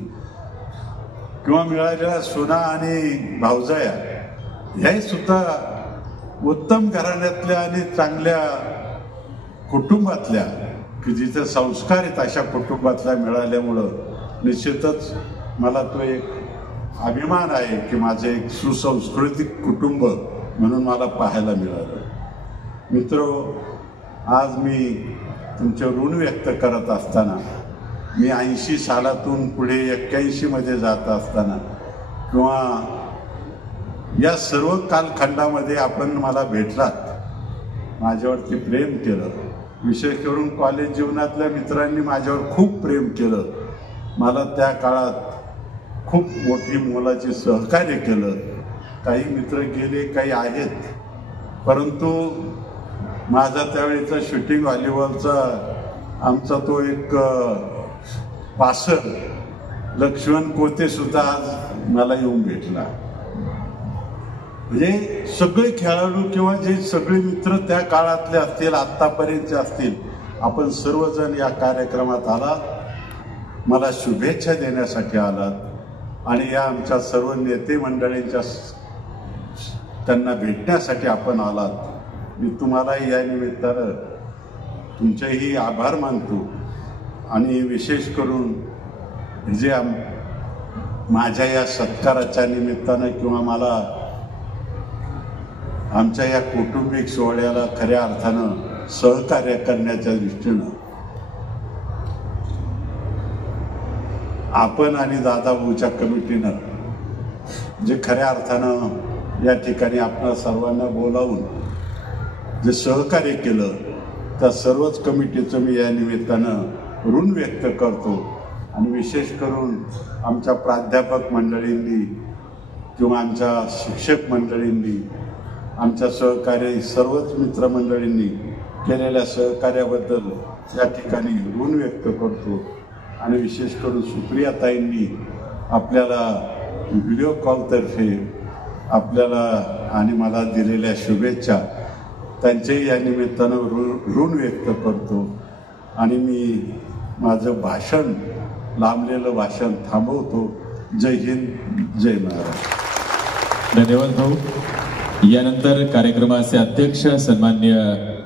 किंवा मिळालेल्या सुना आणि भावजाया, ह्याही सुद्धा उत्तम घराण्यातल्या आणि चांगल्या कुटुंबातल्या, की जिथे संस्कार आहेत अशा कुटुंबातल्या मिळाल्यामुळं निश्चितच मला तो एक अभिमान आहे की माझं एक सुसंस्कृतिक कुटुंब म्हणून मला पाहायला मिळालं. मित्रो, आज मी तुमचे ऋण व्यक्त करत असताना, मी 80 सालातून पुढे 81 मध्ये जात असताना, किंवा या सर्व कालखंडामध्ये आपण मला भेटलात, माझ्यावरती प्रेम केलं. विशेष करून कॉलेज जीवनातल्या मित्रांनी माझ्यावर खूप प्रेम केलं. मला त्या काळात खूप मोठी मोलाची सहकार्य केलं. काही मित्र गेले, काही आहेत, परंतु माझा त्यावेळेचा शूटिंग व्हॉलीबॉलचा आमचा तो एक पासर लक्ष्मण कोते सुद्धा आज मला येऊन भेटला. म्हणजे सगळे खेळाडू किंवा जे सगळे मित्र त्या काळातले असतील, आत्तापर्यंतचे असतील, आपण सर्वजण या कार्यक्रमात आलात, मला शुभेच्छा देण्यासाठी आलात. आणि या आमच्या सर्व नेते मंडळींच्या त्यांना भेटण्यासाठी आपण आलात. मी तुम्हालाही या निमित्तानं तुमचेही आभार मानतो. आणि विशेष करून जे माझ्या या सत्काराच्या निमित्तानं किंवा मला आमच्या या कौटुंबिक सोहळ्याला खऱ्या अर्थानं सहकार्य करण्याच्या दृष्टीनं आपण आणि दादाभाऊच्या कमिटीनं जे खऱ्या अर्थानं या ठिकाणी आपल्या सर्वांना बोलावून जे सहकार्य केलं, त्या सर्वच कमिटीचं मी या निमित्तानं ऋण व्यक्त करतो. आणि विशेष करून आमच्या प्राध्यापक मंडळींनी किंवा आमच्या शिक्षक मंडळींनी, आमच्या सहकारी सर्वच मित्रमंडळींनी केलेल्या सहकार्याबद्दल या ठिकाणी ऋण व्यक्त करतो. आणि विशेष करून सुप्रियाताईंनी आपल्याला व्हिडिओ कॉलतर्फे आपल्याला आणि मला दिलेल्या शुभेच्छा, त्यांचेही या निमित्तानं ऋण व्यक्त करतो. आणि मी माझं भाषण, लांबलेलं भाषण थांबवतो. जय हिंद, जय महाराष्ट्र. धन्यवाद भाऊ. यानंतर कार्यक्रमाचे अध्यक्ष सन्माननीय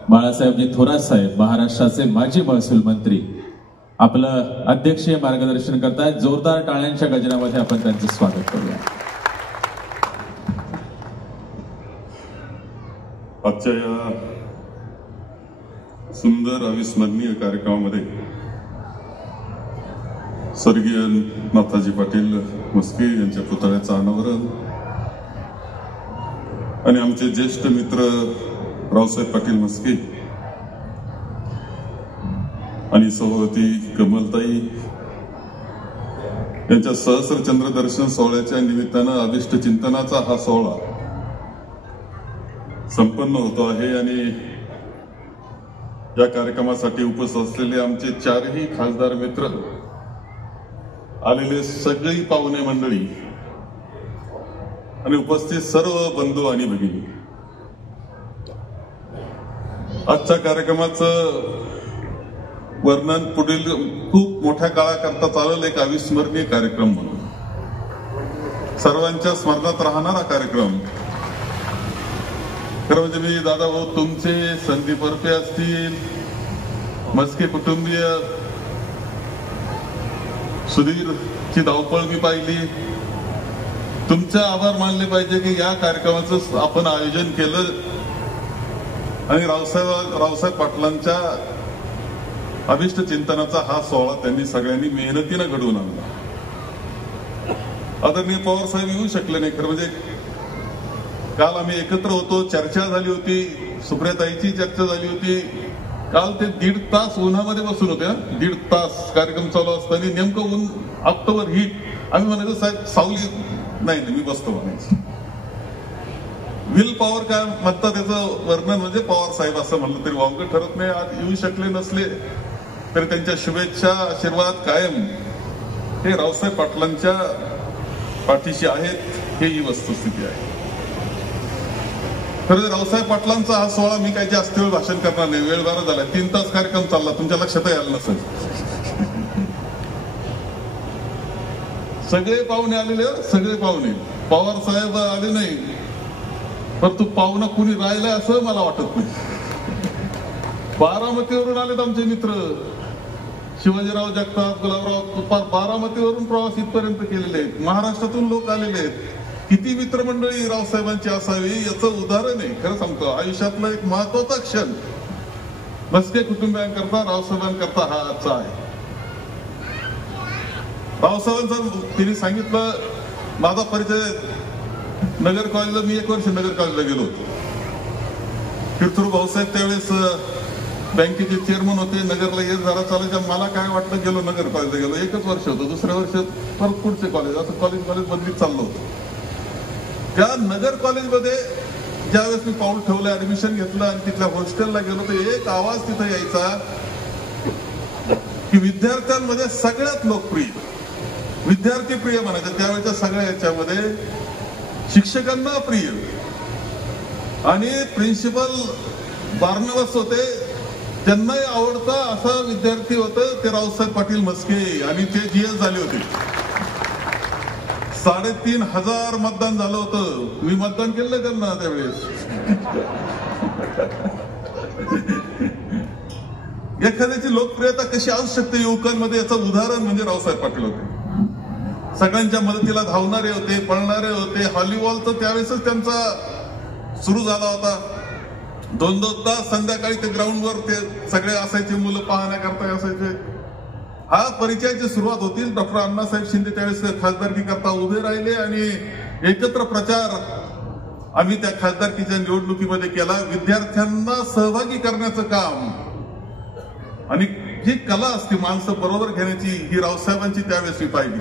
बाळासाहेबजी थोरात साहेब, महाराष्ट्राचे माजी महसूल मंत्री, आपलं अध्यक्षीय मार्गदर्शन करतायत. जोरदार टाळ्यांच्या गजरामध्ये आपण त्यांचं स्वागत करूया. आजच्या या सुंदर अविस्मरणीय कार्यक्रमामध्ये स्वर्गीय नाथाजी पाटील म्हस्के यांच्या पुतळ्याचं अनावरण आणि आमचे ज्येष्ठ मित्र रावसाहेब पाटील म्हस्के आणि सभापती कमलताई यांच्या सहस्र चंद्रदर्शन सोहळ्याच्या निमित्तानं अभिष्ट चिंतनाचा हा सोहळा संपन्न होतो आहे. आणि या कार्यक्रमासाठी उपस्थित असलेले आमचे चारही खासदार मित्र, आलेले सगळी पाहुणे मंडळी आणि उपस्थित सर्व बंधू आणि भगिनी, आजच्या कार्यक्रमाचं वर्णन पुढील खूप मोठ्या काळाकरता चालेल. एक अविस्मरणीय कार्यक्रम म्हणून सर्वांच्या स्मरणात राहणारा कार्यक्रम. खरं म्हणजे मी दादा भाऊ, तुमचे संदीप बर्फे असतील, म्हस्के कुटुंबीय, सुधीरची धावपळ मी पाहिली. तुमचे आभार मानले पाहिजे की या कार्यक्रमाचं आपण आयोजन केलं आणि रावसाहेब पाटलांच्या अभिष्ट चिंतनाचा हा सोहळा त्यांनी सगळ्यांनी मेहनतीनं घडवून आणला. आदरणीय पवार साहेब येऊ शकले नाही. खरं म्हणजे काल आम्ही एकत्र होतो, चर्चा झाली होती, सुप्रियाताईची चर्चा झाली होती. काल ते 1.5 तास उन्हामध्ये बसून होते. 1.5 तास कार्यक्रम चालू असताना नेमकं ऊन ऑक्टोबर हीट. आम्ही म्हणायचो साहेब सावली नाही, मी बसतो म्हणायचं. विल पॉवर काय म्हणतात त्याचं वर्णन म्हणजे पवार साहेब असं म्हणलं तरी वावगं ठरत नाही. आज येऊ शकले नसले तरी त्यांच्या शुभेच्छा, आशीर्वाद कायम हे रावसाहेब पाटलांच्या पाठीशी आहेत, हे ही वस्तुस्थिती आहे. खरं रावसाहेब पाटलांचा हा सोहळा मी काही जास्त वेळ भाषण करणार नाही, वेळ बारा झाला. 3 तास कार्यक्रम चालला, तुमच्या लक्षातही आलं नसेल. सगळे पाहुणे आलेले, सगळे पाहुणे. पवार साहेब आले नाही, परंतु पाहुणा कुणी राहिलाय असं मला वाटत नाही. बारामतीवरून आलेत आमचे मित्र शिवाजीराव जगताप, गुलाबराव तुपार, बारामतीवरून प्रवास इथपर्यंत केलेले आहेत. महाराष्ट्रातून लोक आलेले आहेत. किती मित्रमंडळी रावसाहेबांची असावी याचं उदाहरण आहे. खरं सांगतो, आयुष्यातला एक महत्वाचा क्षण म्हस्के कुटुंबियांकरता, रावसाहेबांकरता हा आजचा आहे. रावसाहेबांचं तिने सांगितलं, माझा परिचय नगर कॉलेजला, मी 1 वर्ष नगर कॉलेजला गेलो होतो. कीर्तरू भाऊसाहेब त्यावेळेस बँकेचे चेअरमन होते. नगरला येत जरा चालायच्या. मला काय वाटलं, गेलो नगर कॉलेजला गेलो. 1च वर्ष होतं. दुसऱ्या वर्षात परत पुढचे कॉलेज, असं कॉलेज बदलीत चाललं होतं. त्या नगर कॉलेजमध्ये ज्यावेळेस मी पाऊल ठेवलं, ऍडमिशन घेतलं आणि तिथल्या हॉस्टेलला गेलो, तर एक आवाज तिथं यायचा की विद्यार्थ्यांमध्ये सगळ्यात लोकप्रिय, विद्यार्थी प्रिय म्हणायचं त्यावेळेच्या सगळ्या याच्यामध्ये, शिक्षकांना प्रिय आणि प्रिन्सिपल बार्नवस होते, त्यांनाही आवडता असा विद्यार्थी होतं ते रावसाहेब पाटील म्हस्के. आणि ते GS झाले होते. 3,500 मतदान झालं होतं. मी मतदान केलं त्यांना त्यावेळेस. एखाद्याची लोकप्रियता कशी असू शकते युवकांमध्ये, याचं उदाहरण म्हणजे रावसाहेब पाटील होते. सगळ्यांच्या मदतीला धावणारे होते, पळणारे होते. हॉलीबॉलचा त्यावेळेसच त्यांचा सुरू झाला होता. 2-2 तास संध्याकाळी ते ग्राउंडवर ते सगळे असायचे, मुलं पाहण्याकरता असायचे. हा परिचयाची सुरुवात होती. डॉक्टर अण्णासाहेब शिंदे त्यावेळेस खासदारकी करता उभे राहिले आणि एकत्र प्रचार आम्ही त्या खासदारकीच्या निवडणुकीमध्ये केला. विद्यार्थ्यांना सहभागी करण्याचं काम आणि जी कला असते माणसं बरोबर घेण्याची, ही रावसाहेबांची त्यावेळेस मी पाहिली.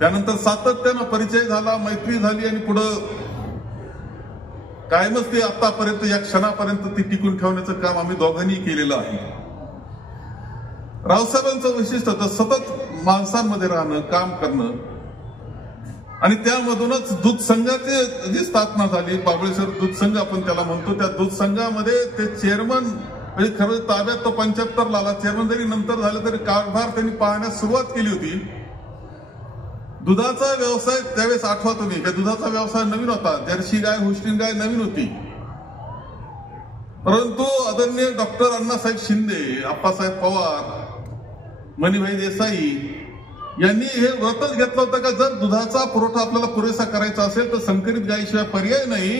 त्यानंतर सातत्यानं परिचय झाला, मैत्री झाली आणि पुढं कायमच ते आतापर्यंत या क्षणापर्यंत ती टिकून ठेवण्याचं काम आम्ही दोघांनी केलेलं आहे. रावसाहेबांचं वैशिष्ट्य होतं सतत माणसांमध्ये राहणं, काम करणं आणि त्यामधूनच दूध संघाची जी स्थापना झाली, बाबळेश्वर दूध संघ आपण त्याला म्हणतो, त्या दूध संघामध्ये ते चेअरमन म्हणजे खरं ताब्यात तो 75 ला आला. चेअरमन जरी नंतर झालं तरी कारभार त्यांनी पाहण्यास सुरुवात केली होती. दुधाचा व्यवसाय त्यावेळेस आठवा तुम्ही, का दुधाचा व्यवसाय नवीन होता, जर्सी गाय, होस्टिन गाय नवीन होती. परंतु आदरणीय डॉक्टर अण्णासाहेब शिंदे, आप्पासाहेब पवार, मणिभाई देसाई यांनी हे व्रतच घेतलं होतं का जर दुधाचा पुरवठा आपल्याला पुरेसा करायचा असेल तर संकरित गायीशिवाय पर्याय नाही.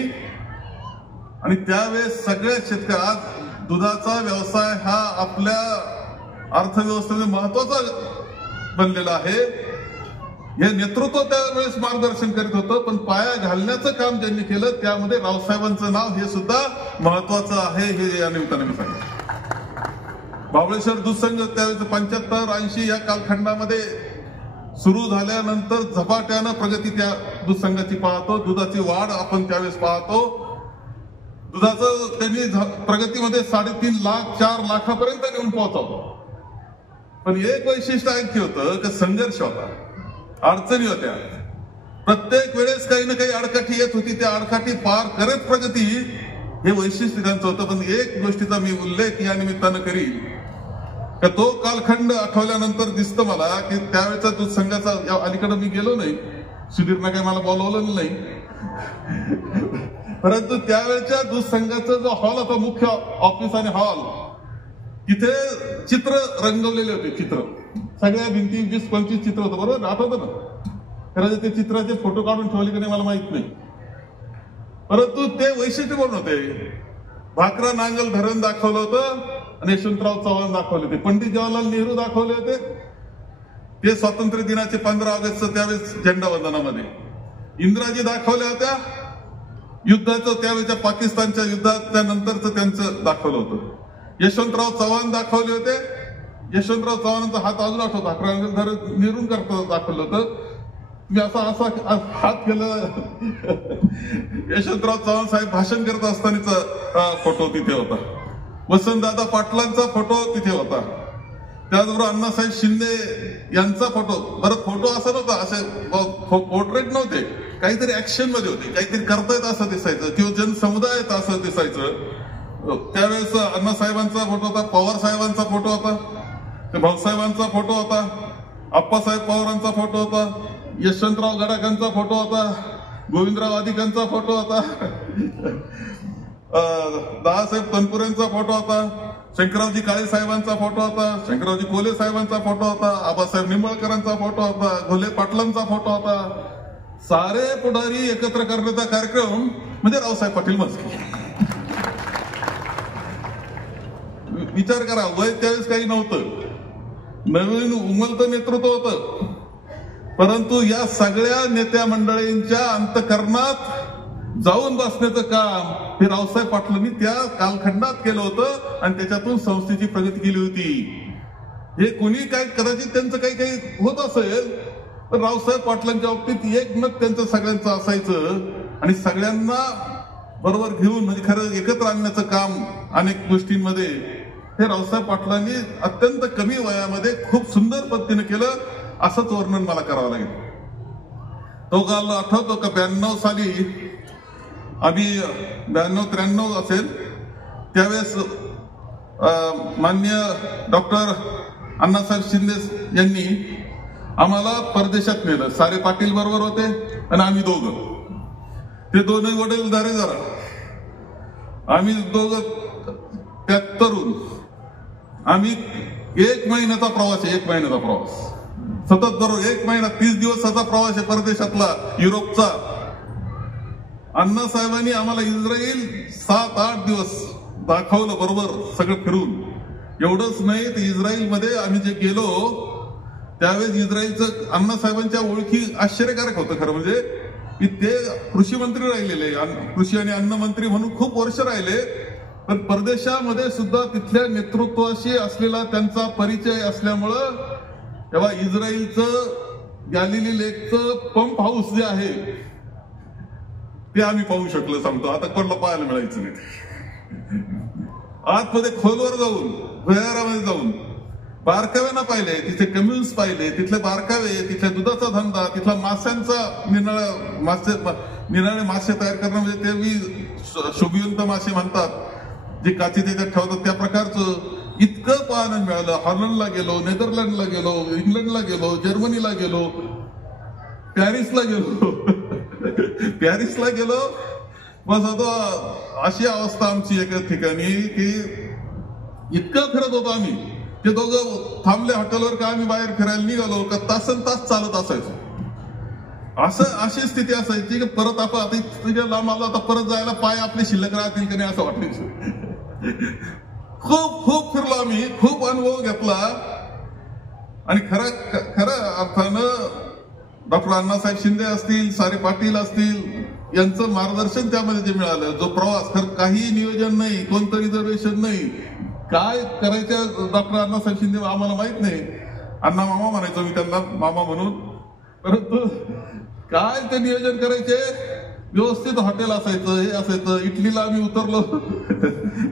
आणि त्यावेळेस सगळ्या शेतकरी, आज दुधाचा व्यवसाय हा आपल्या अर्थव्यवस्थेमध्ये महत्वाचा बनलेला आहे. हे नेतृत्व त्यावेळेस मार्गदर्शन करीत होतं, पण पाया घालण्याचं काम ज्यांनी केलं त्यामध्ये रावसाहेबांचं नाव हे सुद्धा महत्वाचं आहे, हे या निमित्ताने मी सांगितलं. बाबळेश्वर दूध संघ त्यावेळेस 75-80 या कालखंडामध्ये सुरू झाल्यानंतर झपाट्यानं प्रगती त्या दूध संघाची पाहतो. दुधाची वाढ आपण त्यावेळेस पाहतो. दुधाचं त्यांनी प्रगतीमध्ये 3.5 लाख 4 लाखापर्यंत नेऊन पोहोचवतो. पण एक वैशिष्ट्य आणखी होतं की संघर्ष होता, अडचणी होत्या. प्रत्येक वेळेस काही ना काही अडकाठी येत होती, त्या अडकाठी पार करत प्रगती, हे वैशिष्ट्य त्यांचं होतं. पण एक गोष्टीचा मी उल्लेख या निमित्तानं करीन का तो कालखंड आठवल्यानंतर दिसतं मला की त्यावेळेचा दूध संघाचा, अलीकडे मी गेलो नाही, सुधीरनं काही मला बोलवलं नाही, परंतु त्यावेळेच्या दूध संघाचा जो हॉल होता, मुख्य ऑफिस आणि हॉल, तिथे चित्र रंगवलेले होते. चित्र सगळ्या भिंती 20-25 चित्र होतं, बरोबर आठवतं ना? खरं ते चित्राचे फोटो काढून ठेवले की नाही मला माहित नाही, परंतु ते वैशिष्ट्य बोलून होते. भाकरा नांगल धरण दाखवलं होतं आणि यशवंतराव चव्हाण दाखवले होते. पंडित जवाहरलाल नेहरू दाखवले होते. ते स्वातंत्र्य दिनाचे 15 ऑगस्ट त्यावेळेस झेंडा वंदनामध्ये इंदिराजी दाखवल्या होत्या. युद्धाचं त्यावेळेच्या पाकिस्तानच्या युद्धात त्यानंतरचं त्यांचं दाखवलं होतं. यशवंतराव चव्हाण दाखवले होते. यशवंतराव चव्हाणांचा हात अजून आठवतो, भाकरा नांगल धरण नेरून करता दाखवलं होतं. मी असा हात केलं. यशवंतराव चव्हाण साहेब भाषण करत असतानाचा फोटो तिथे होता. वसंतदादा पाटलांचा फोटो तिथे होता. त्याचबरोबर अण्णासाहेब शिंदे यांचा फोटो. बरं, फोटो असा नव्हता, असे पोर्ट्रेट नव्हते, काहीतरी ऍक्शन मध्ये होते, काहीतरी करतायत असं दिसायचं किंवा जनसमुदायात असं दिसायचं. त्यावेळेस अण्णासाहेबांचा फोटो होता, पवार साहेबांचा फोटो होता, भाऊसाहेबांचा फोटो होता, आप्पासाहेब पवारांचा फोटो होता, यशवंतराव गडाखांचा फोटो होता, गोविंदराव अधिकांचा फोटो होता, दादासाहेब तनपुरेंचा फोटो होता, शंकररावजी काळे साहेबांचा फोटो होता, शंकररावजी कोले साहेबांचा फोटो होता, आबासाहेब निंबाळकरांचा फोटो होता, घोले पाटलांचा फोटो होता. सारे पुढारी एकत्र करण्याचा कार्यक्रम म्हणजे रावसाहेब पाटील म्हस्के. विचार करा, वय त्यावेळेस काही नव्हतं, नवीन उमलतं नेतृत्व होतं, परंतु या सगळ्या नेत्या मंडळींच्या अंतःकरणात जाऊन बसण्याचं काम हे रावसाहेब पाटलांनी त्या कालखंडात केलं होतं आणि त्याच्यातून संस्थेची प्रगती केली होती. हे कोणी काय, कदाचित त्यांचं काही काही होत असेल, पण रावसाहेब पाटलांच्या बाबतीत एक मत त्यांचं सगळ्यांचं असायचं आणि सगळ्यांना बरोबर घेऊन म्हणजे खरं एकत्र आणण्याचं काम अनेक गोष्टींमध्ये हे रावसाहेब पाटलांनी अत्यंत कमी वयामध्ये खूप सुंदर पद्धतीने केलं, असंच वर्णन मला करावं लागेल. तो काल आठवतो का 92 साली आम्ही 92-93 असेल त्यावेळेस माननीय डॉक्टर अण्णासाहेब शिंदे यांनी आम्हाला परदेशात नेलं. सारे पाटील बरोबर होते आणि आम्ही दोघं, ते दोन्ही वडीलधारे जरा, आम्ही दोघं त्यात तरुण. आम्ही 1 महिन्याचा प्रवास आहे, 1 महिन्याचा प्रवास सतत बरोबर 1 महिना 30 दिवसाचा प्रवास आहे परदेशातला, युरोपचा. अण्णासाहेबांनी आम्हाला इस्रायल 7-8 दिवस दाखवलं बरोबर सगळं फिरून. एवढंच नाही तर इस्रायलमध्ये आम्ही जे गेलो त्यावेळेस इस्रायलचं अण्णासाहेबांच्या ओळखी आश्चर्यकारक होतं. खरं म्हणजे की ते कृषी मंत्री राहिलेले, कृषी आणि अन्न मंत्री म्हणून खूप वर्ष राहिले पण परदेशामध्ये सुद्धा तिथल्या नेतृत्वाशी असलेला त्यांचा परिचय असल्यामुळं तेव्हा इस्रायलचं गॅलिली लेकचं पंप हाऊस जे आहे ते आम्ही पाहू शकलो. सांगतो आता कोणाला पाहायला मिळायचं नाही. आतमध्ये खोलवर जाऊन भुयारामध्ये जाऊन बारकाव्यानं पाहिले, तिथे कम्युन्स पाहिले, तिथले बारकावे, तिथल्या दुधाचा धंदा, तिथला माशांचा निराळे मासे तयार करणं, म्हणजे ते मी शुभयुक्त मासे म्हणतात जे काची त्याच्यात ठेवतात त्या प्रकारचं इतकं पाहायला मिळालं. हॉलंडला गेलो, नेदरलँडला गेलो, इंग्लंडला गेलो, जर्मनीला गेलो, पॅरिसला गेलो. बस आता अशी अवस्था आमची एका ठिकाणी की इतकं फिरत होतो आम्ही. ते दोघं थांबले हॉटेलवर का आम्ही बाहेर फिरायला निघालो का तासन तास चालत असायचो. अशी स्थिती असायची की परत आपण आता तुझ्या लांब आलो, आता परत जायला पाय आपले शिल्लक राहतील की नाही असं वाटायचं. खूप फिरलो आम्ही, खूप अनुभव घेतला. आणि खरं अर्थानं डॉक्टर अण्णासाहेब शिंदे असतील, सारे पाटील असतील, यांचं मार्गदर्शन त्यामध्ये जे मिळालं, जो प्रवास, खरं काही नियोजन नाही, कोणतं रिझर्वेशन नाही, काय करायचं डॉक्टर अण्णासाहेब शिंदे आम्हाला माहित नाही. अण्णा मामा म्हणायचो मी त्यांना, मामा म्हणून. परंतु काय ते नियोजन करायचे, व्यवस्थित हॉटेल असायचं, हे असायचं. इटलीला आम्ही उतरलो,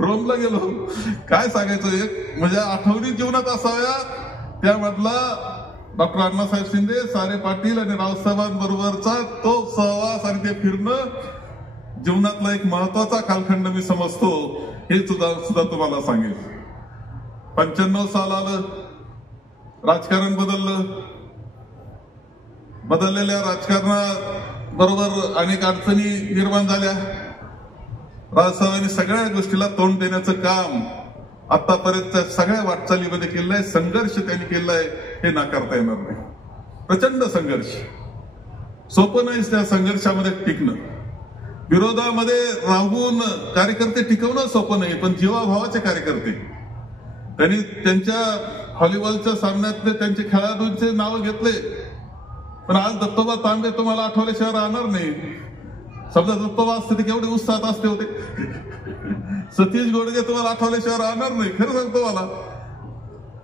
रोमला गेलो, काय सांगायचं. एक म्हणजे आठवणी जीवनात असाव्या त्यामधला डॉक्टर अण्णासाहेब शिंदे, सारे पाटील आणि रावसाहेबांबरोबरचा तो सहवास आणि ते फिरणं जीवनातला एक महत्वाचा कालखंड मी समजतो. हे सुद्धा तुम्हाला सांगेल. 95 साल आलं, राजकारण बदललेल्या राजकारणाबरोबर अनेक अडचणी निर्माण झाल्या. राजसाहेबांनी सगळ्या गोष्टीला तोंड देण्याचं काम आतापर्यंत सगळ्या वाटचालीमध्ये केलंय. संघर्ष त्यांनी केलाय, हे नाकारता येणार नाही. प्रचंड संघर्ष, सोपं नाही त्या संघर्षामध्ये टिकणं. विरोधामध्ये राहून कार्यकर्ते टिकवणं सोपं नाही, पण जीवाभावाचे कार्यकर्ते. त्यांनी त्यांच्या व्हॉलीबॉलच्या सामन्यातले त्यांचे खेळाडूंचे नाव घेतले, पण आज दत्तोबा तांबे तुम्हाला आठवल्याशिवाय राहणार नाही. समजा दत्तोबा असते ते केवढे उत्साहात असते होते. सतीश गोडगे तुम्हाला आठवल्याशिवाय राहणार नाही. खरं सांगतो मला,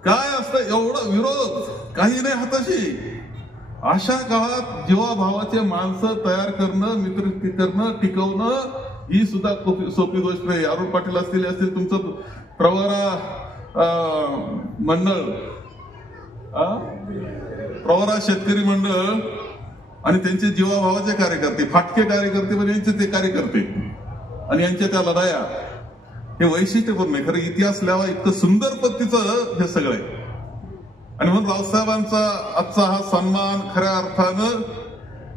काय असतं एवढं विरोध, काही नाही हाताशी. अशा काळात जीवाभावाचे माणसं तयार करणं, मित्र करणं, टिकवणं ही सुद्धा खूप सोपी गोष्ट नाही. अरुण पाटील असतील तुमचं प्रवरा मंडळ, प्रवरा शेतकरी मंडळ आणि त्यांचे जीवाभावाचे कार्यकर्ते, फाटके कार्यकर्ते, पण यांचे ते कार्यकर्ते आणि यांच्या त्या लढाया, हे वैशिष्ट्यपूर्ण आहे. खरं इतिहास लिहावा इतकं सुंदर पद्धतीचं हे सगळं आहे. आणि म्हणून रावसाहेबांचा आजचा हा सन्मान खऱ्या अर्थानं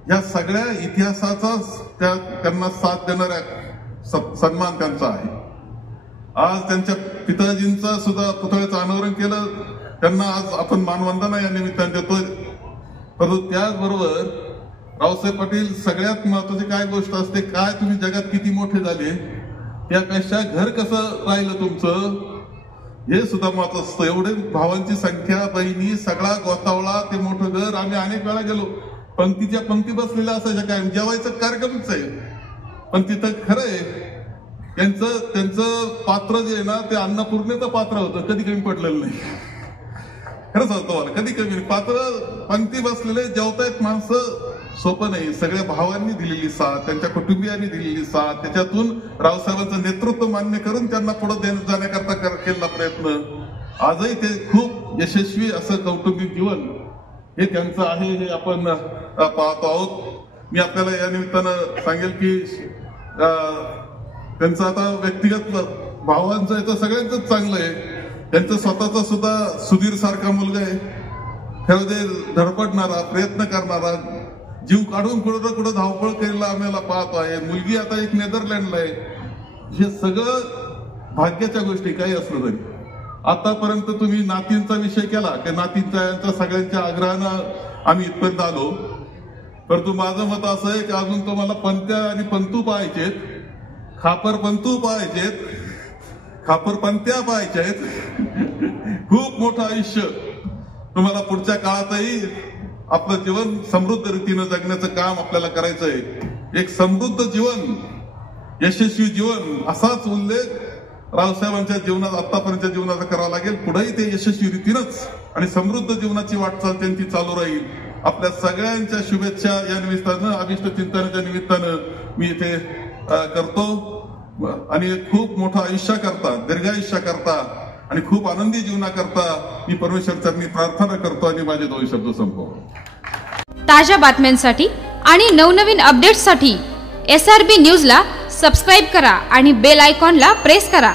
या सगळ्या इतिहासाचा त्यांना साथ देणाऱ्या सन्मान त्यांचा आहे. आज त्यांच्या पिताजींचा सुद्धा पुतळ्याचं अनावरण केलं, त्यांना आज आपण मानवंदना या निमित्ताने देतोय. परंतु त्याचबरोबर रावसाहेब पाटील, सगळ्यात महत्वाची काय गोष्ट असते, काय तुम्ही जगात किती मोठे झाले त्यापेक्षा घर कसं राहिलं तुमचं, हे सुद्धा महत्वाचं असतं. एवढे भावांची संख्या, बहिणी, सगळा गोतावळा, ते मोठं घर. आम्ही अनेक वेळा गेलो, पंक्तीच्या पंक्ती बसलेल्या असायच्या, काय जेवायचं कार्यक्रमच आहे. पण तिथं खरं आहे त्यांचं पात्र जे आहे ना, ते अन्नपूर्णेचं पात्र होतं, कधी कमी पडलेलं नाही. खरंच होतं मला, कधी कमी पात्र, पंक्ती बसलेले जेवतायत माणसं, सोपं नाही. सगळ्या भावांनी दिलेली साथ, त्यांच्या कुटुंबियांनी दिलेली साथ, त्याच्यातून रावसाहेबांचं नेतृत्व मान्य करून त्यांना पुढे जाण्याकरता केला प्रयत्न. आजही ते खूप यशस्वी असं कौटुंबिक जीवन हे त्यांचं आहे, हे आपण पाहतो आहोत. मी आपल्याला या निमित्तानं सांगेल की त्यांचं आता व्यक्तिगत भावांचं आहे तर सगळ्यांचंच चांगलं आहे. त्यांचं स्वतःचा सुद्धा सुधीर सारखा मुलगा आहे, खरं ते धडपडणारा, प्रयत्न करणारा, जीव काढून कुठं धावपळ केलेला आम्हाला पाहतो आहे. मुलगी आता एक नेदरलँडला आहे. हे सगळं भाग्याच्या गोष्टी काही असलं तरी. आतापर्यंत तुम्ही नातींचा विषय केला, की नातींचा यांच्या सगळ्यांच्या आग्रहानं आम्ही इथपर्यंत आलो. परंतु माझं मत असं आहे की अजून तुम्हाला पंत्या आणि पंतू पाहायचेत, खापर पंतू पाहायचेत, खापर पंत्या पाहायचेत. खूप मोठं आयुष्य तुम्हाला पुढच्या काळातही आपलं जीवन समृद्ध रीतीनं जगण्याचं काम आपल्याला करायचं आहे. एक समृद्ध जीवन, यशस्वी जीवन, असाच उल्लेख रावसाहेबांच्या जीवनात आतापर्यंतच्या जीवनाचा करावा लागेल. पुढेही ते यशस्वी रीतीनंच आणि समृद्ध जीवनाची वाटचाल त्यांची चालू राहील. आपल्या सगळ्यांच्या शुभेच्छा या निमित्तानं, अभिष्ट चिंतनाच्या निमित्तानं मी इथे करतो. आणि खूप मोठं आयुष्य करता, दीर्घायुष्य करता आणि खूप आनंदी जीवनाकरता मी परमेश्वर चरणी प्रार्थना करतो आणि माझे 2 शब्द संपवतो. ताज्या बातम्यांसाठी आणि नवनवीन अपडेट्ससाठी SRB न्यूजला सबस्क्राईब करा आणि बेल आयकॉनला प्रेस करा.